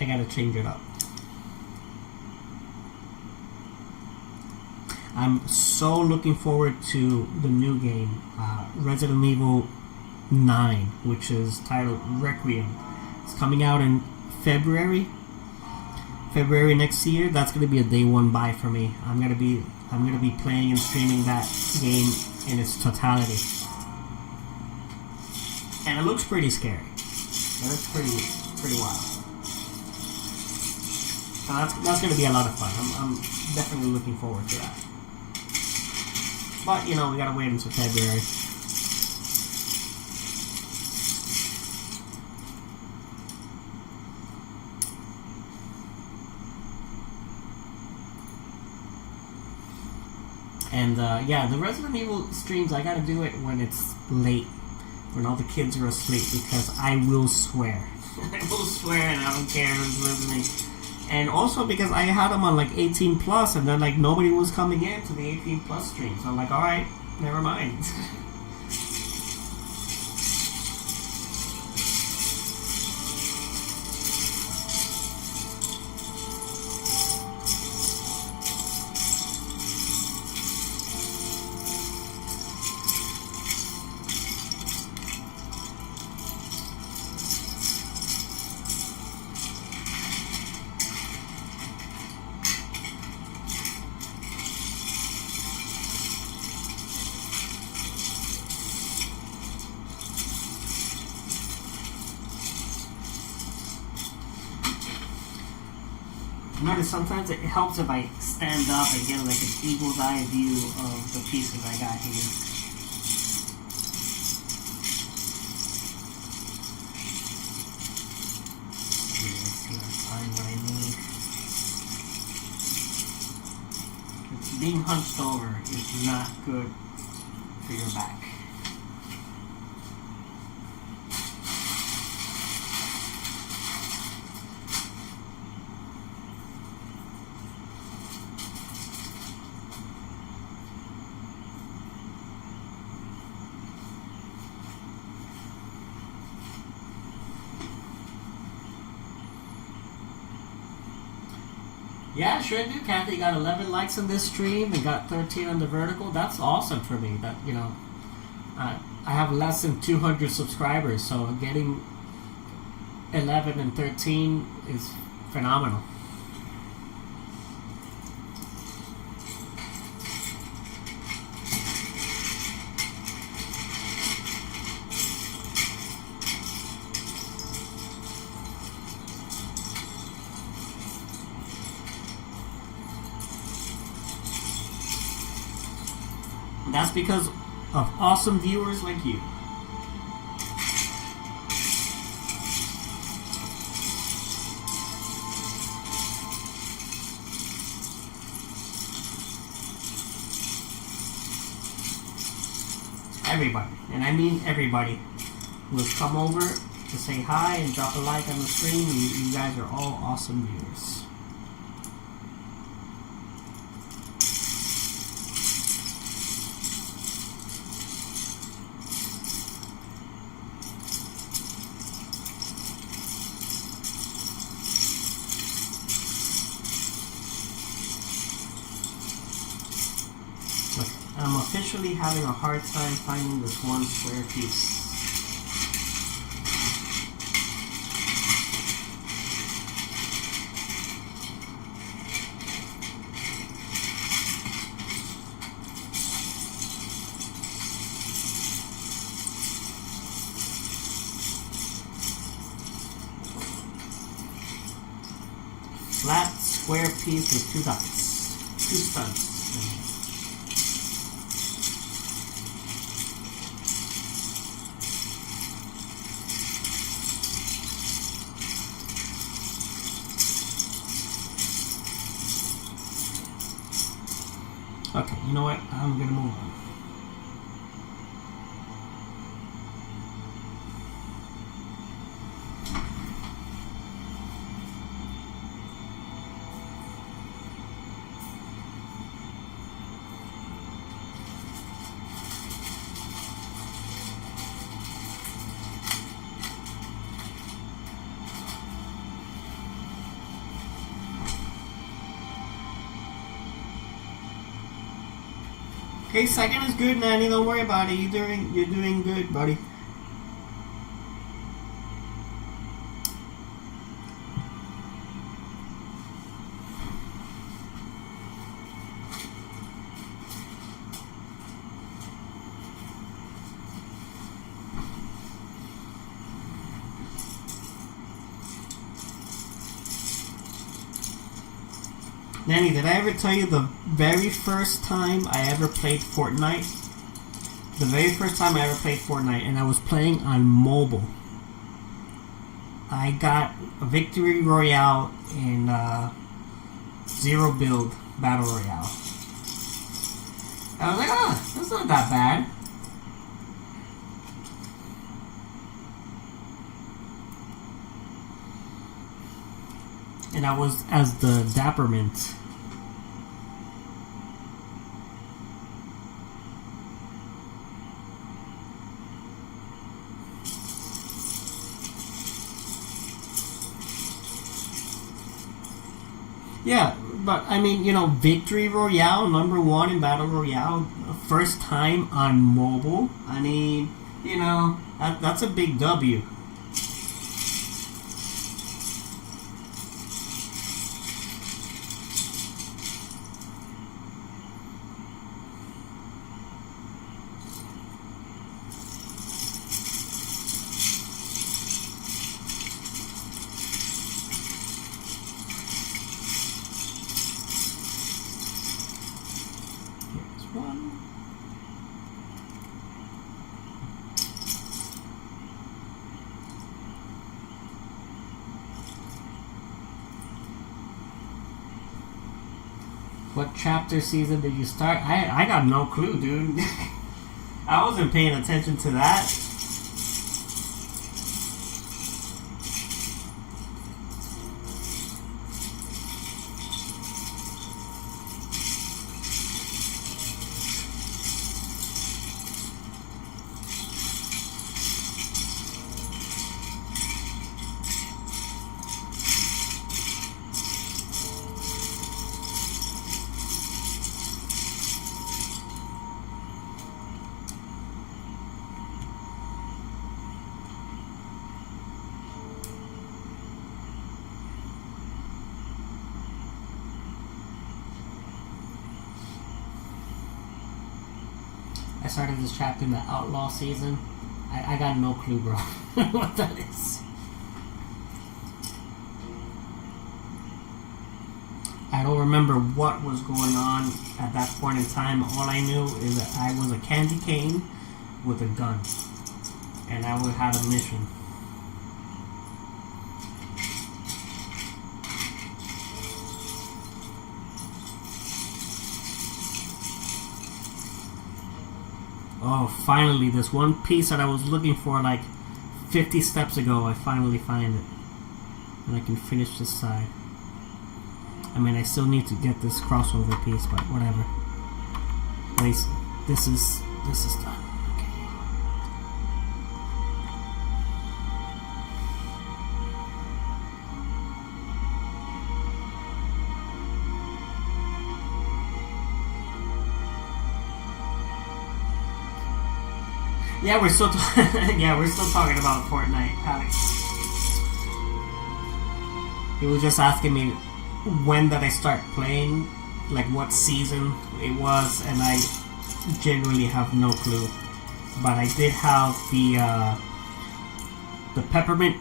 I gotta change it up. I'm so looking forward to the new game, Resident Evil 9, which is titled Requiem. It's coming out in February next year. That's gonna be a day one buy for me. I'm gonna be playing and streaming that game in its totality, and it looks pretty scary. It looks pretty wild. So that's gonna be a lot of fun. I'm definitely looking forward to that. But you know, we gotta wait until February. And yeah, the Resident Evil streams, I gotta do it when it's late, when all the kids are asleep, because I will swear. I will swear, and I don't care who's listening. And also because I had them on like 18 plus, and then like nobody was coming in to the 18 plus stream, so I'm like, alright, never mind. Notice sometimes it helps if I stand up and get like an eagle's eye view of the pieces I got here. Let's see, let's find what I need. Being hunched over is not good for your back. Yeah, sure do, Kathy. Got 11 likes on this stream and got 13 on the vertical. That's awesome for me. That, you know, I have less than 200 subscribers, so getting 11 and 13 is phenomenal. That's because of awesome viewers like you. Everybody, and I mean everybody, who has come over to say hi and drop a like on the stream. You guys are all awesome viewers. I'm officially having a hard time finding this one square piece. Flat square piece with two dots, two studs. Okay, you know what? I'm gonna move on. Okay, second is good, Nanny. Don't worry about it. You're doing good, buddy. Nanny, did I ever tell you the very first time I ever played Fortnite? The very first time I ever played Fortnite, and I was playing on mobile. I got a Victory Royale in Zero Build Battle Royale. I was like, oh, that's not that bad. And I was as the Dappermint. Yeah, but I mean, you know, Victory Royale, #1 in Battle Royale, first time on mobile. I mean, you know, that's a big W. What chapter season did you start? I got no clue, dude. I wasn't paying attention to that. I started this chapter in the Outlaw season. I got no clue, bro, what that is. I don't remember what was going on at that point in time. All I knew is that I was a candy cane with a gun. And I had a mission. Oh, finally, this one piece that I was looking for like 50 steps ago, I finally find it. And I can finish this side. I mean, I still need to get this crossover piece, but whatever. At least this is done. Yeah, we're still yeah, we're still talking about Fortnite, Alex. He was just asking me when did I start playing, like what season it was, and I genuinely have no clue. But I did have the peppermint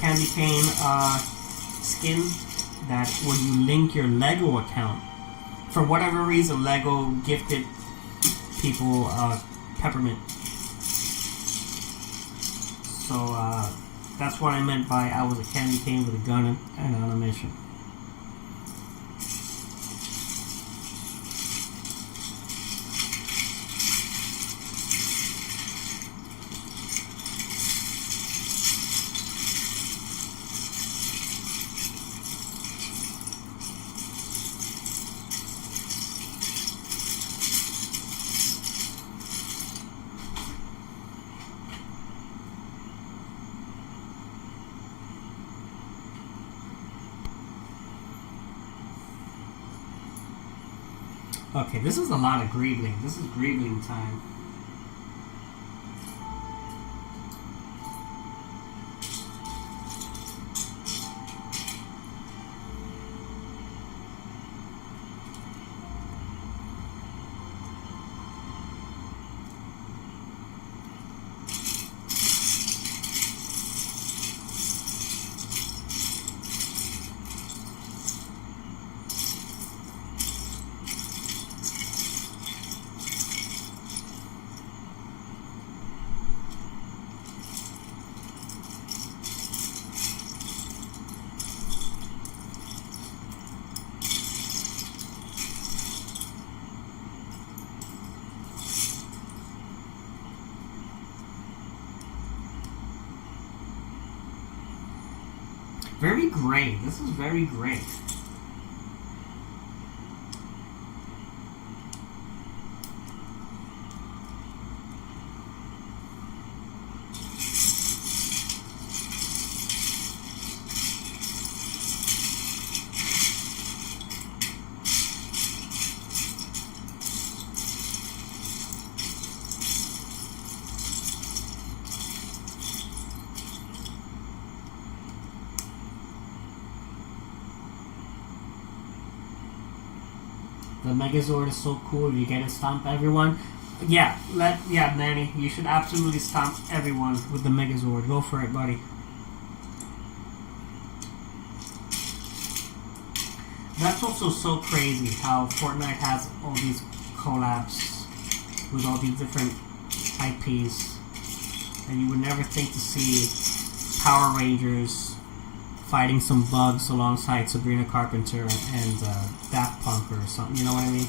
candy cane skin that when you link your Lego account, for whatever reason, Lego gifted people peppermint. So that's what I meant by I was a candy cane with a gun and on a mission. Okay, this is a lot of greebling. This is greebling time. Very gray. This is very gray. The Megazord is so cool. You get to stomp everyone. Yeah, Nanny, you should absolutely stomp everyone with the Megazord. Go for it, buddy. That's also so crazy how Fortnite has all these collabs with all these different IPs, and you would never think to see Power Rangers fighting some bugs alongside Sabrina Carpenter and Daft Punk or something, you know what I mean?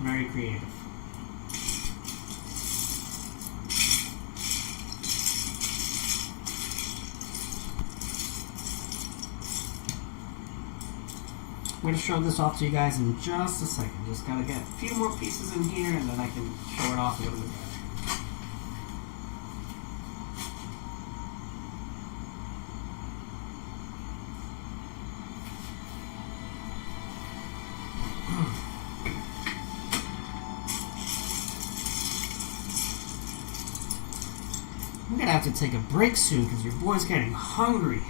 Very creative. I'm going to show this off to you guys in just a second. Just gotta get a few more pieces in here and then I can show it off a little bit better. I'm gonna have to take a break soon because your boy's getting hungry.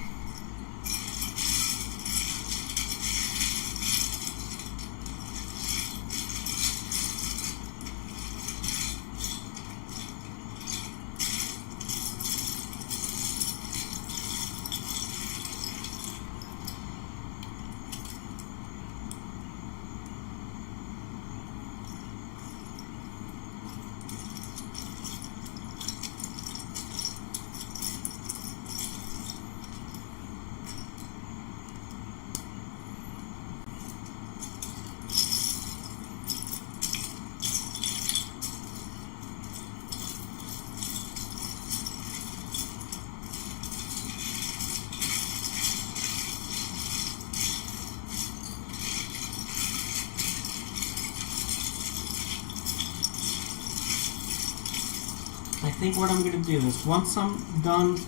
I think what I'm going to do is once I'm done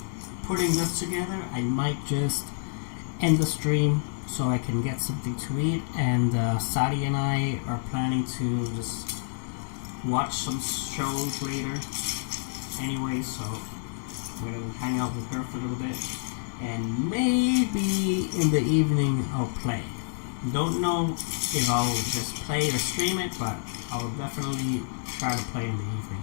putting this together, I might just end the stream so I can get something to eat. And Sadi and I are planning to just watch some shows later anyway, so I'm going to hang out with her for a little bit. And maybe in the evening I'll play. Don't know if I'll just play or stream it, but I'll definitely try to play in the evening.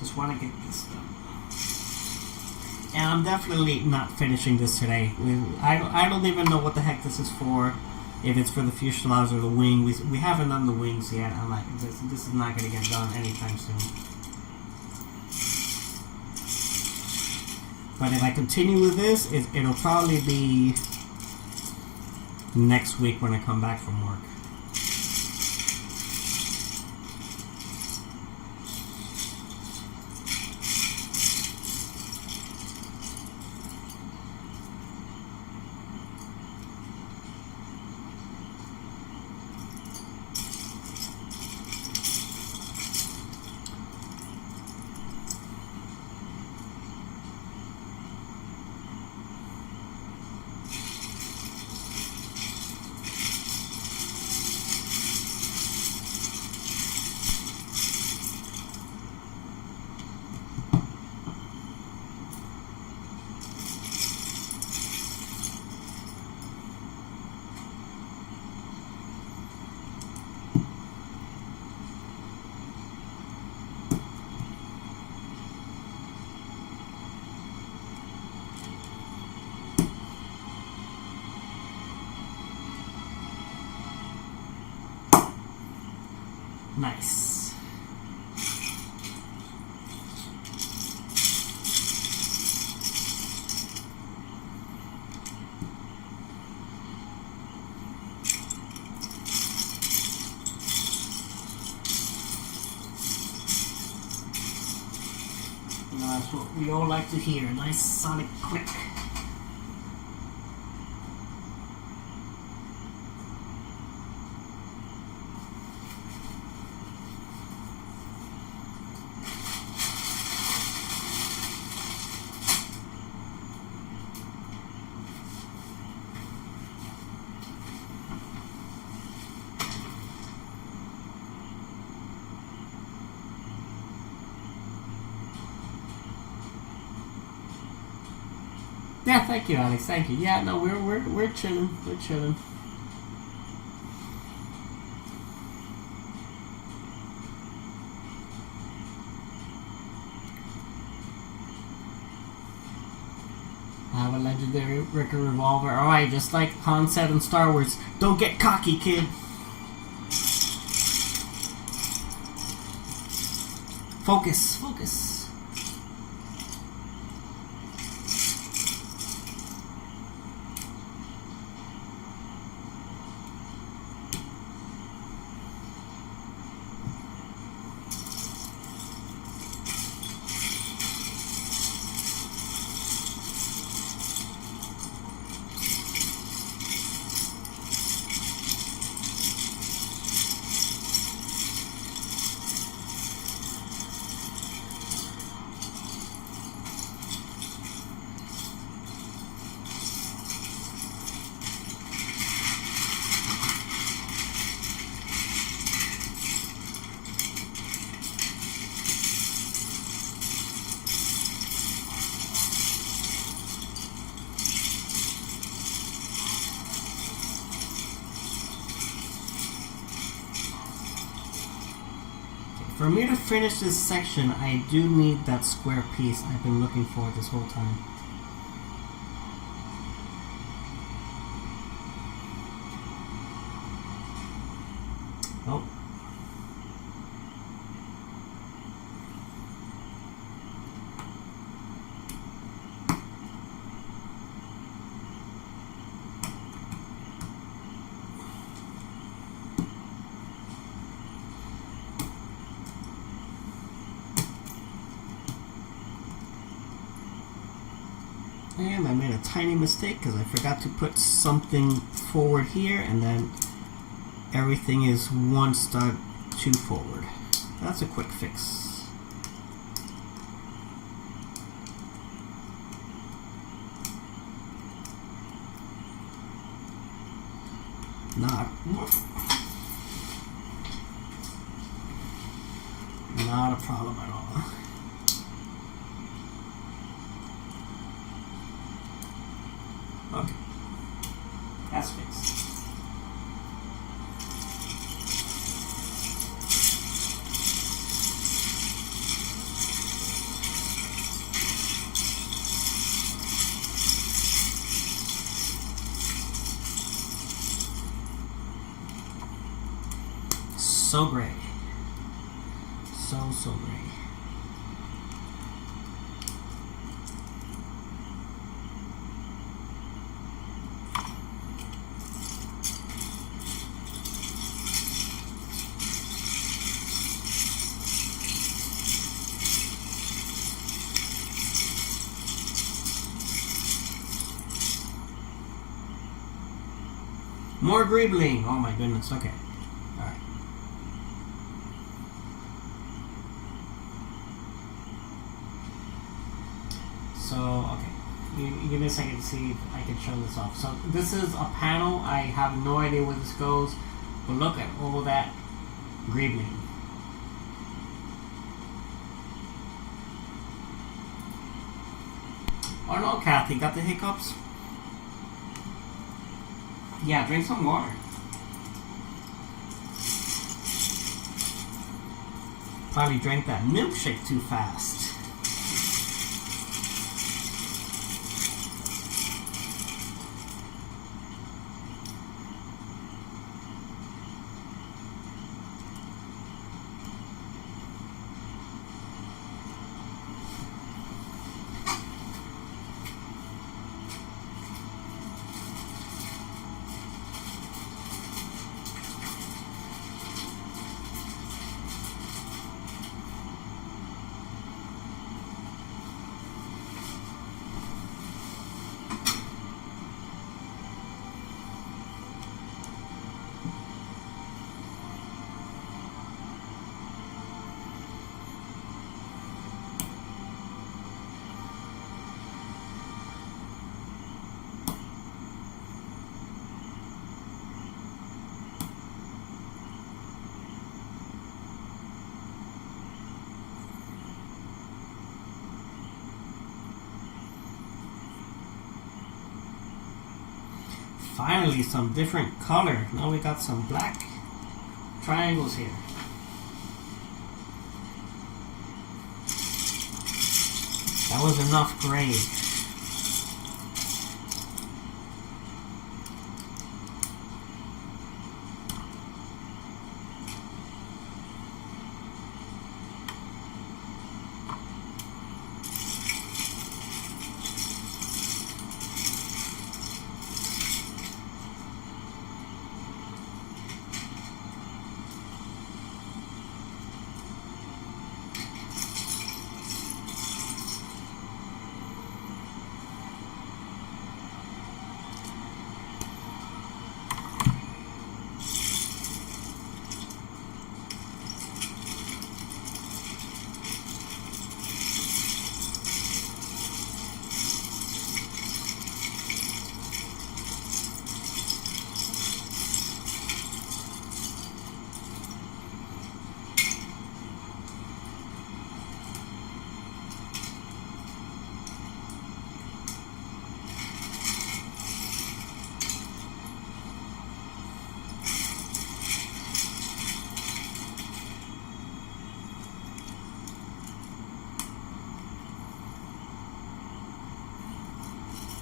Just want to get this done. And I'm definitely not finishing this today. I don't even know what the heck this is for. If it's for the fuselage or the wing. We haven't done the wings yet. I'm like, this is not going to get done anytime soon. But if I continue with this, it'll probably be next week when I come back from work. Nice. That's what we all like to hear. A nice solid click. Yeah, thank you, Alex. Thank you. Yeah, no, we're chilling. We're chilling. I have a legendary Ricker revolver. Alright, just like Han said in Star Wars, don't get cocky, kid. Focus, focus. For me to finish this section, I do need that square piece I've been looking for this whole time. Oh. And I made a tiny mistake because I forgot to put something forward here, and then everything is one stud too forward. That's a quick fix. Not a problem at all. Okay, that's fixed. So gray. So gray. More greebling. Oh my goodness. Okay. All right. So, okay, give me a second to see if I can show this off. So this is a panel. I have no idea where this goes, but look at all that greebling. Oh no, Kathy, got the hiccups? Yeah, drink some water. Probably drank that milkshake too fast. Finally, some different color. Now we got some black triangles here. That was enough gray.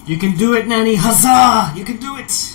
You can do it, Nanny! Huzzah! You can do it!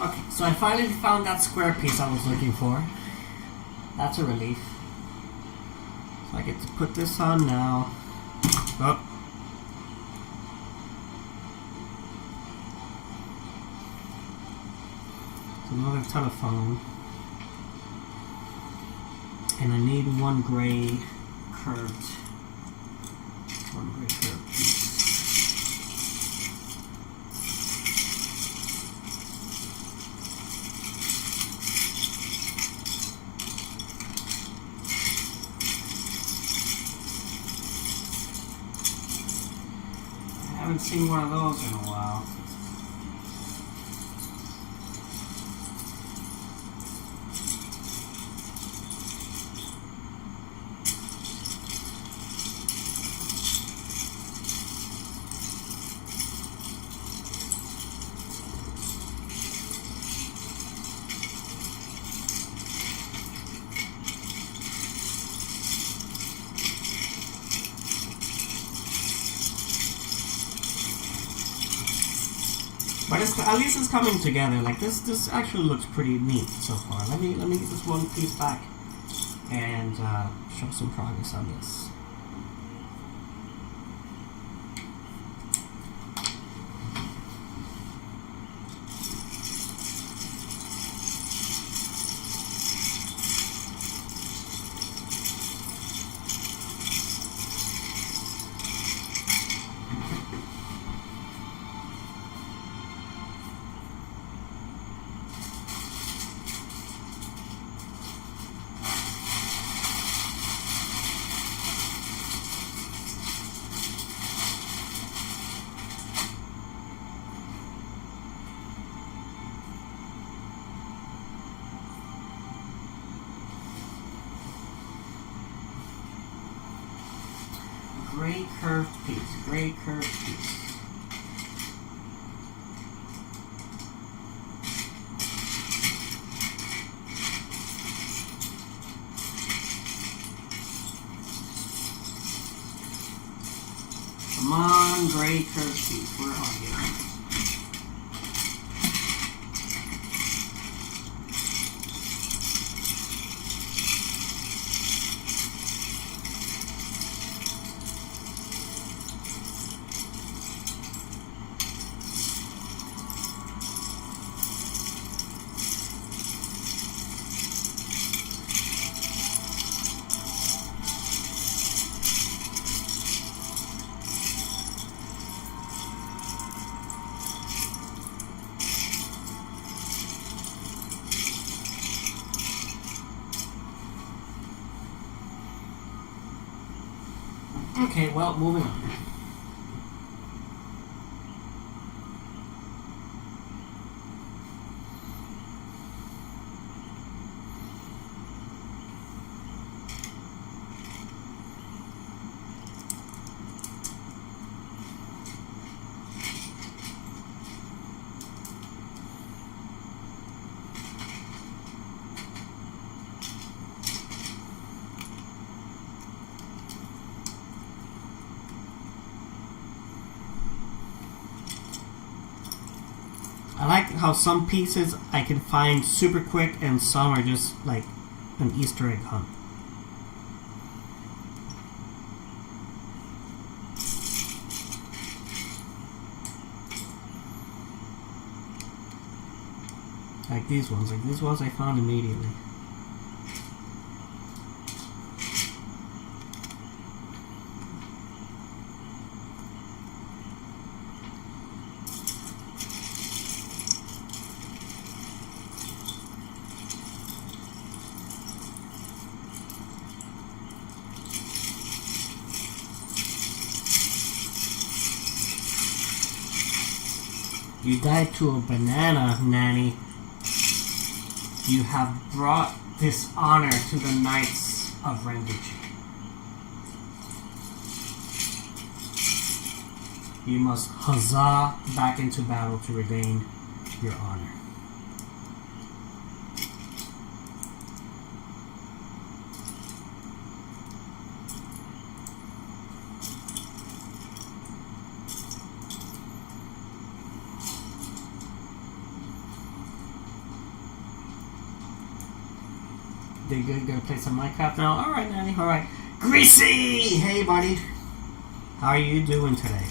Okay, so I finally found that square piece I was looking for. That's a relief. So I get to put this on now. Oh. Another telephone. And I need one gray curved piece. I haven't seen one of those in a while. But at least it's coming together. Like this actually looks pretty neat so far. Let me get this one piece back and show some progress on this. Gray curved piece. Come on, gray curved piece. Where are you? Okay, well, moving on. I like how some pieces I can find super quick and some are just like an Easter egg hunt. Like these ones I found immediately. You died to a banana, Nanny. You have brought dishonor to the Knights of Rendichi. You must huzzah back into battle to regain your honor. They good? Gonna play some Minecraft now? Alright, Nanny, alright. Greasy! Hey, buddy. How are you doing today?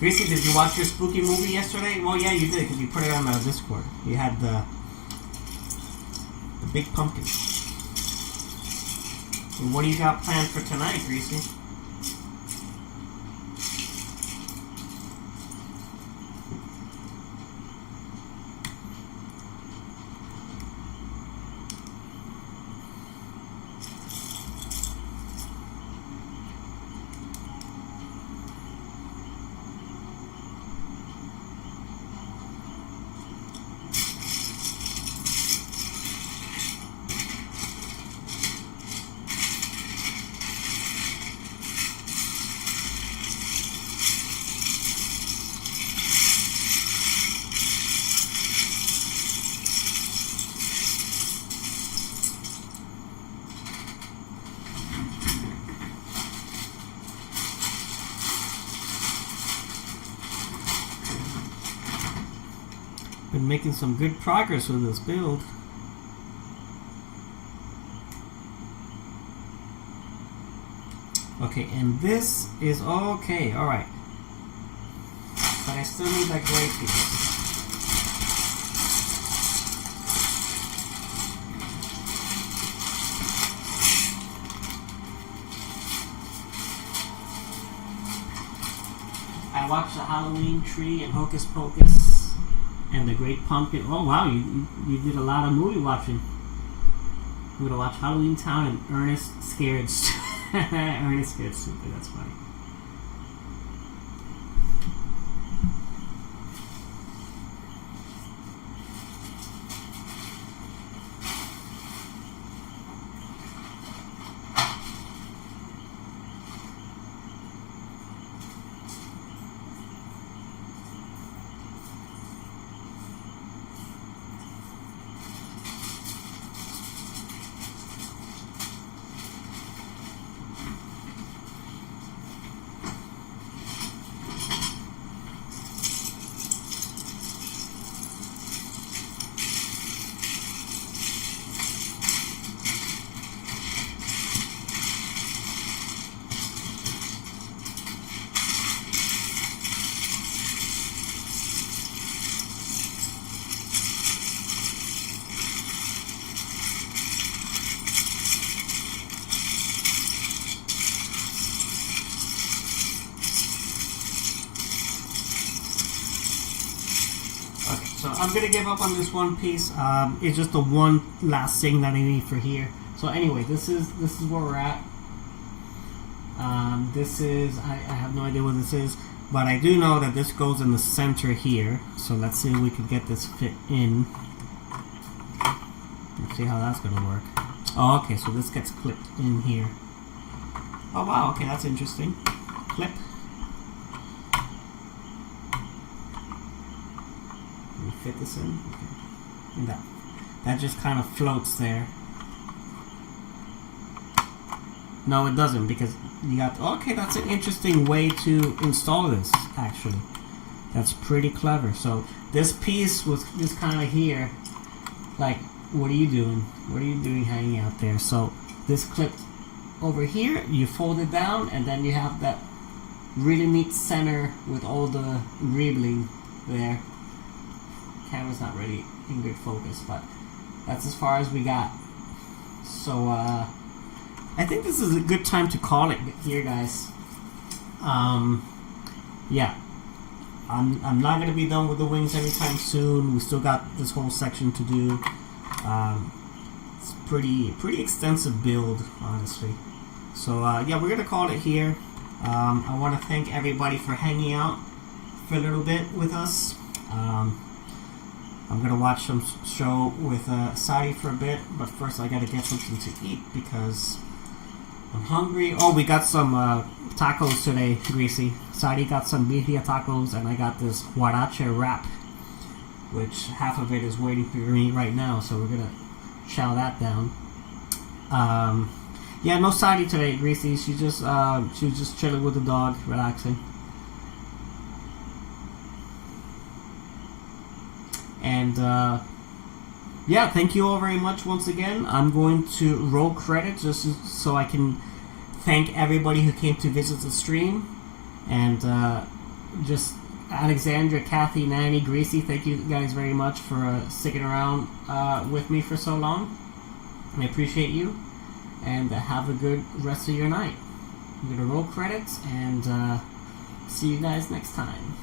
Greasy, did you watch your spooky movie yesterday? Well, yeah, you did, because you put it on the Discord. You had the big pumpkin. And what do you got planned for tonight, Greasy? Been making some good progress with this build. Okay, and this is okay, alright. But I still need that gray piece. I watched the Halloween tree and Hocus Pocus. And the Great Pumpkin. Oh wow, you did a lot of movie watching. We're gonna watch Halloween Town and Ernest Scared Ernest Scared Stupid. That's funny. So I'm gonna give up on this one piece. It's just the one last thing that I need for here. So anyway, this is where we're at. This is I have no idea what this is, but I do know that this goes in the center here. So let's see if we can get this fit in. Let's see how that's gonna work. Oh, okay. So this gets clipped in here. Oh wow. Okay, that's interesting. Clip. Fit this in, okay. And that just kind of floats there. No, it doesn't, because you got. Okay, that's an interesting way to install this. Actually, that's pretty clever. So this piece was just kind of here. Like, what are you doing? What are you doing hanging out there? So this clipped over here. You fold it down, and then you have that really neat center with all the ribbling there. Camera's not really in good focus, but that's as far as we got. So I think this is a good time to call it here, guys. Yeah, I'm not gonna be done with the wings anytime soon. We still got this whole section to do. It's pretty extensive build, honestly. So yeah, we're gonna call it here. I want to thank everybody for hanging out for a little bit with us. I'm gonna watch some show with Sadi for a bit, but first I gotta get something to eat because I'm hungry. Oh, we got some tacos today, Greasy. Sadi got some birria tacos, and I got this huarache wrap, which half of it is waiting for me right now, so we're gonna chow that down. Yeah, no Sadi today, Greasy. She was just chilling with the dog, relaxing. And yeah, thank you all very much once again. I'm going to roll credits just so I can thank everybody who came to visit the stream. And just Alexandra, Kathy, Nanny, Greasy, thank you guys very much for sticking around with me for so long. I appreciate you. And have a good rest of your night. I'm going to roll credits and see you guys next time.